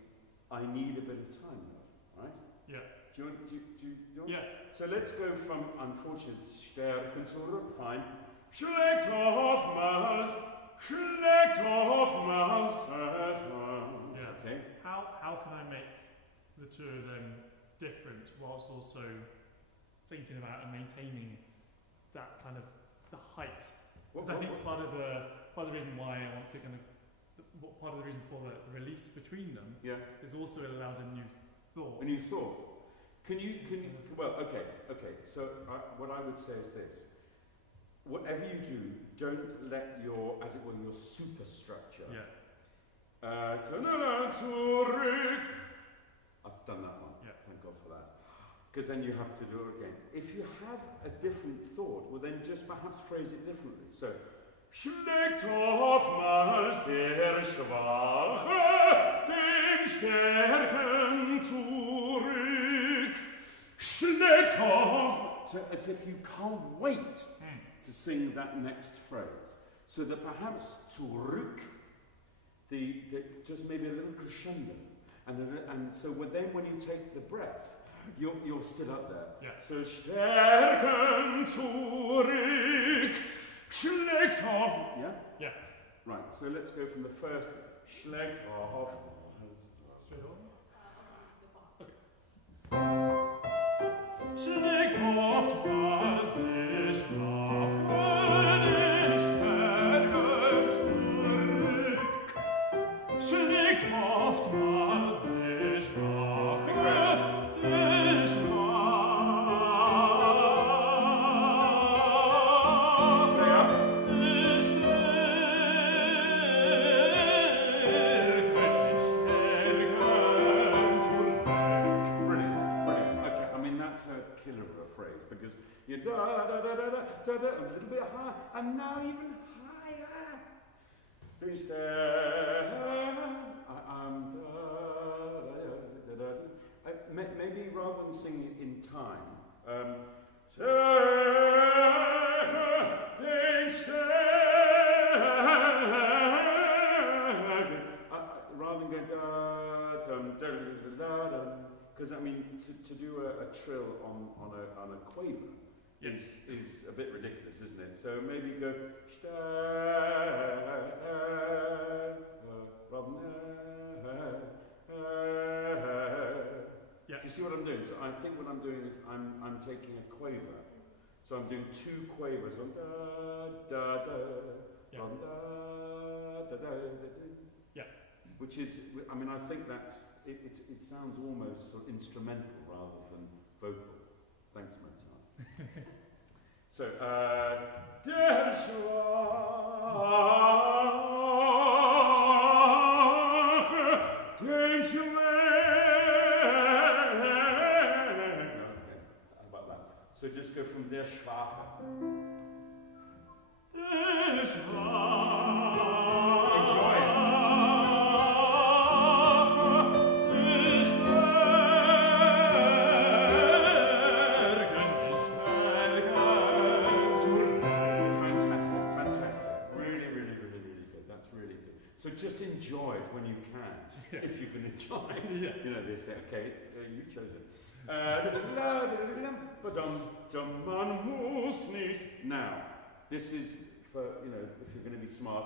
I need a bit of time, right? Yeah. Do you want? Yeah. So let's go from unfortunate Stärken zurück, fine. Schlägt oftmals as well. Yeah. Okay. How can I make the two of them different whilst also thinking about and maintaining that kind of the height? Because I think part of the reason why I want to kind of part of the reason for the release between them is also it allows a new thought. A new thought. Can you well, okay. So what I would say is this. Whatever you do, don't let your, as it were, your superstructure. Yeah. Zurück. I've done that one. Yeah. Thank God for that. Because then you have to do it again. If you have a different thought, well then just perhaps phrase it differently. So, schlägt oftmals der Schwache den Stärken zurück. Schlägt oft so as if you can't wait to sing that next phrase. So that perhaps zurück, just maybe a little crescendo. And so when you take the breath, you're still up there. Yeah. So stärken zurück, schlägt auf. Yeah? Yeah. Right, so let's go from the first schlägt auf. Straight on. Schlägt oftmals die Schwache die Stärke zurück. Schlägt oftmals die Schwache die you da da da da da da, a little bit high, and now even higher. Please maybe rather than singing it in time, rather than going da dum da da da, because I mean to do a trill on a quaver. Yes. Is a bit ridiculous, isn't it? So maybe go yeah. Do you see what I'm doing? So I think what I'm doing is I'm taking a quaver. So I'm doing two quavers on da da da, Yeah. on da da da da. Yeah. Which is, I mean, I think that's it sounds almost sort of instrumental rather than vocal. Thanks, Mozart. So, der Schwache, den Schwächen. Okay, how about that? So just go from der Schwache. Der Schwache. Enjoy it. Just enjoy it when you can, if you can enjoy it. Yeah. You know, they say, okay, you chose it. Now, this is for, you know, if you're going to be smart.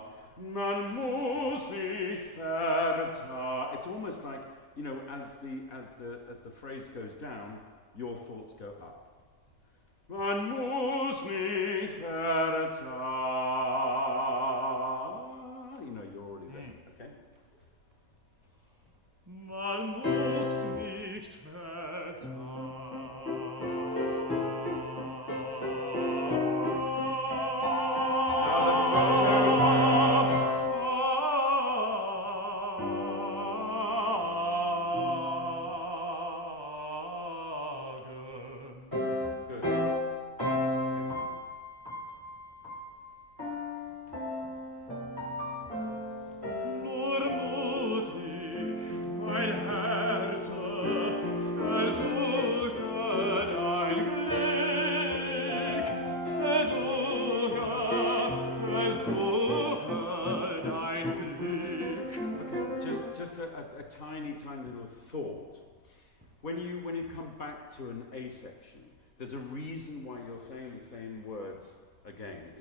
Man muss nicht verzeihen. It's almost like, you know, as the phrase goes down, your thoughts go up. Man muss nicht verzeihen. Man muss nicht verzeihen. When you come back to an A section, there's a reason why you're saying the same words again.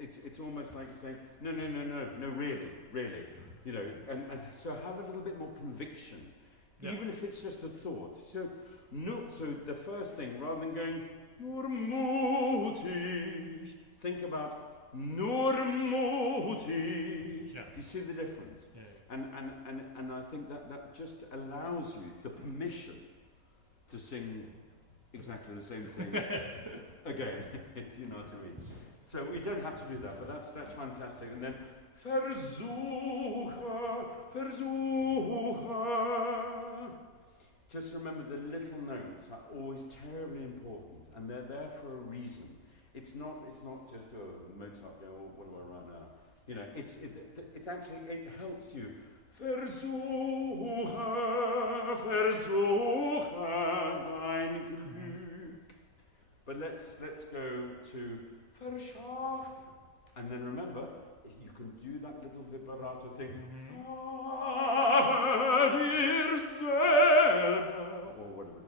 It's almost like saying, no, really, you know, and so have a little bit more conviction, even if it's just a thought. So the first thing, rather than going, nur mutig, think about nur mutig. Yeah. You see the difference? Yeah. And I think that just allows you the permission to sing exactly the same thing again. You know what I mean? So we don't have to do that, but that's fantastic. And then versuche. Just remember the little notes are always terribly important, and they're there for a reason. It's not just Mozart go, oh, what do I write now? You know, it's actually, it helps you. Versuche dein Glück. But let's go to Verschaff, and then remember, you can do that little vibrato thing. Or whatever.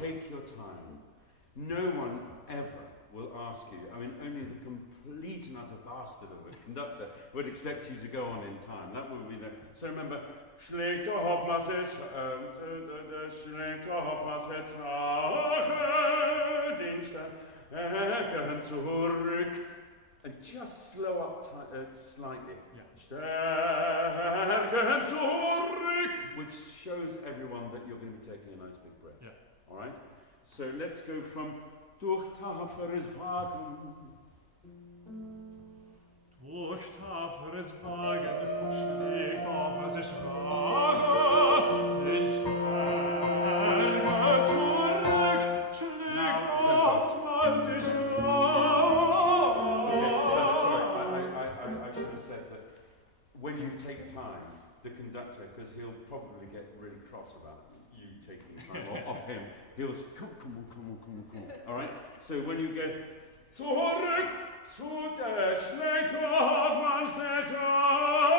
Take your time. No one ever will ask you. I mean, only the complete and utter bastard of a conductor would expect you to go on in time. That would be the. So remember, schlägt der Hofmann schlägt der Hofmann den Stern zurück, and just slow up slightly. Stärken zurück, which shows everyone that you're going to be taking a nice big breath. Yeah. All right? So let's go from durch taferes Wagen. Durch taferes Wagen schlägt auf sich Wagen den Stern zurück, schlägt oftmals die Schlag. Okay, sorry, I should have said that when you take time, the conductor, because he'll probably get really cross about you taking time off him, he'll say, come on. All right? So when you get zurück zu der Schlägerhofmanns der Schwache.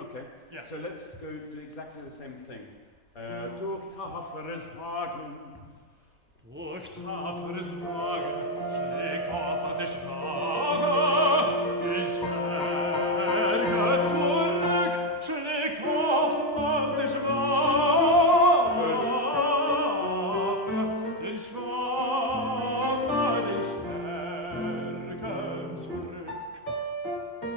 Okay. Yeah. So let's go do exactly the same thing. Durch taferes Wagen. Durch taferes Wagen schlägt auf sich Wagen den Stern zurück, schlägt oftmals die Schwache, den Schwachen, den Stärken zurück,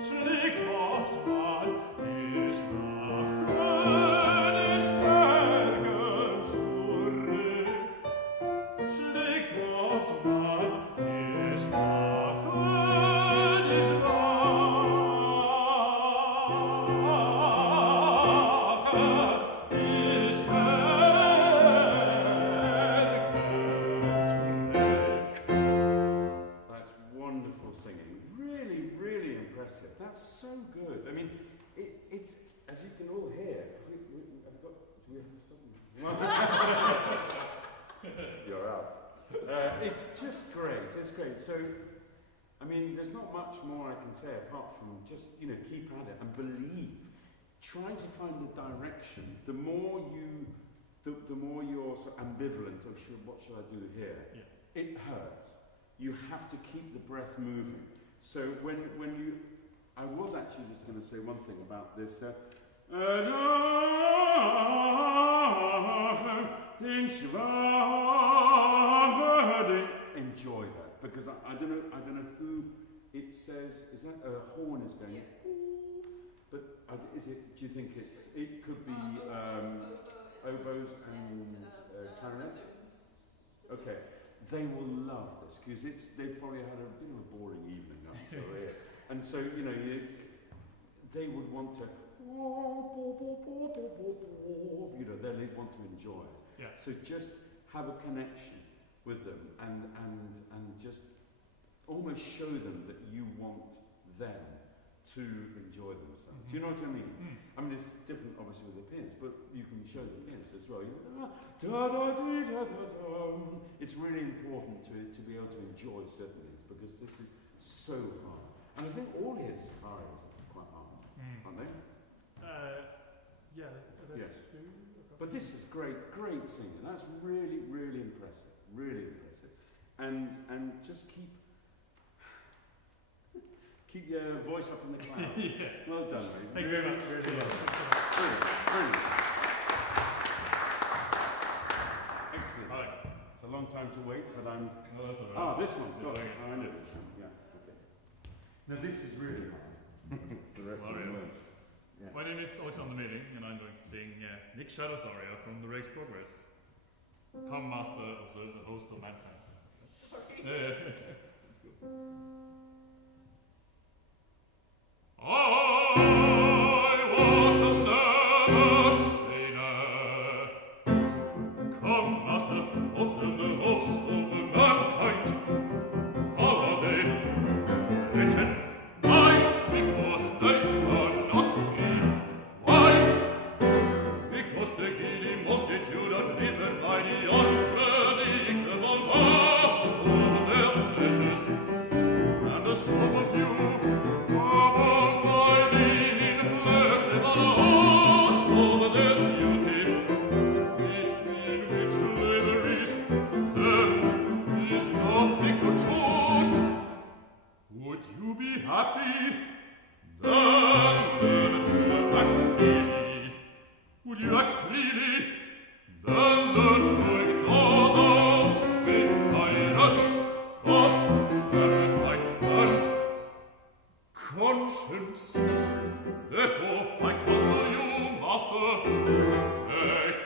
schlägt oftmals die Schwache, den Stärken zurück, schlägt oftmals die Schwache, die That's wonderful singing. Really, really impressive. That's so good. I mean, it as you can all hear, do we have to stop? You're out. It's just great. It's great. So, I mean, there's not much more I can say apart from just, keep at it and believe. Try to find the direction. The more you're sort of ambivalent of what should I do here, it hurts. You have to keep the breath moving. So when you, I was actually just going to say one thing about this. Enjoy that, because I don't know who it says. Is that a horn is going? Yeah. But do you think it could be oboes and clarinets? Okay, they will love this because they've probably had a bit of a boring evening up until here, and so they would want to, they want to enjoy it. Yeah. So just have a connection with them and just almost show them that you want them to enjoy themselves. Do you know what I mean? I mean, it's different obviously with the pianist, but you can show them this as well. It's really important to be able to enjoy certain things because this is so hard. And I think all his arias are quite hard, aren't they? yeah, that's Yes. true. But this is great singing. That's really, really impressive. Really impressive. And just keep your voice up in the clouds. Yeah. Well done, mate. Thank you very much. Really well. Brilliant. Brilliant. Excellent. Hi. It's a long time to wait, but I'm... No, that's all right. this one. Yeah, Got it. thank you. I know this one. Yeah, okay. Now this is really hard. The rest of the Mario. words. Yeah. My name is Alexander Meling, and I'm going to sing Nick Shadow's aria from the Race Progress. Come, Master, observe the host of mankind. Sorry. I was a nervous sailor. Come, Master, observe the host of mankind. How are they? Wretched? Why? Because they are not free. Why? Because the giddy multitude are driven by the unpredictable mass of their pleasures, and the sober few, governed by the inflexible oath of their duty, between which slaveries there is nothing to choose. Would you be happy? Then learn to act freely. Would you act freely? Then learn to ignore those twin tyrants of appetite and conscience. Therefore, I counsel you, Master, take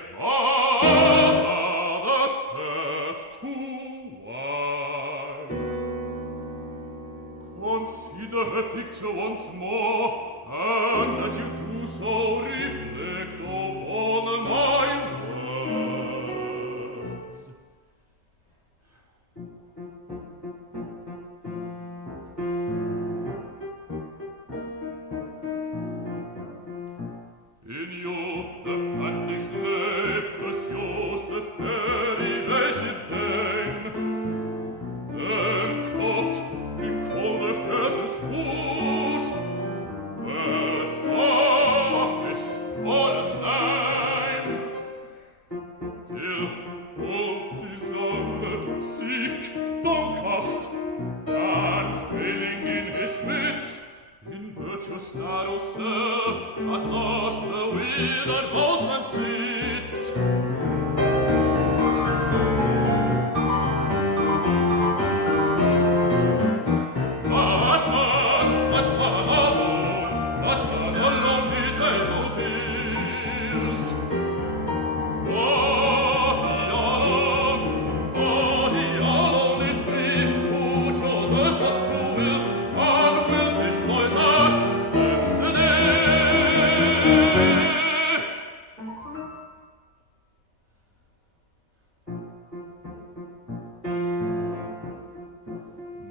another step to wife. Consider her picture once more, and as you do so, reflect upon my words. In youth, the panting slave pursues the fairy basic game. Then caught in colder fetters whose wealth, office, or a name, till all dishonored, seek, downcast, and failing in his wits, in virtue's narrow cell, at last the withered bowsman sits. That man alone his head fulfills. For he alone is free, who chooses what to will, and wills his choice as destiny.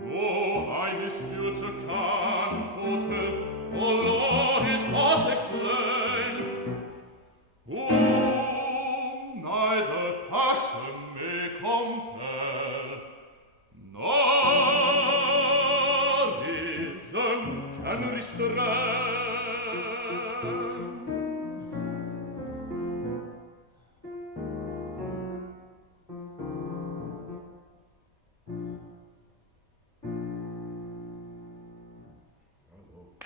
No eye his future can foretell, or his past explain. Whom neither passion may compel, nor reason can restrain.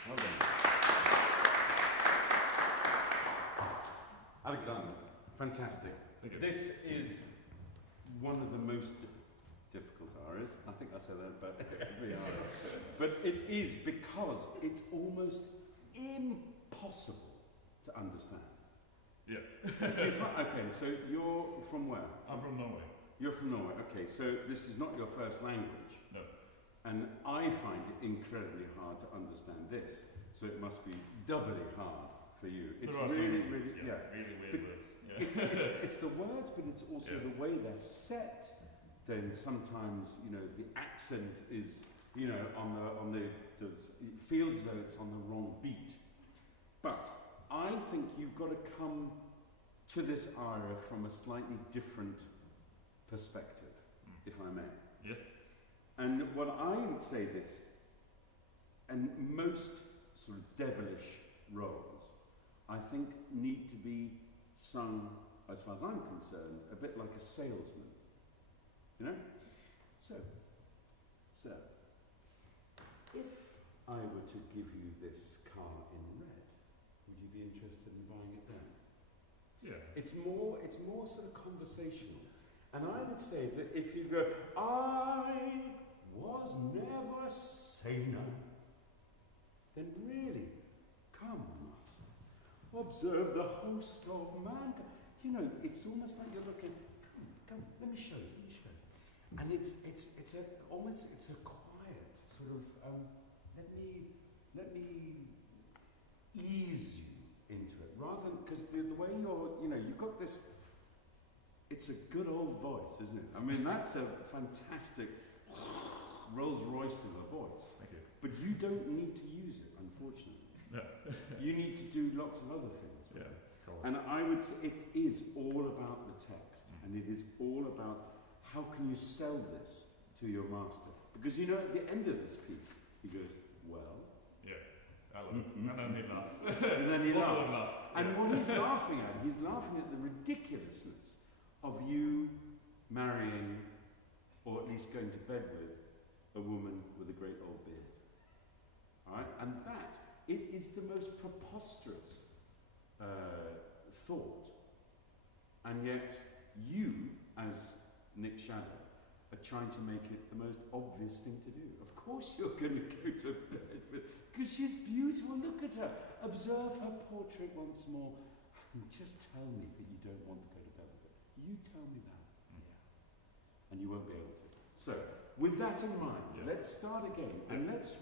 Well done. Alexander, fantastic. Thank you. This is one of the most difficult arias. I think I say that about every aria. But it is because it's almost impossible to understand. Yeah. Okay, so you're from where? I'm from Norway. You're from Norway. Okay, so this is not your first language. No. And I find it incredibly hard to understand this. So it must be doubly hard for you. It's There are really, some, really, yeah. really But weird words. Yeah. It's the words, but it's also Yeah. the way they're set. Then sometimes, you know, the accent is, you know, it feels as though it's on the wrong beat. But I think you've got to come to this aria from a slightly different perspective, if I may. Yes. And what I would say this, and most sort of devilish roles, I think need to be sung as far as I'm concerned, a bit like a salesman. You know? So, if I were to give you this car in red, would you be interested in buying it then? Yeah. It's more sort of conversational. And I would say that if you go, I was never saner, then really, come, master, observe the host of mankind. You know, it's almost like you're looking, come, let me show you. And it's a quiet sort of, let me ease you into it, rather than, because the way you've got this, it's a good old voice, isn't it? I mean, that's a fantastic Rolls Royce of a voice. Thank you. But you don't need to use it, unfortunately. Yeah. You need to do lots of other things. Yeah, of course. And I would say it is all about the text, and it is all about how can you sell this to your master. Because you know, at the end of this piece, he goes, well. Yeah, I love it. And then he laughs. And then he Both of them laughs. laugh. And Yeah. what he's laughing at the ridiculousness of you marrying, or at least going to bed with, a woman with a great old beard. All right? And that, it is the most preposterous thought. And yet, you, as Nick Shadow, are trying to make it the most obvious thing to do. Of course you're going to go to bed with, because she's beautiful. Look at her. Observe her portrait once more. And just tell me that you don't want to go to bed with her. You tell me that. And you won't be able to. So, with that in mind, let's start again. And let's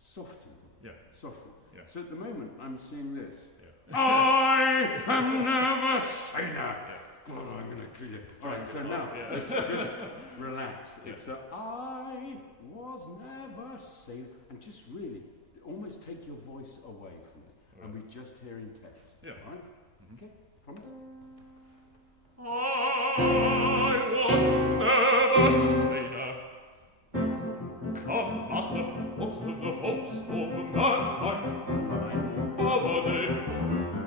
soften. Yeah. Soften. Yeah. So at the moment, I'm seeing this. Yeah. I am never saner. God, I'm going to kill you. All right, so now, let's just relax. Yeah. It's I was never saner. And just really, almost take your voice away from it. Yeah. And we just hear in text. Yeah. All right? Okay? Promise? I was never saner. Come, master, observe the host of mankind. How are they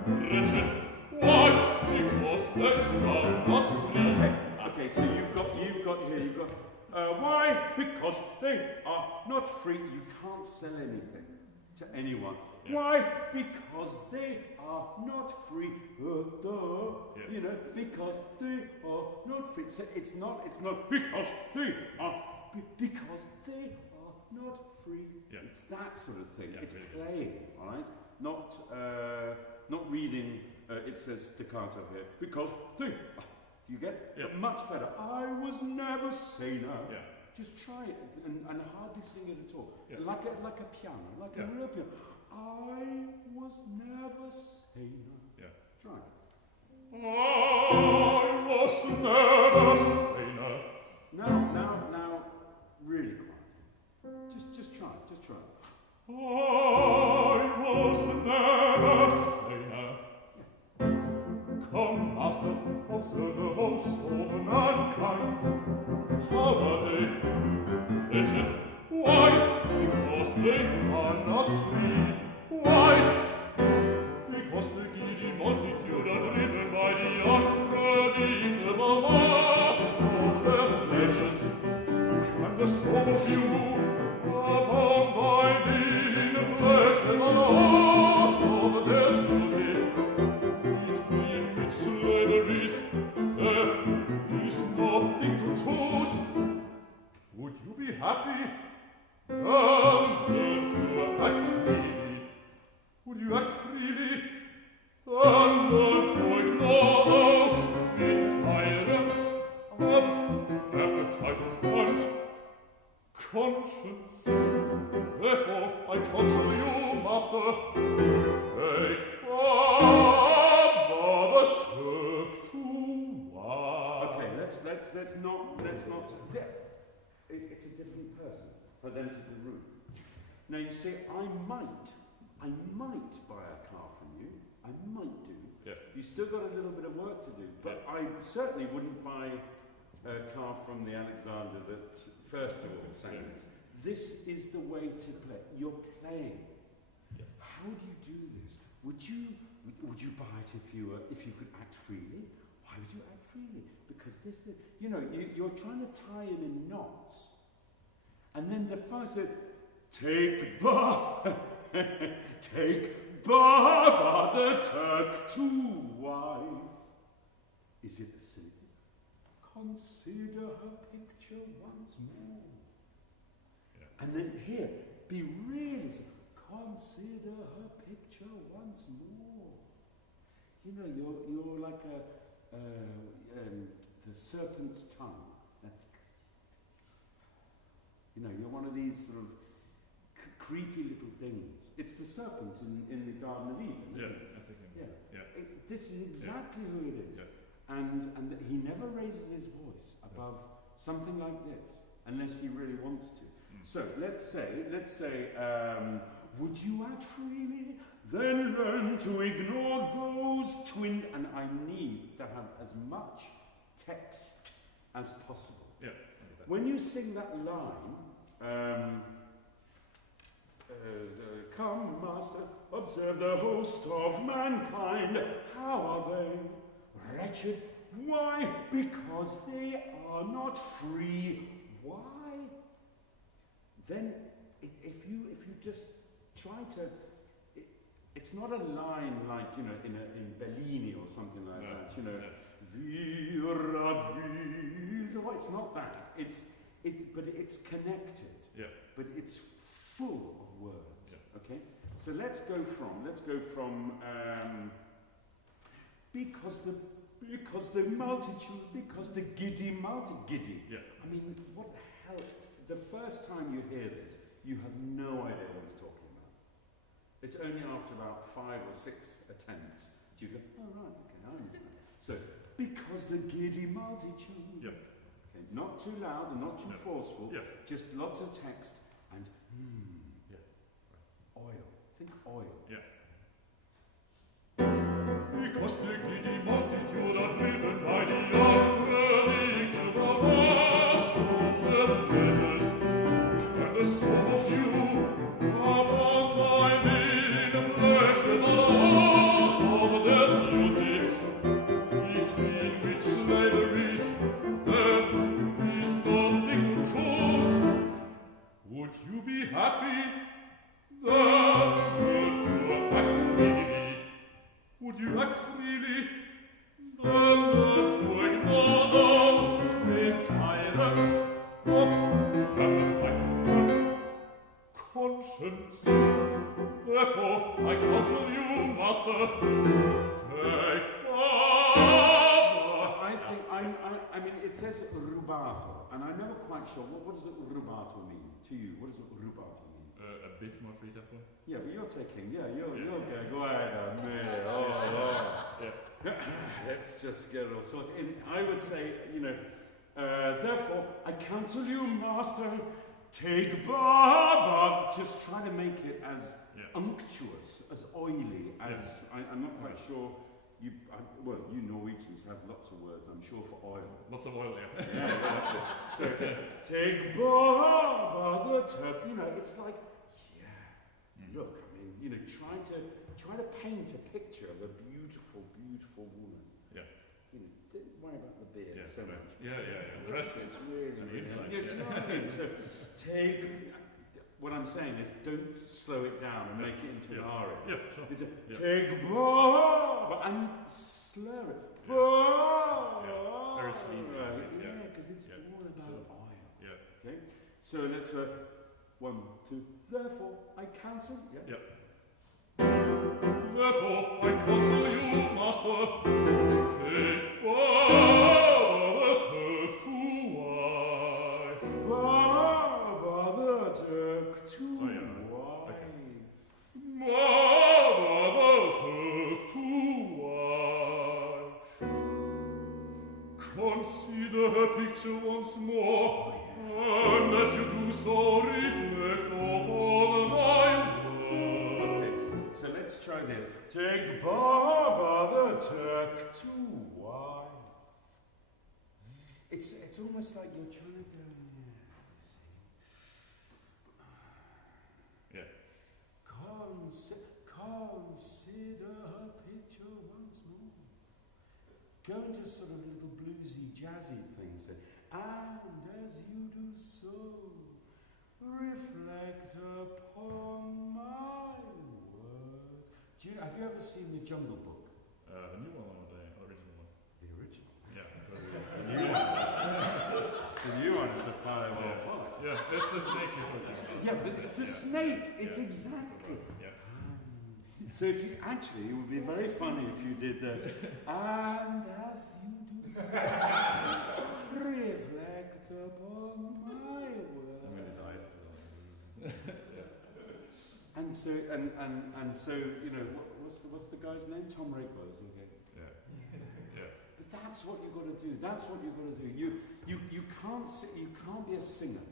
wretched? Why? Because they are not free. Okay, so you've got why? Because they are not free. You can't sell anything to anyone. Yeah. Why? Because they are not free. Yeah. You know, because they are not free. So it's not because they are because they are not free. Yeah. It's that sort of thing. Yeah, It's really. playing, all right? Not reading. It says staccato here because they. Do you get it? Yeah. But much better. I was never saner. Yeah. Just try it and hardly sing it at all. Yeah. Like a piano, like Yeah. a real piano. I was never saner. Yeah. Try it. I was never saner. Now, really quiet. Just try it. Just try it. I was never saner. Come, master, observe the host of mankind. How are they wretched? Why? Because they are not free. Why? Because the giddy multitude are driven by the unpredictable mask of their pleasures. And the storm of you, upon by the inflexible art of their beauty, between which slaveries there is nothing to choose. Would you be happy? Learn to act freely. Would you act freely? Then learn to ignore those tyrants of appetite and conscience. Therefore, I counsel you, master, take from the turf to wife. Okay, let's not. It's a different person has entered the room. Now you see, I might buy a car from you. I might do. Yeah. You still got a little bit of work to do, but I certainly wouldn't buy a car from the Alexander that first of all sang this. This is the way to play. You're playing. Yes. How do you do this? Would you would you buy it if you could act freely? Why would you act freely? Because you're trying to tie him in knots. And then the first said, take Baba the Turk to wife. Is it a sin? Consider her picture once more. Yeah. And then here, be really, consider her picture once more. You're like the serpent's tongue. You're one of these sort of creepy little things. It's the serpent in the Garden of Eden, isn't it? That's the thing. Yeah. This is exactly who it is. Yeah. And he never raises his voice above something like this, unless he really wants to. So let's say, would you act freely? Then learn to ignore those twin, and I need to have as much text as possible. Yeah. When you sing that line, come, Master, observe the host of mankind. How are they? Wretched. Why? Because they are not free. Why? Then, if you just try to, it's not a line like in Bellini or something like that. Vira vis. It's not that. But it's connected. Yeah. But it's full of words. Yeah. Okay. So let's go from because the multitude, because the giddy. Yeah. I mean, what the hell? The first time you hear this, you have no idea what he's talking about. It's only after about 5 or 6 attempts do you go, oh right, okay, I understand. So, because the giddy multitude. Yeah. Okay, not too loud and not too forceful. Yeah. Just lots of text and oil. Think oil. Yeah. Because the giddy multitude are driven by the unpredictable mass of their pleasures, and the sum of you are driving a flexible host of their duties, between which slaveries there is nothing to choose. Would you be happy? Then would you act freely? Would you act freely? Then to ignore those twin tyrants of appetite and conscience. Therefore, I counsel you, Master, take Baba. I mean, it says rubato, and I'm never quite sure. What does rubato mean to you? What does rubato mean? A bit more free tempo. Yeah, but you're taking, you're going, go ahead, let's just get all sorted. I would say, therefore, I counsel you, Master, take Baba. Just try to make it as unctuous, as oily, as, I'm not quite sure, you Norwegians have lots of words, I'm sure, for oil. Lots of oil, yeah. That's it. So, take Baba the Turk, it's like, look, I mean, try to paint a picture of a beautiful, beautiful woman. Yeah. Don't worry about the beard so much. Yeah. The rest is really, do you know what I mean? So what I'm saying is, don't slow it down and make it into an aria. Yeah, sure. It's take Baba and slur it. Baba. Very sleazy. Yeah, because it's all about oil. Yeah. Okay. So let's 1, 2. Therefore, I counsel. Yeah. Therefore, I counsel you, Master, take Baba the Turk to wife. Baba the Turk to wife. Baba the Turk to wife. Consider her picture once more, and as you do so, reflect upon my words. Okay, so let's try this. Take Baba the Turk to wife. It's almost like you're trying to go. Yeah. Consider her picture. go into sort of little bluesy, jazzy things. And as you do so, reflect upon my words. Have you ever seen The Jungle Book? The new one or the original one? The original. Yeah. The new one. The new one is the Planet of Apollo. Yeah, it's the snake you're talking about. Yeah, but it's the snake. It's exactly. Yeah. So if you actually, it would be very funny if you did the and as you do so, reflect upon my words. And with his eyes as well. And so you know what's the guy's name? Tom Rickles. Okay. Yeah. Yeah. But that's what you've got to do. That's what you've got to do. You can't be a singer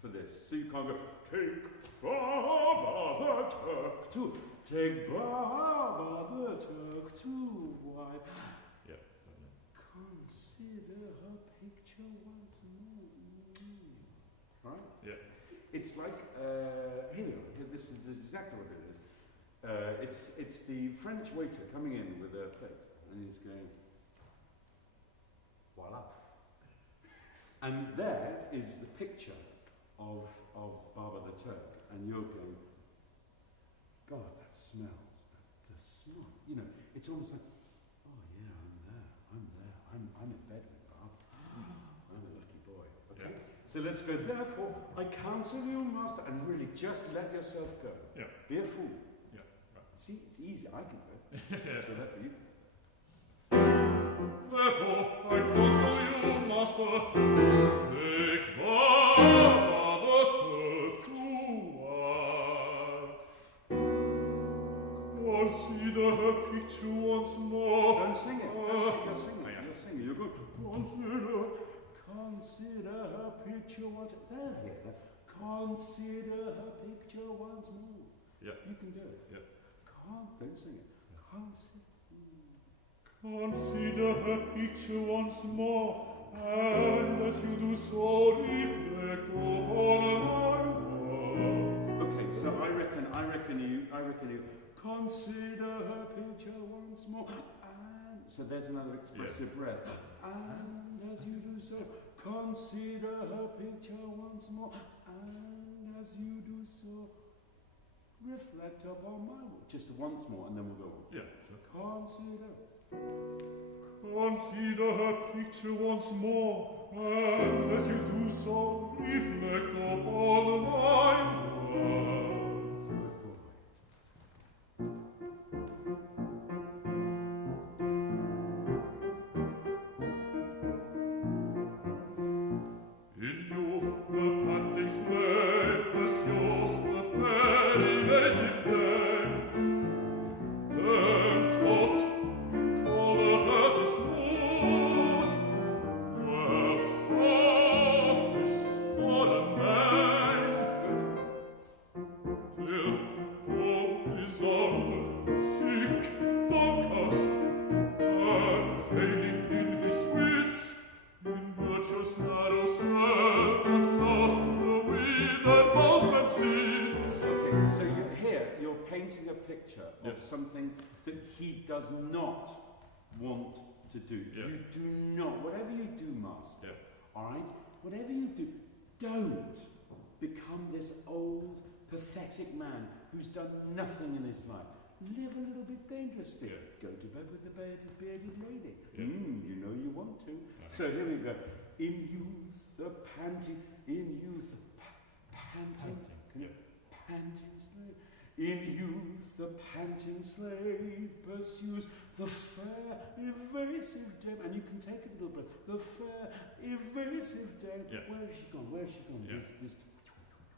for this. So you can't go take Baba the Turk to take Baba the Turk to wife. Yeah. Consider her picture once more. Right? Yeah. It's like here we go. This is exactly what it is. It's the French waiter coming in with a plate, and he's going, voila. And there is the picture of Baba the Turk, and you're going, God, that smells, the smell. You know, it's almost like, oh yeah, I'm there, I'm in bed with Baba. I'm a lucky boy. Okay. Yeah. So let's go. Therefore, I counsel you, master, and really just let yourself go. Yeah. Be a fool. Yeah. Right. See, it's easy. I can do it. So therefore, you. Therefore, I counsel you, master, take Baba the Turk to wife. Consider her picture once more. Don't sing it. You're singing. Oh, yeah. You're singing. You're going. Consider her picture once. There, here. Consider her picture once more. Yeah. You can do it. Yeah. Don't sing it. Consider her picture once more, and as you do so, reflect upon my words. Okay, so I reckon you consider her picture once more, and so there's another expressive breath. And as you do so, consider her picture once more, and as you do so, reflect upon my words. Just once more, and then we'll go on. Yeah, sure. Consider her picture once more, and as you do so, reflect upon my words. In you, the panting slave, pursues the fair evasive day. Then caught painting a picture of something that he does not want to do. Yeah. You do not, whatever you do, master, Yeah. all right? Whatever you do, don't become this old, pathetic man who's done nothing in his life. Live a little bit dangerously. Yeah. Go to bed with the bearded lady. Yeah. You know you want to. So here we go. In youth, the panting, panting slave. In youth, the panting slave pursues the fair, evasive dame. And you can take a little bit. The fair, evasive dame. Yeah. Where has she gone? Yeah. This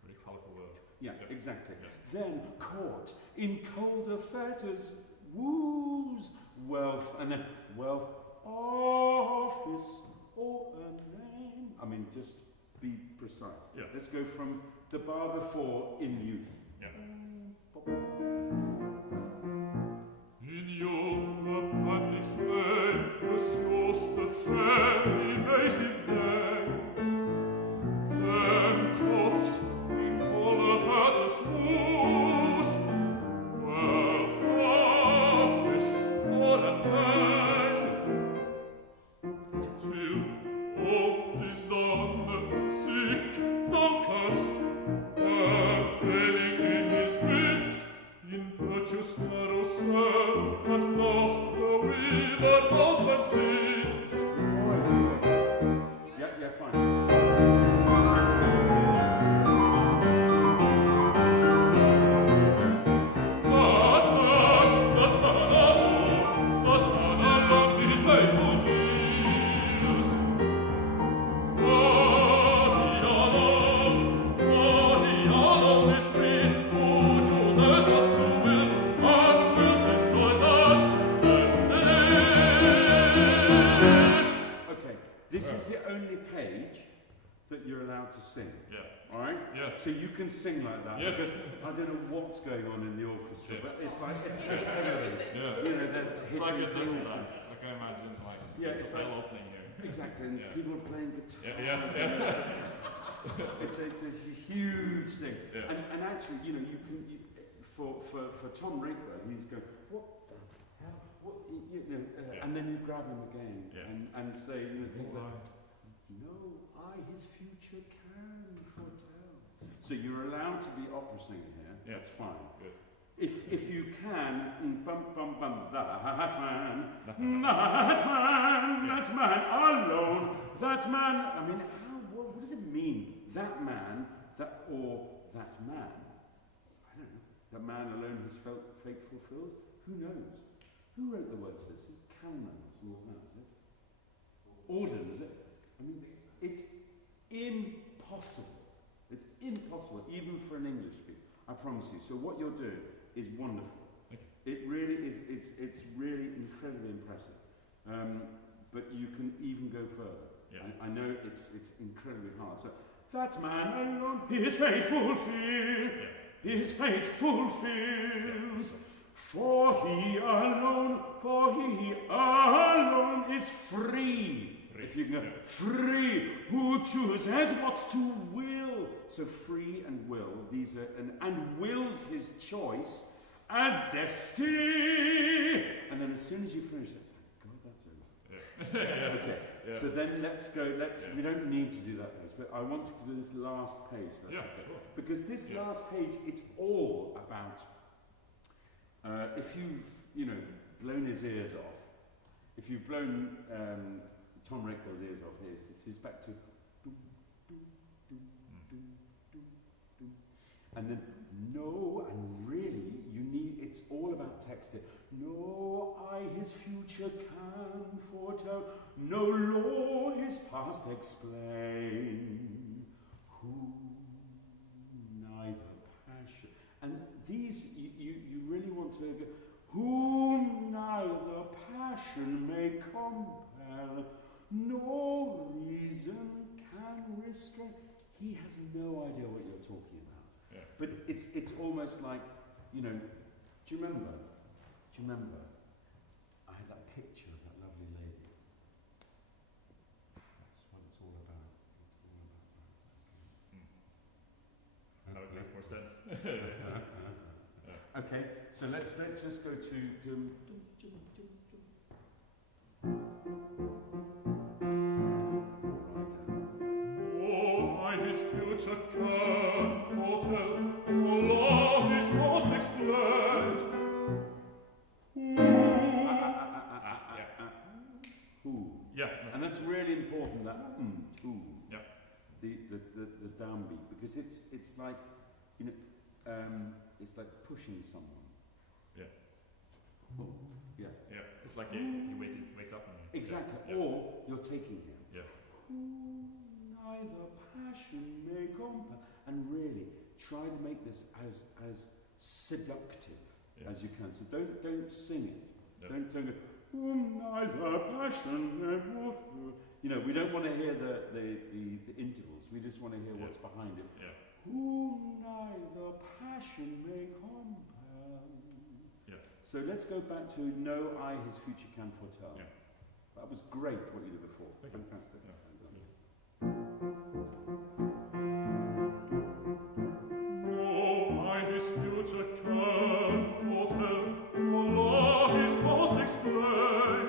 Very colourful word. yeah, Yeah. exactly. Yeah. Then caught in colder fetters, woos wealth, and then wealth, office, or a name. I mean, just be precise. Yeah. Let's go from the bar before in youth. Yeah. In youth, the panting slave pursues the fair, evasive day. Then caught in colder fetters, woos wealth, office, or a name. This is the only page that you're allowed to sing. Yeah. All right? Yes. So you can sing like that. Yes. Because I don't know what's going on in the orchestra, Yeah. but it's like, it's just everything. Yeah. You know, they're It's hitting like a double things. dance. I can imagine like Yeah, it's it's a bell like- opening here. Exactly, and Yeah. people are playing guitar. Yeah. It's a huge thing. Yeah. And actually, you know, for Tom Rakeberg, he's going, what the hell? What, you know, Yeah. And then you grab him again Yeah. and say, you know, things like, Right. no, his future can foretell. So you're allowed to be opera singing here. Yeah. That's fine. Good. If you can, bum bum bum, that man, alone, that man. I mean, what does it mean? That man, or that man? I don't know. That man alone has felt fate fulfilled. Who knows? Who wrote the words to this? Is it Kalman or something like that? Is it? Auden, is it? I mean, it's impossible. It's impossible, even for an English speaker. I promise you. So what you're doing is wonderful. It really is. It's really incredibly impressive. But you can even go further. Yeah. I know it's incredibly hard. So that man alone, his fate fulfills. His fate fulfills. For he alone is free. If you can go, free, who chooses what to will. So free and will, these are, and wills his choice as destiny. And then as soon as you finish it, thank God that's over. Yeah. Okay, Yeah. so then let's go, we don't need to do that page, but I want to do this last page. That's Yeah, okay. sure. Because this Yeah. last page, it's all about, if you've, you know, blown his ears off, if you've blown Tom Rakeberg's ears off here, this is back to do, do, do, do, do, do. And then no, and really you need, it's all about text here. No, his future can foretell, no law his past explain, who neither passion, and these you really want to go, whom neither passion may compel, no reason can restrain. He has no idea what you're talking about. Yeah. But it's almost like, you know, do you remember? I had that picture of that lovely lady. That's what it's all about. It's all about that. Now it makes more sense. Okay, so let's just go to dum, dum, dum, dum, dum. Oh, his future can foretell, no law his most explained. Who? Yeah. And that's really important, that who. Yeah. The downbeat, because it's like, you know, it's like pushing someone. Yeah. Oh, yeah. Yeah. It's like he wakes up and Exactly. Yeah. Or you're taking him. Yeah. Who neither passion may compel. And really, try to make this as seductive as you can. So don't sing it. Yeah. Don't go, whom neither passion may compel. You know, we don't want to hear the intervals. We just want to hear what's behind it. Yeah. Whom neither passion may compel. Yeah. So let's go back to no eye his future can foretell. Yeah. That was great what you did before. Thank you. Fantastic. Yeah. Fantastic. No eye his future can foretell, no law his most explain.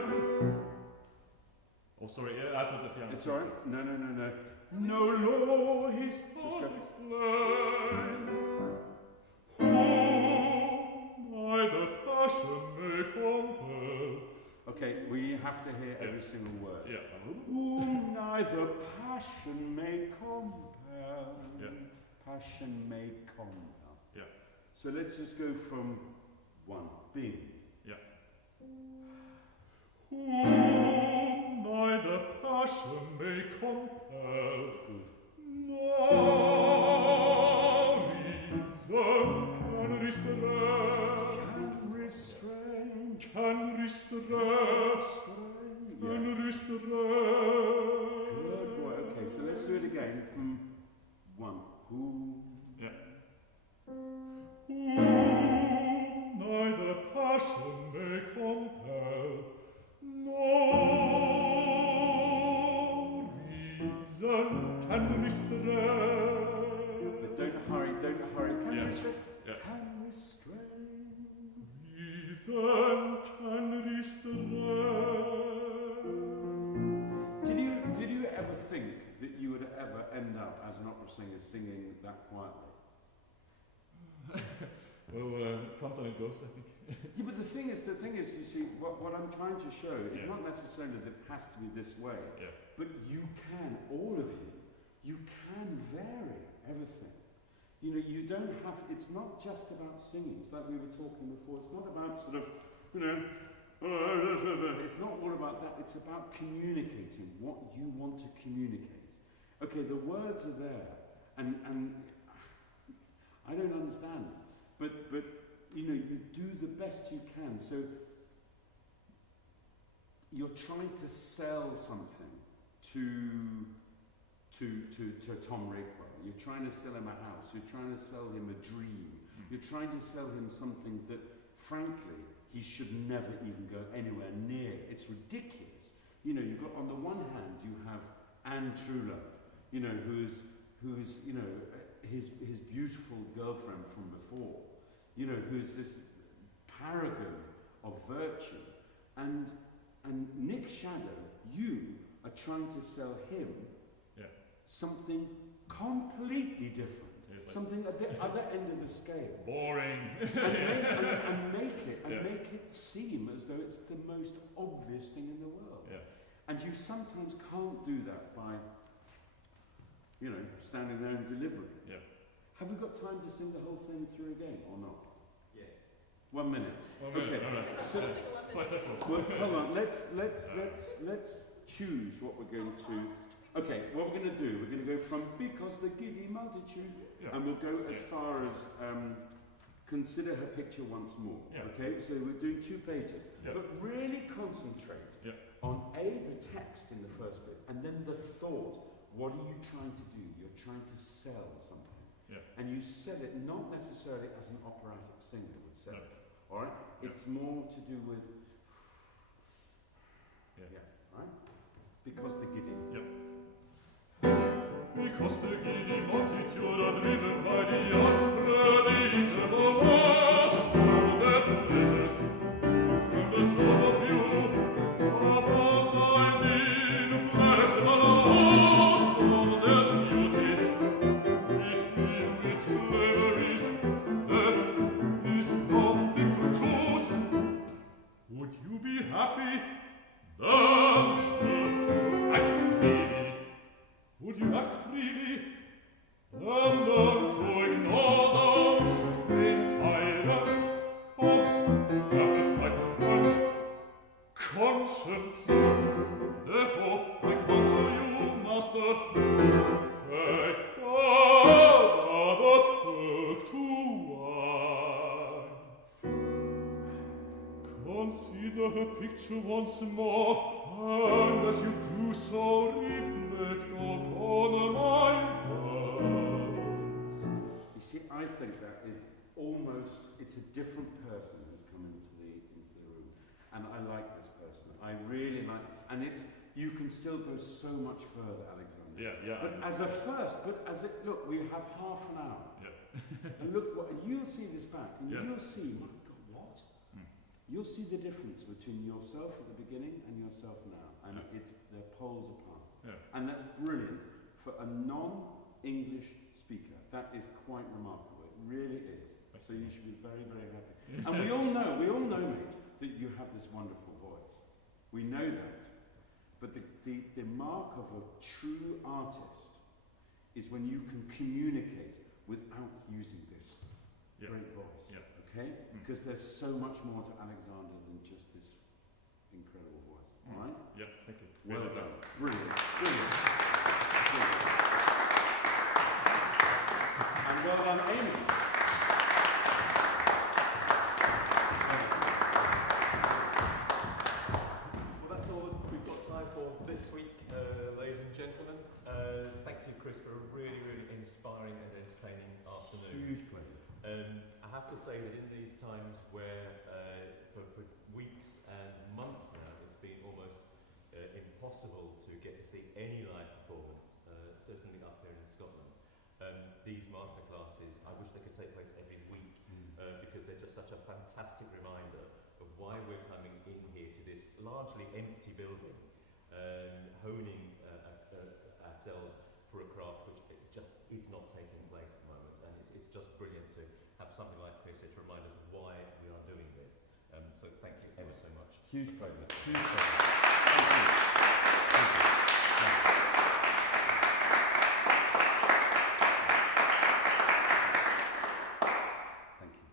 Oh, sorry, I thought the piano. It's alright. No. No law his most just explain. Whom neither passion may compel. Okay, we have to hear every single word. Yeah. Whom neither passion may compel. Yeah. Passion may compel. Yeah. So let's just go from one. Bing. Yeah. Whom neither passion may compel. No reason can restrain. Can restrain. Can restrain. so let's do it again from 1. Who? Yeah. Neither passion may compel, nor reason can restrain. But don't hurry, don't hurry. Can Yeah. restrain? Yeah. Can restrain. Reason can restrain. Did you ever think that you would ever end up as an opera singer singing that quietly? Well, comes and goes, I think. Yeah, but the thing is, you see, what I'm trying to show is Yeah. not necessarily that it has to be this way, Yeah. but you can, all of you can vary everything. You know, you don't have, it's not just about singing, it's like we were talking before, it's not about sort of, you know, it's not all about that, it's about communicating what you want to communicate. Okay, the words are there, and I don't understand, but you know, you do the best you can, so you're trying to sell something to Tom Rickwell. You're trying to sell him a house. You're trying to sell him a dream. You're trying to sell him something that, frankly, he should never even go anywhere near. It's ridiculous. You know, you've got, on the one hand, you have Anne Truelove, you know, who's you know, his beautiful girlfriend from before, you know, who's this paragon of virtue, and Nick Shadow, you are trying to sell him something completely different, like something at the other end of the scale. Boring. and make it seem as though it's the most obvious thing in the world. Yeah. And you sometimes can't do that by, you know, standing there and delivering. Yeah. Have we got time to sing the whole thing through again or not? Yeah. 1 minute. Okay. All right. So, well, hold on. Let's choose what we're going to. Okay, what we're going to do, we're going to go from because the giddy multitude, and we'll go as far as consider her picture once more. Okay, so we're doing 2 pages, but really concentrate on the text in the first bit, and then the thought. What are you trying to do? You're trying to sell something, and you sell it not necessarily as an operatic singer would sell it. All right, it's more to do with right, because the giddy. Because the giddy multitude are driven by the unpredictable mass of their pleasures, and the sort of you upon mind inflexible out of their duties, it in its slaveries, there is nothing to choose. Would you be happy then to act freely? Would you act freely, and learn to ignore those twin tyrants of appetite and conscience? Therefore, I counsel you, master, take another Turk to wife. Consider her picture once more, and as you do so, reflect upon my words. You see, I think that is almost, it's a different person who's come into the room. And I like this person. I really like this. And it's, you can still go so much further, Alexander. But as a first, look, we have half an hour. And look, and you'll see this back, and you'll see, my God, what? You'll see the difference between yourself at the beginning and yourself now. And they're poles apart. And that's brilliant for a non-English speaker. That is quite remarkable. It really is. So you should be very, very happy. And we all know, mate, that you have this wonderful voice. We know that. But the mark of a true artist is when you can communicate without using this great voice. Okay? Because there's so much more to Alexander than just this incredible voice. All right? Yeah, thank you. Well done. Brilliant. Brilliant. And well done, Amy. Well, that's all that we've got time for this week, ladies and gentlemen. Chris, for a really, really inspiring and entertaining afternoon. Huge pleasure. I have to say that in these times where for weeks and months now it's been almost impossible to get to see any live performance, certainly up here in Scotland, these masterclasses, I wish they could take place every week because they're just such a fantastic reminder of why we're coming in here to this largely empty building, honing ourselves for a craft which it just is not taking place at the moment, and it's just brilliant to have something like this to remind us why we are doing this. So thank you ever so much. Huge pleasure. Huge pleasure. Thank you. Thank you.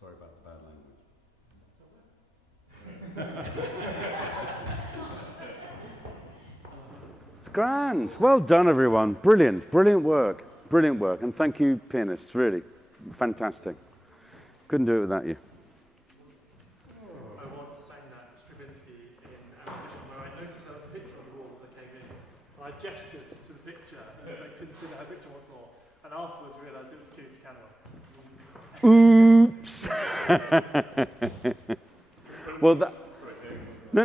Sorry about the bad language. It's grand. Well done, everyone. Brilliant, brilliant work. Brilliant work. And thank you, pianists. Really fantastic. Couldn't do it without you. I once sang that Stravinsky in our audition where I noticed there was a picture on the wall as I came in. And I gestured to the picture and I couldn't see that picture once more. And afterwards realised it was Keith Cannon. Oops. Well, that. No.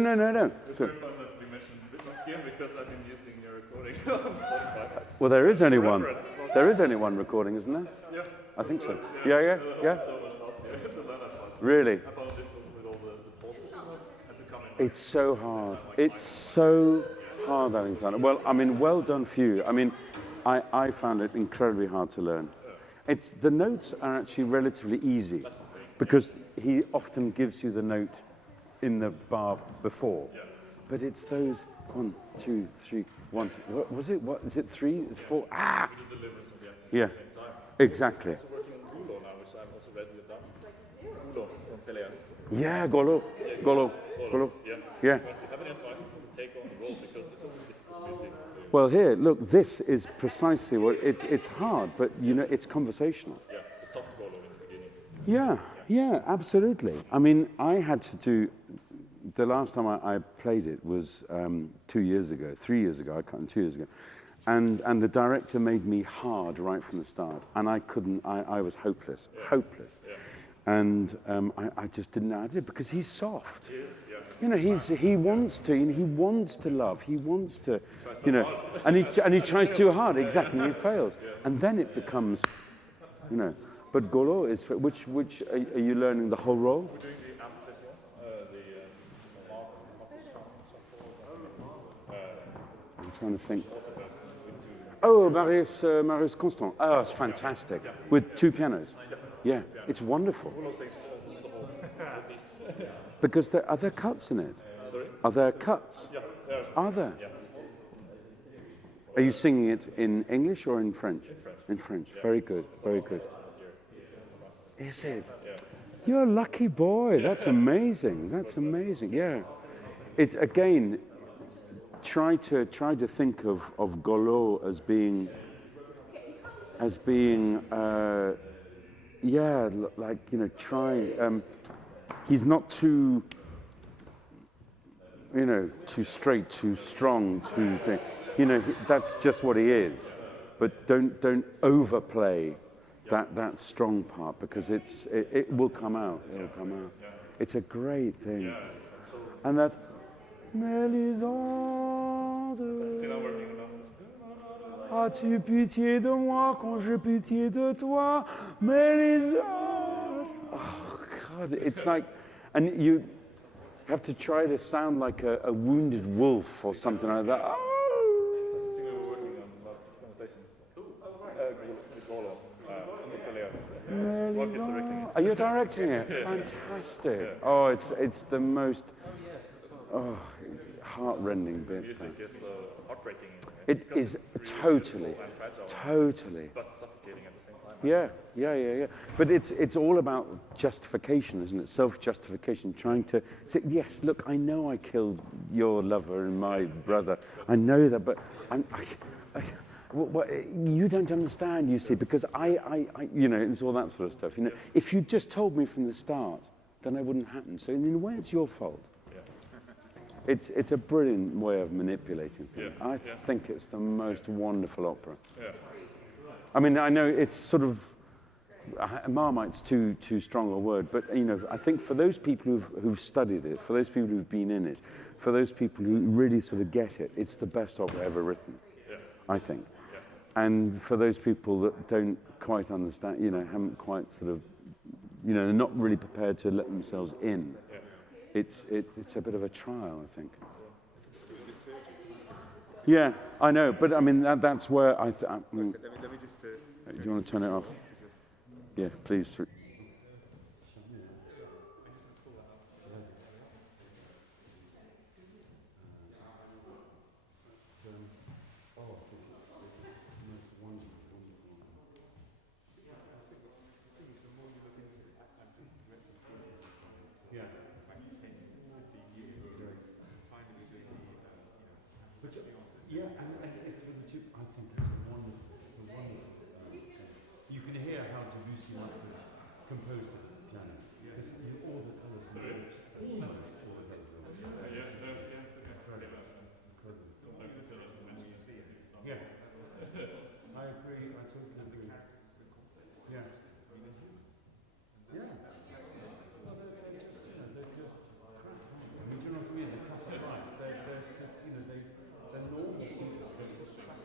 It's very fun that we mentioned Richard's game because I've been using your recording on Spotify. Well, there is only one. Reference. There is only one recording, isn't there? Yeah. I think so. Yeah. Yeah. So much last year to learn that part. Really? I found it difficult with all the pauses and to come in. It's so hard. It's so hard, Alexander. Well, I mean, well done for you. I mean, I found it incredibly hard to learn. The notes are actually relatively easy because he often gives you the note in the bar before. Yeah. But it's those 1, 2, 3, 1, 2. What was it? What is it? 3? It's 4. Ah! We did the deliverance of the acting Yeah. at the same time. Exactly. I'm also working on Gulo now, which I've also read with that. Gulo from Peleas. Yeah, Golo. Yeah. Yeah. So I have any advice to take on the role because it's also difficult music. Well, here, look, this is precisely what it's hard, but you know, it's conversational. Yeah, the soft Gulo in the beginning. Yeah, absolutely. I mean, I had to do, the last time I played it was 2 years ago, 3 years ago, I can't, 2 years ago. And the director made me hard right from the start. And I couldn't, I was hopeless. Yeah. And I just didn't know how to do it because he's soft. He is, yeah. You know, he wants to, you know, he wants to love, he wants to, you know, and he tries too hard, exactly, and he fails. And then it becomes, you know, but Golo is, which are you learning the whole role? We're doing the amplification, I'm trying to think. Oh, Marius Constant. Oh, it's fantastic. With 2 pianos. Yeah, it's wonderful. Gulo sings almost the whole piece. Because are there cuts in it? Sorry? Are there cuts? Yeah, there's Are there? yeah. Are you singing it in English or in French? In French. In French. Very good, very good. Here. Is it? Yeah. You're a lucky boy. That's amazing. That's amazing. Yeah. It's again, try to think of Golo as being like, you know, try. He's not too, you know, too straight, too strong, too thing. You know, that's just what he is. But don't overplay that strong part because it will come out. It will come out. It's a great thing. And that Mélisande, See, now working now. as-tu pitié de moi quand j'ai pitié de toi, Mélisande? Oh God, it's like, and you have to try to sound like a wounded wolf or something like that. Oh. That's the thing we were working on last conversation. With Golo, Peleas. Mark is directing it. Are you directing it? Fantastic. Oh, it's the most heart-rending bit. Music is heartbreaking. It because is it's really totally, beautiful and fragile, totally. but suffocating at the same time. Yeah. But it's all about justification, isn't it? Self-justification, trying to say, yes, look, I know I killed your lover and my brother. I know that, but you don't understand, you see, because I, you know, it's all that sort of stuff. You know, if you just told me from the start, then it wouldn't happen. So in a way, it's your fault. It's a brilliant way of manipulating things. Yeah, I yeah. think it's the most wonderful opera. Yeah. I mean, I know it's sort of Marmite's too strong a word, but you know, I think for those people who've studied it, for those people who've been in it, for those people who really sort of get it, it's the best opera ever written. Yeah. I think. Yeah. And for those people that don't quite understand, you know, haven't quite sort of, you know, they're not really prepared to let themselves in. Yeah. It's a bit of a trial, I think. Yeah, I know, but I mean that's where I. Let me just. Do you want to turn it off? Yeah, please. Yeah, and it's with the two, I think it's a wonderful, you can hear how Debussy must have composed it at the piano. Because all the colours and almost all the colours. Incredible. Yeah. I agree, I totally agree. Yeah. Yeah. Well, they're just, you know, they're just crap. I mean, do you know what I mean? They're crap at life. They're just, you know, they're normal people. They're just crap.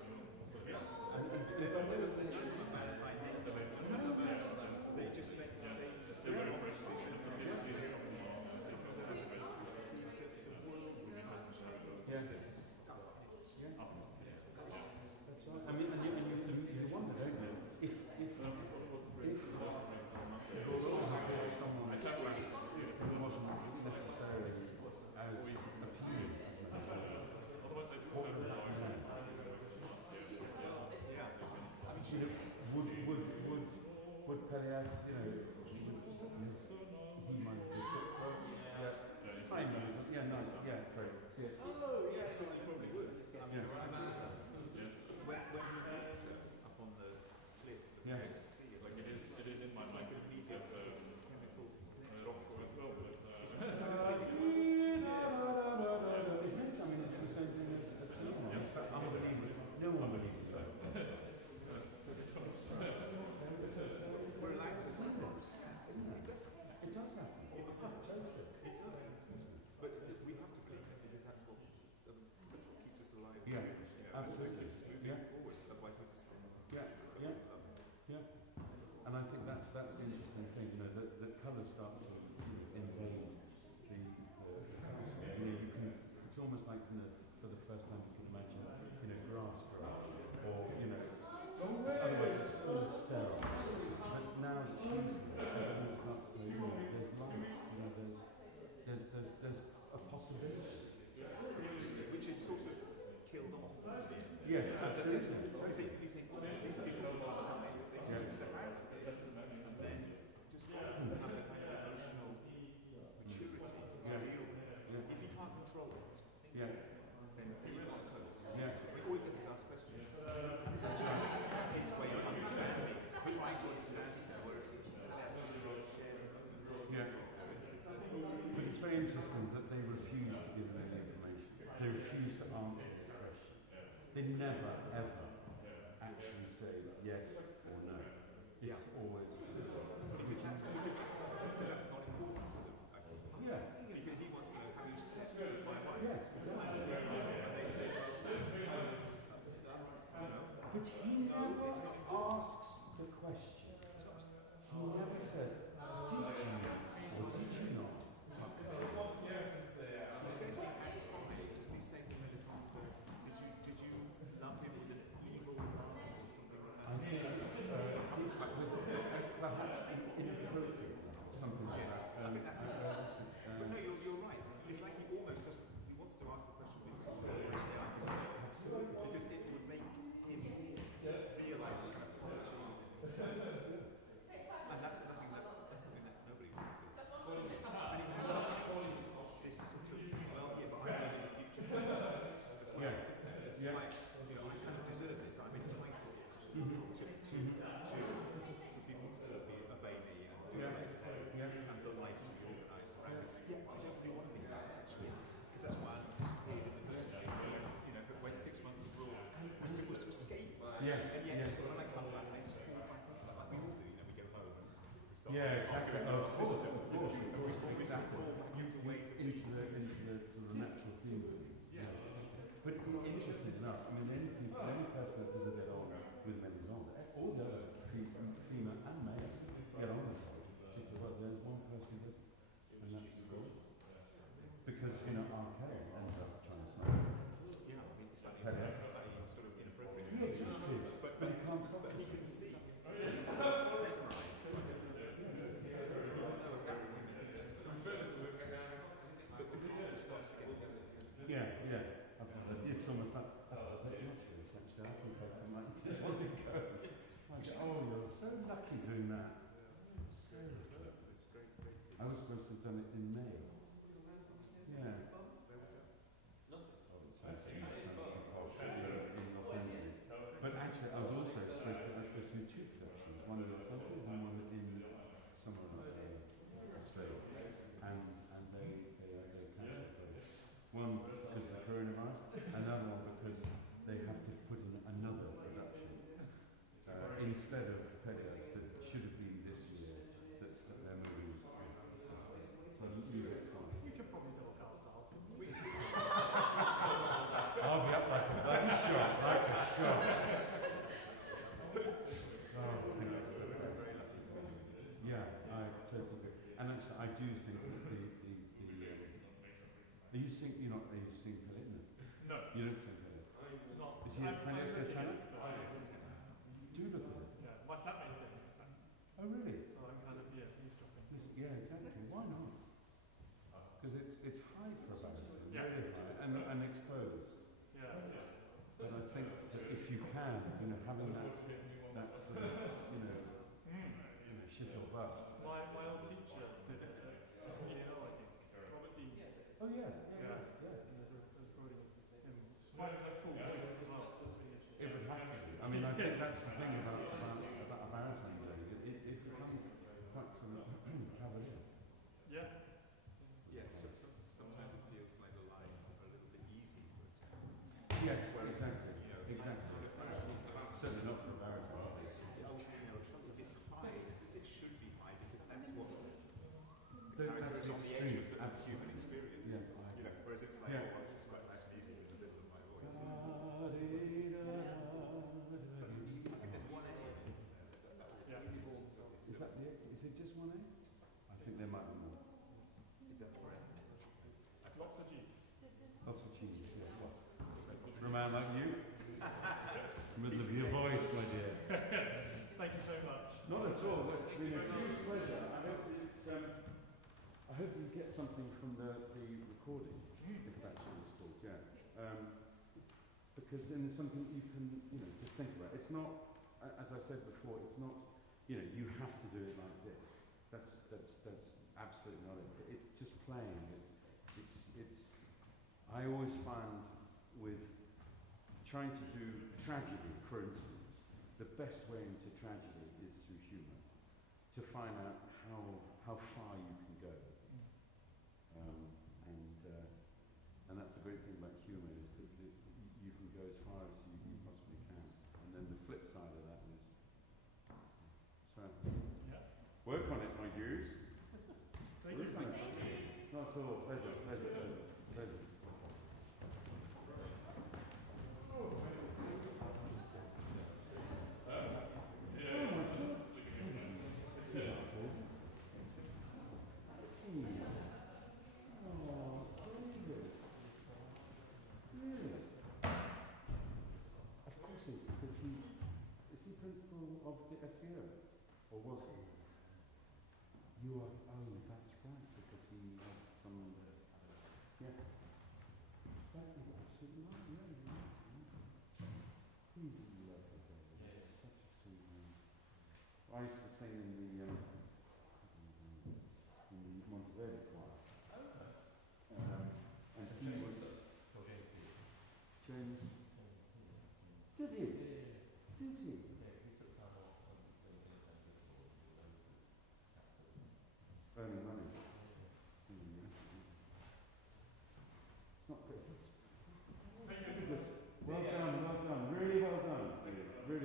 I mean, and you wonder, don't you, if your role had someone who wasn't necessarily as appealing as what would that mean? You know, would Pelias, you know, he might have just got, well, yeah, fine, yeah, nice, yeah, great, see it. Oh, yes, well, you probably would. Yeah. When you get up on the cliff, Yeah. see it. Like it is in my mind. It's a Chemical shock as well. But, Isn't it? I mean, it's the same thing as Thelma. It's that unbelievable. No one believes it. we're allowed to. It does happen. Totally. It does. But we have to believe it because that's what keeps us alive. Yeah, That's what absolutely. keeps us moving Yeah. forward. Otherwise, we're just Yeah. And I think that's the interesting thing, you know, that colours start to invade the colours. You know, you can. It's almost like for the first time you can imagine, you know, grass growing, or you know, otherwise it's all sterile. But now choosing, everything starts to, you know, there's life. You know, there's a possibility. which is sort of killed off. Yes, So that absolutely. you think these people are alive, they can step out of this, and then just have the kind of emotional maturity to deal with it. If you can't control it, Yeah, then you can't cope. yeah. All he does is ask questions. That's his way of understanding, trying to understand people, whereas Yeah. But it's very interesting that they refuse to give them any information. They refuse to answer the question. They never, ever actually say yes or no. It's always because that's not important to them. Actually. yeah. Because he wants to know, have you slept with my wife? Yes, exactly. And they say, But he never asks the question. He never says, did you or did you not fuck her? he says he had five. Doesn't he say to Melisande, did you love him with an evil love or something like that? I think it's perhaps inappropriate, something like that. I think that's. But no, you're right. It's like he almost just wants to ask the question because he doesn't want the answer. Absolutely. Because it would make him realise the kind of poverty of himself. And that's something that nobody wants to. And he has this sort of, well, yeah, but I'm going to be the future. It's like, isn't it? It's like, you know, I kind of deserve this. I'm entitled for people to sort of obey me and do what I say, and for life to be organised around me. Yeah, but I don't really want to be that actually, because that's why I'm Yes, And yeah. yet, when I come back, I just fall back into that, like we all do, you know, we go home and we start Yeah, exactly. arguing with our system. Exactly. Fall back into ways of into the sort of natural theme of things. Yeah. But interesting enough, I mean, any person that doesn't get on with Melisande, all the other female and male get on with it. Particularly well, there's one person who doesn't, and that's good. Because, you know, RK ends up trying to smoke. Yeah, I mean, it's slightly Hello. sort of inappropriate. Yeah, exactly. But But he can't stop But it. he can see. He's sort of mesmerised. Even though apparently the console starts to get into it. Yeah. It's almost that naturally, essentially. I think I might just want to go. Like, oh, you're so lucky doing that. So lucky. I was supposed to have done it in May. Yeah. Oh, it sounds too posh. In Los Angeles. But actually, I was also supposed to do two collections. One in Los Angeles and one in somewhere like Australia. And they cancelled those. One because of the coronavirus, another one because they have to put in another production. Instead of Pegasus, that should have been this year, that they're moving. So you get fine. We could probably double cast ours. I'll be up like a bloody shot, like a shot. Oh, I think it's the best. Yeah, I totally agree. And actually, I do think that are you sing? You're not. Are you sing Pellet? No. You don't sing Pellet. Not. Is he a Pellet tenor? Do look at it. Yeah, my flatmate's doing it. Oh, really? So I'm kind of, eavesdropping. Listen, yeah, exactly. Why not? Because it's high for a baritone, Yeah. really high, and exposed. Yeah. But I think that if you can, you know, having that sort of, you know, shit or bust. My old teacher did it at EL, I think. Robert Dean. Oh yeah. Yeah. And there's a recording of him. Quite a full voice as well. So that's the issue. It would have to be. I mean, I think that's the thing about a baritone going. It becomes quite sort of cavalier. Yeah. Yeah, sometimes it feels like the lines are a little bit easy for a tenor. Yes, Whereas, exactly. you know, Exactly. Certainly not for a baritone. if it's high, it should be high because that's what the character is on the edge of the human experience. Yeah. You know, whereas if it's like, Yeah. oh, this is quite nice and easy in the middle of my voice. I think there's one A. Yeah. Is that the? Is it just one A? I think there might be more. Is that correct? Lots of G's. Lots of cheese. Yeah. For a man like you, middle of your voice, my dear. Thank you so much. Not at all. It's been a huge pleasure. I hope you get something from the recording, if that's what it's called. Yeah. Because then there's something you can, you know, just think about. It's not, as I said before, it's not, you know, you have to do it like this. That's absolutely not it. It's just playing. It's. I always find with trying to do tragedy, for instance, the best way into tragedy is through humour. To find out how far you can go. And that's the great thing about humour is that you can go as far as you possibly can. And then the flip side of that is, so, work on it, my Jews. Thank you. Not at all. Pleasure. Of the SEO, or was he? You are. Oh, that's right, because he had some. Yeah. That is absolutely right. Yeah, you're right. He's a lovely guy. Such a sweet man. I used to sing in the Monteverdi choir. And he was. James. Did he? Did he? Earning money. It's not good. Well done, really well done. Really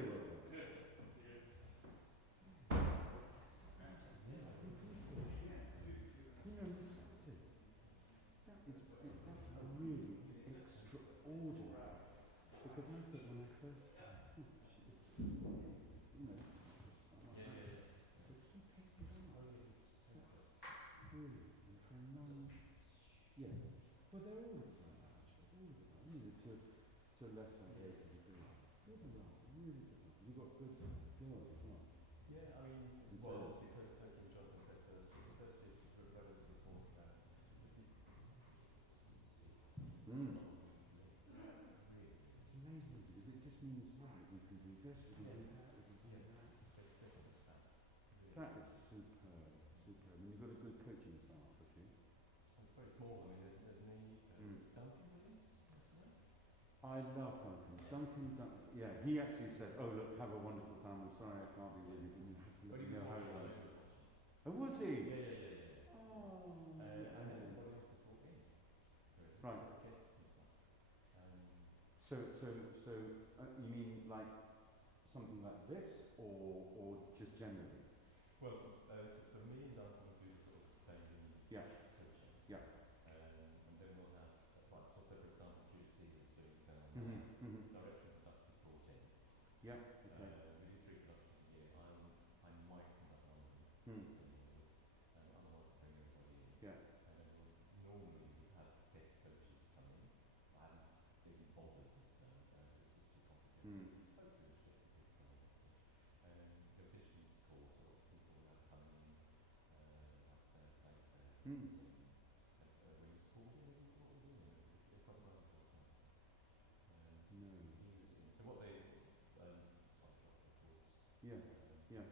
because I thought when I first, you know, but he picked it up. That's brilliant. And for a non, yeah. Well, they're always like that, actually. All of them. You know, to a lesser or greater degree. Good enough, really good enough. You've got good girls as well. Yeah, I mean, And well, so- obviously, totally Jonathan said first, but the first is to go to the small class. Mm. It's amazing because it just means, wow, we can do this, we can do that, we can do that. That is superb, superb. And you've got a good coaching staff, have you? It's very small. I mean, there's me, Duncan Williams. I love Duncan. Yeah, he actually said, oh, look, have a wonderful time. I'm sorry I can't be with you, but you have to let me know how it went. Oh, was he? Yeah. Oh, And then everybody else was walking. right. So, you mean like something like this, or just generally? Well, so me and Duncan do sort of training, Yeah. coaching. Yeah. And then we'll have, like, so for example, due series, so you can direction of production 14. Yeah. Okay. We do 3 productions a year. I might come up on them. Hmm. And otherwise I bring everybody in. Yeah. And then normally we have guest coaches come in. I haven't really bothered this term because it's just too complicated. Hmm. Hopefully we'll get some people on. The visions course, or people who have come in, like say, Hmm. when school, what we're doing, they've got around for us. No. So what they, Yeah. Yeah.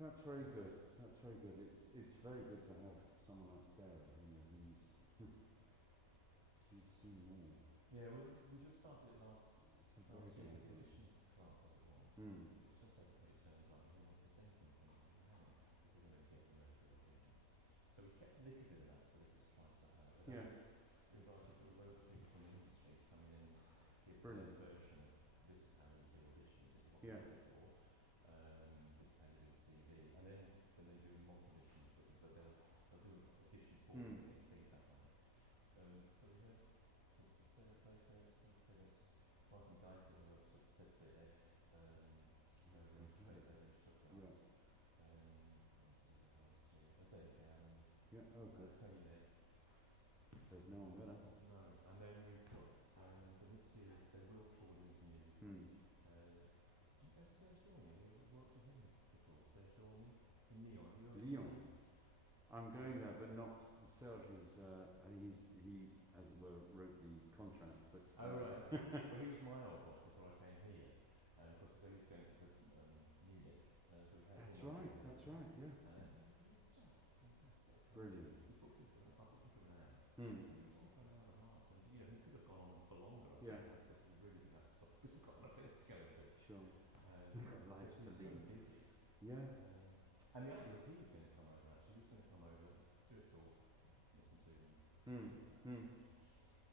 That's very good. That's very good. It's very good to have someone like Sarah, you know, who's seen more. Yeah, well, we just started last Very good. exhibitions class at the moment. Hmm. Just over the turns like who wants to say something, we're going to get them ready for the things. So we kept a little bit of that, so it was twice a hour. Yeah. We invited some loads of people from the industry to come in, give Brilliant. a version of this is how we do auditions, is what Yeah. we're looking for. This is how we do a CV, and then do mock auditions with them, so they'll do an audition for Hmm. them and get feedback on it. So we had Sarah Playfair, Steve Phillips, Martin Dyson, who sort of said that they, Yeah. Yeah. Oh, good. There's no one better. And then we've got in this series, they will fall into you. Hmm. Do you know Serge Dorney? We've worked with him before. Serge Dorney? Leon. Leon. I'm going there, but not Serge was, he, as it were, wrote the contract, but... Right. Well, he was my old boss before I came here. Of course, so he's going to Munich. That's right, yeah. Brilliant. Hmm. He could have gone on for longer. Yeah. He really we've got nothing to go with. Sure. We've got lives to lead. Yeah. And the idea was he was going to come over, actually. He was going to come over, do a talk, listen to him. Hmm. Hmm.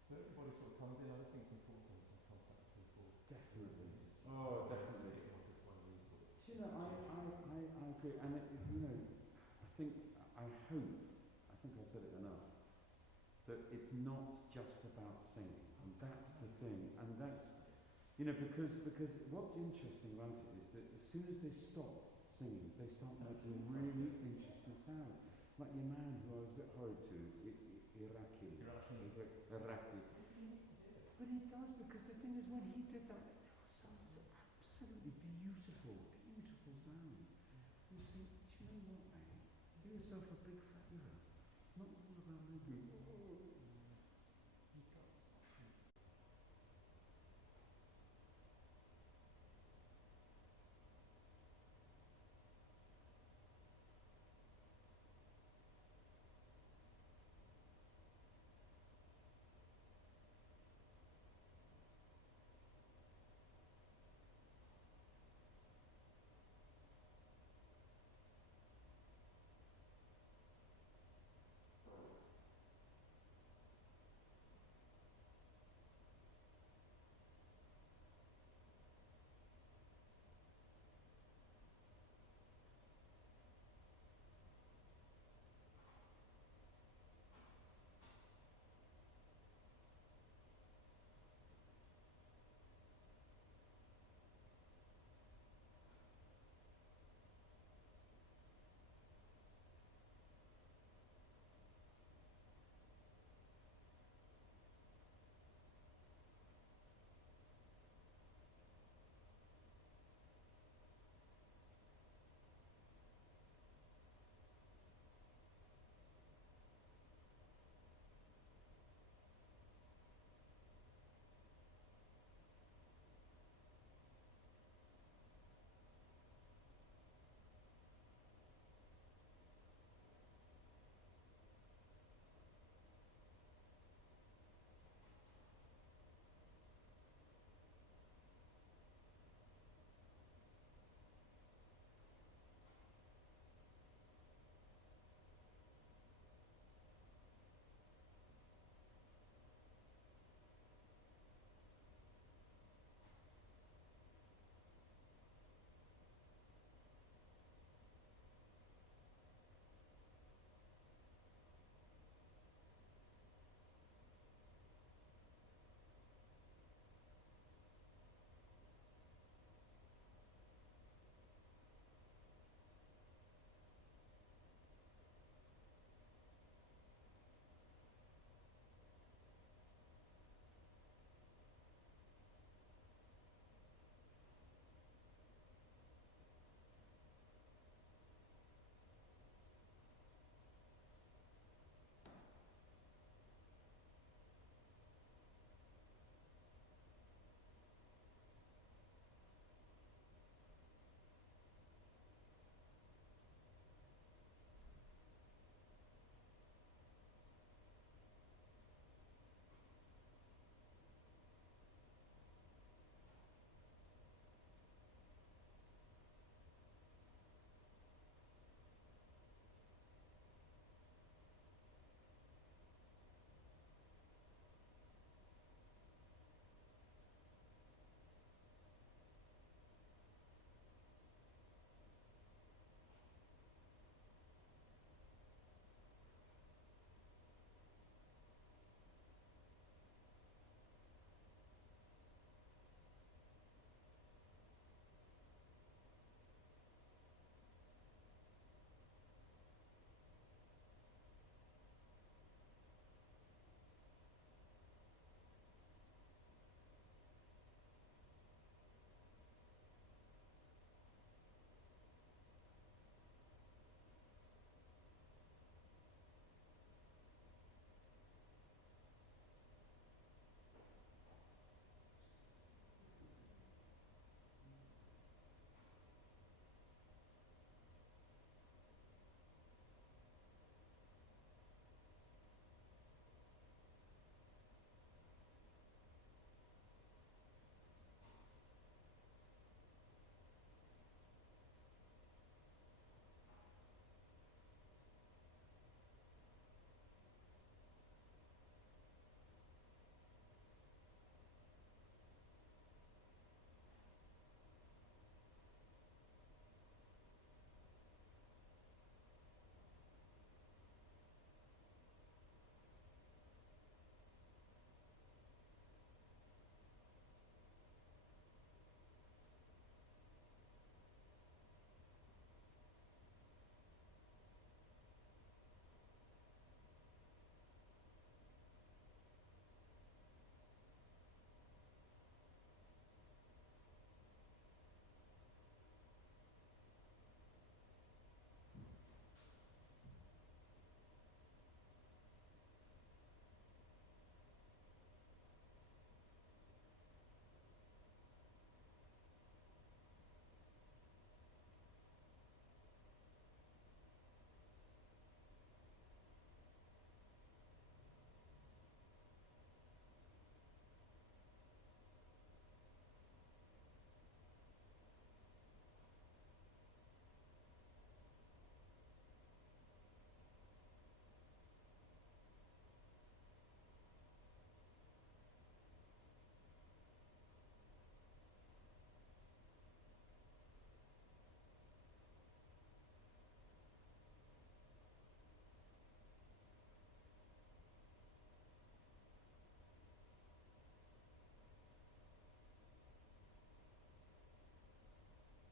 So everybody sort of comes in. I just think it's important to contact people. Definitely. Oh, definitely. You know, I agree, and you know, I think I said it enough, that it's not just about singing, and that's the thing, and that's, you know, because what's interesting about it is that as soon as they stop singing, they start making really interesting sounds. Like your man who I was a bit horrid to, Iraqi. But he does, because the thing is, when he did that, there was some absolutely beautiful sound. You think, do you know what, mate? Do yourself a big favour. It's not all about making,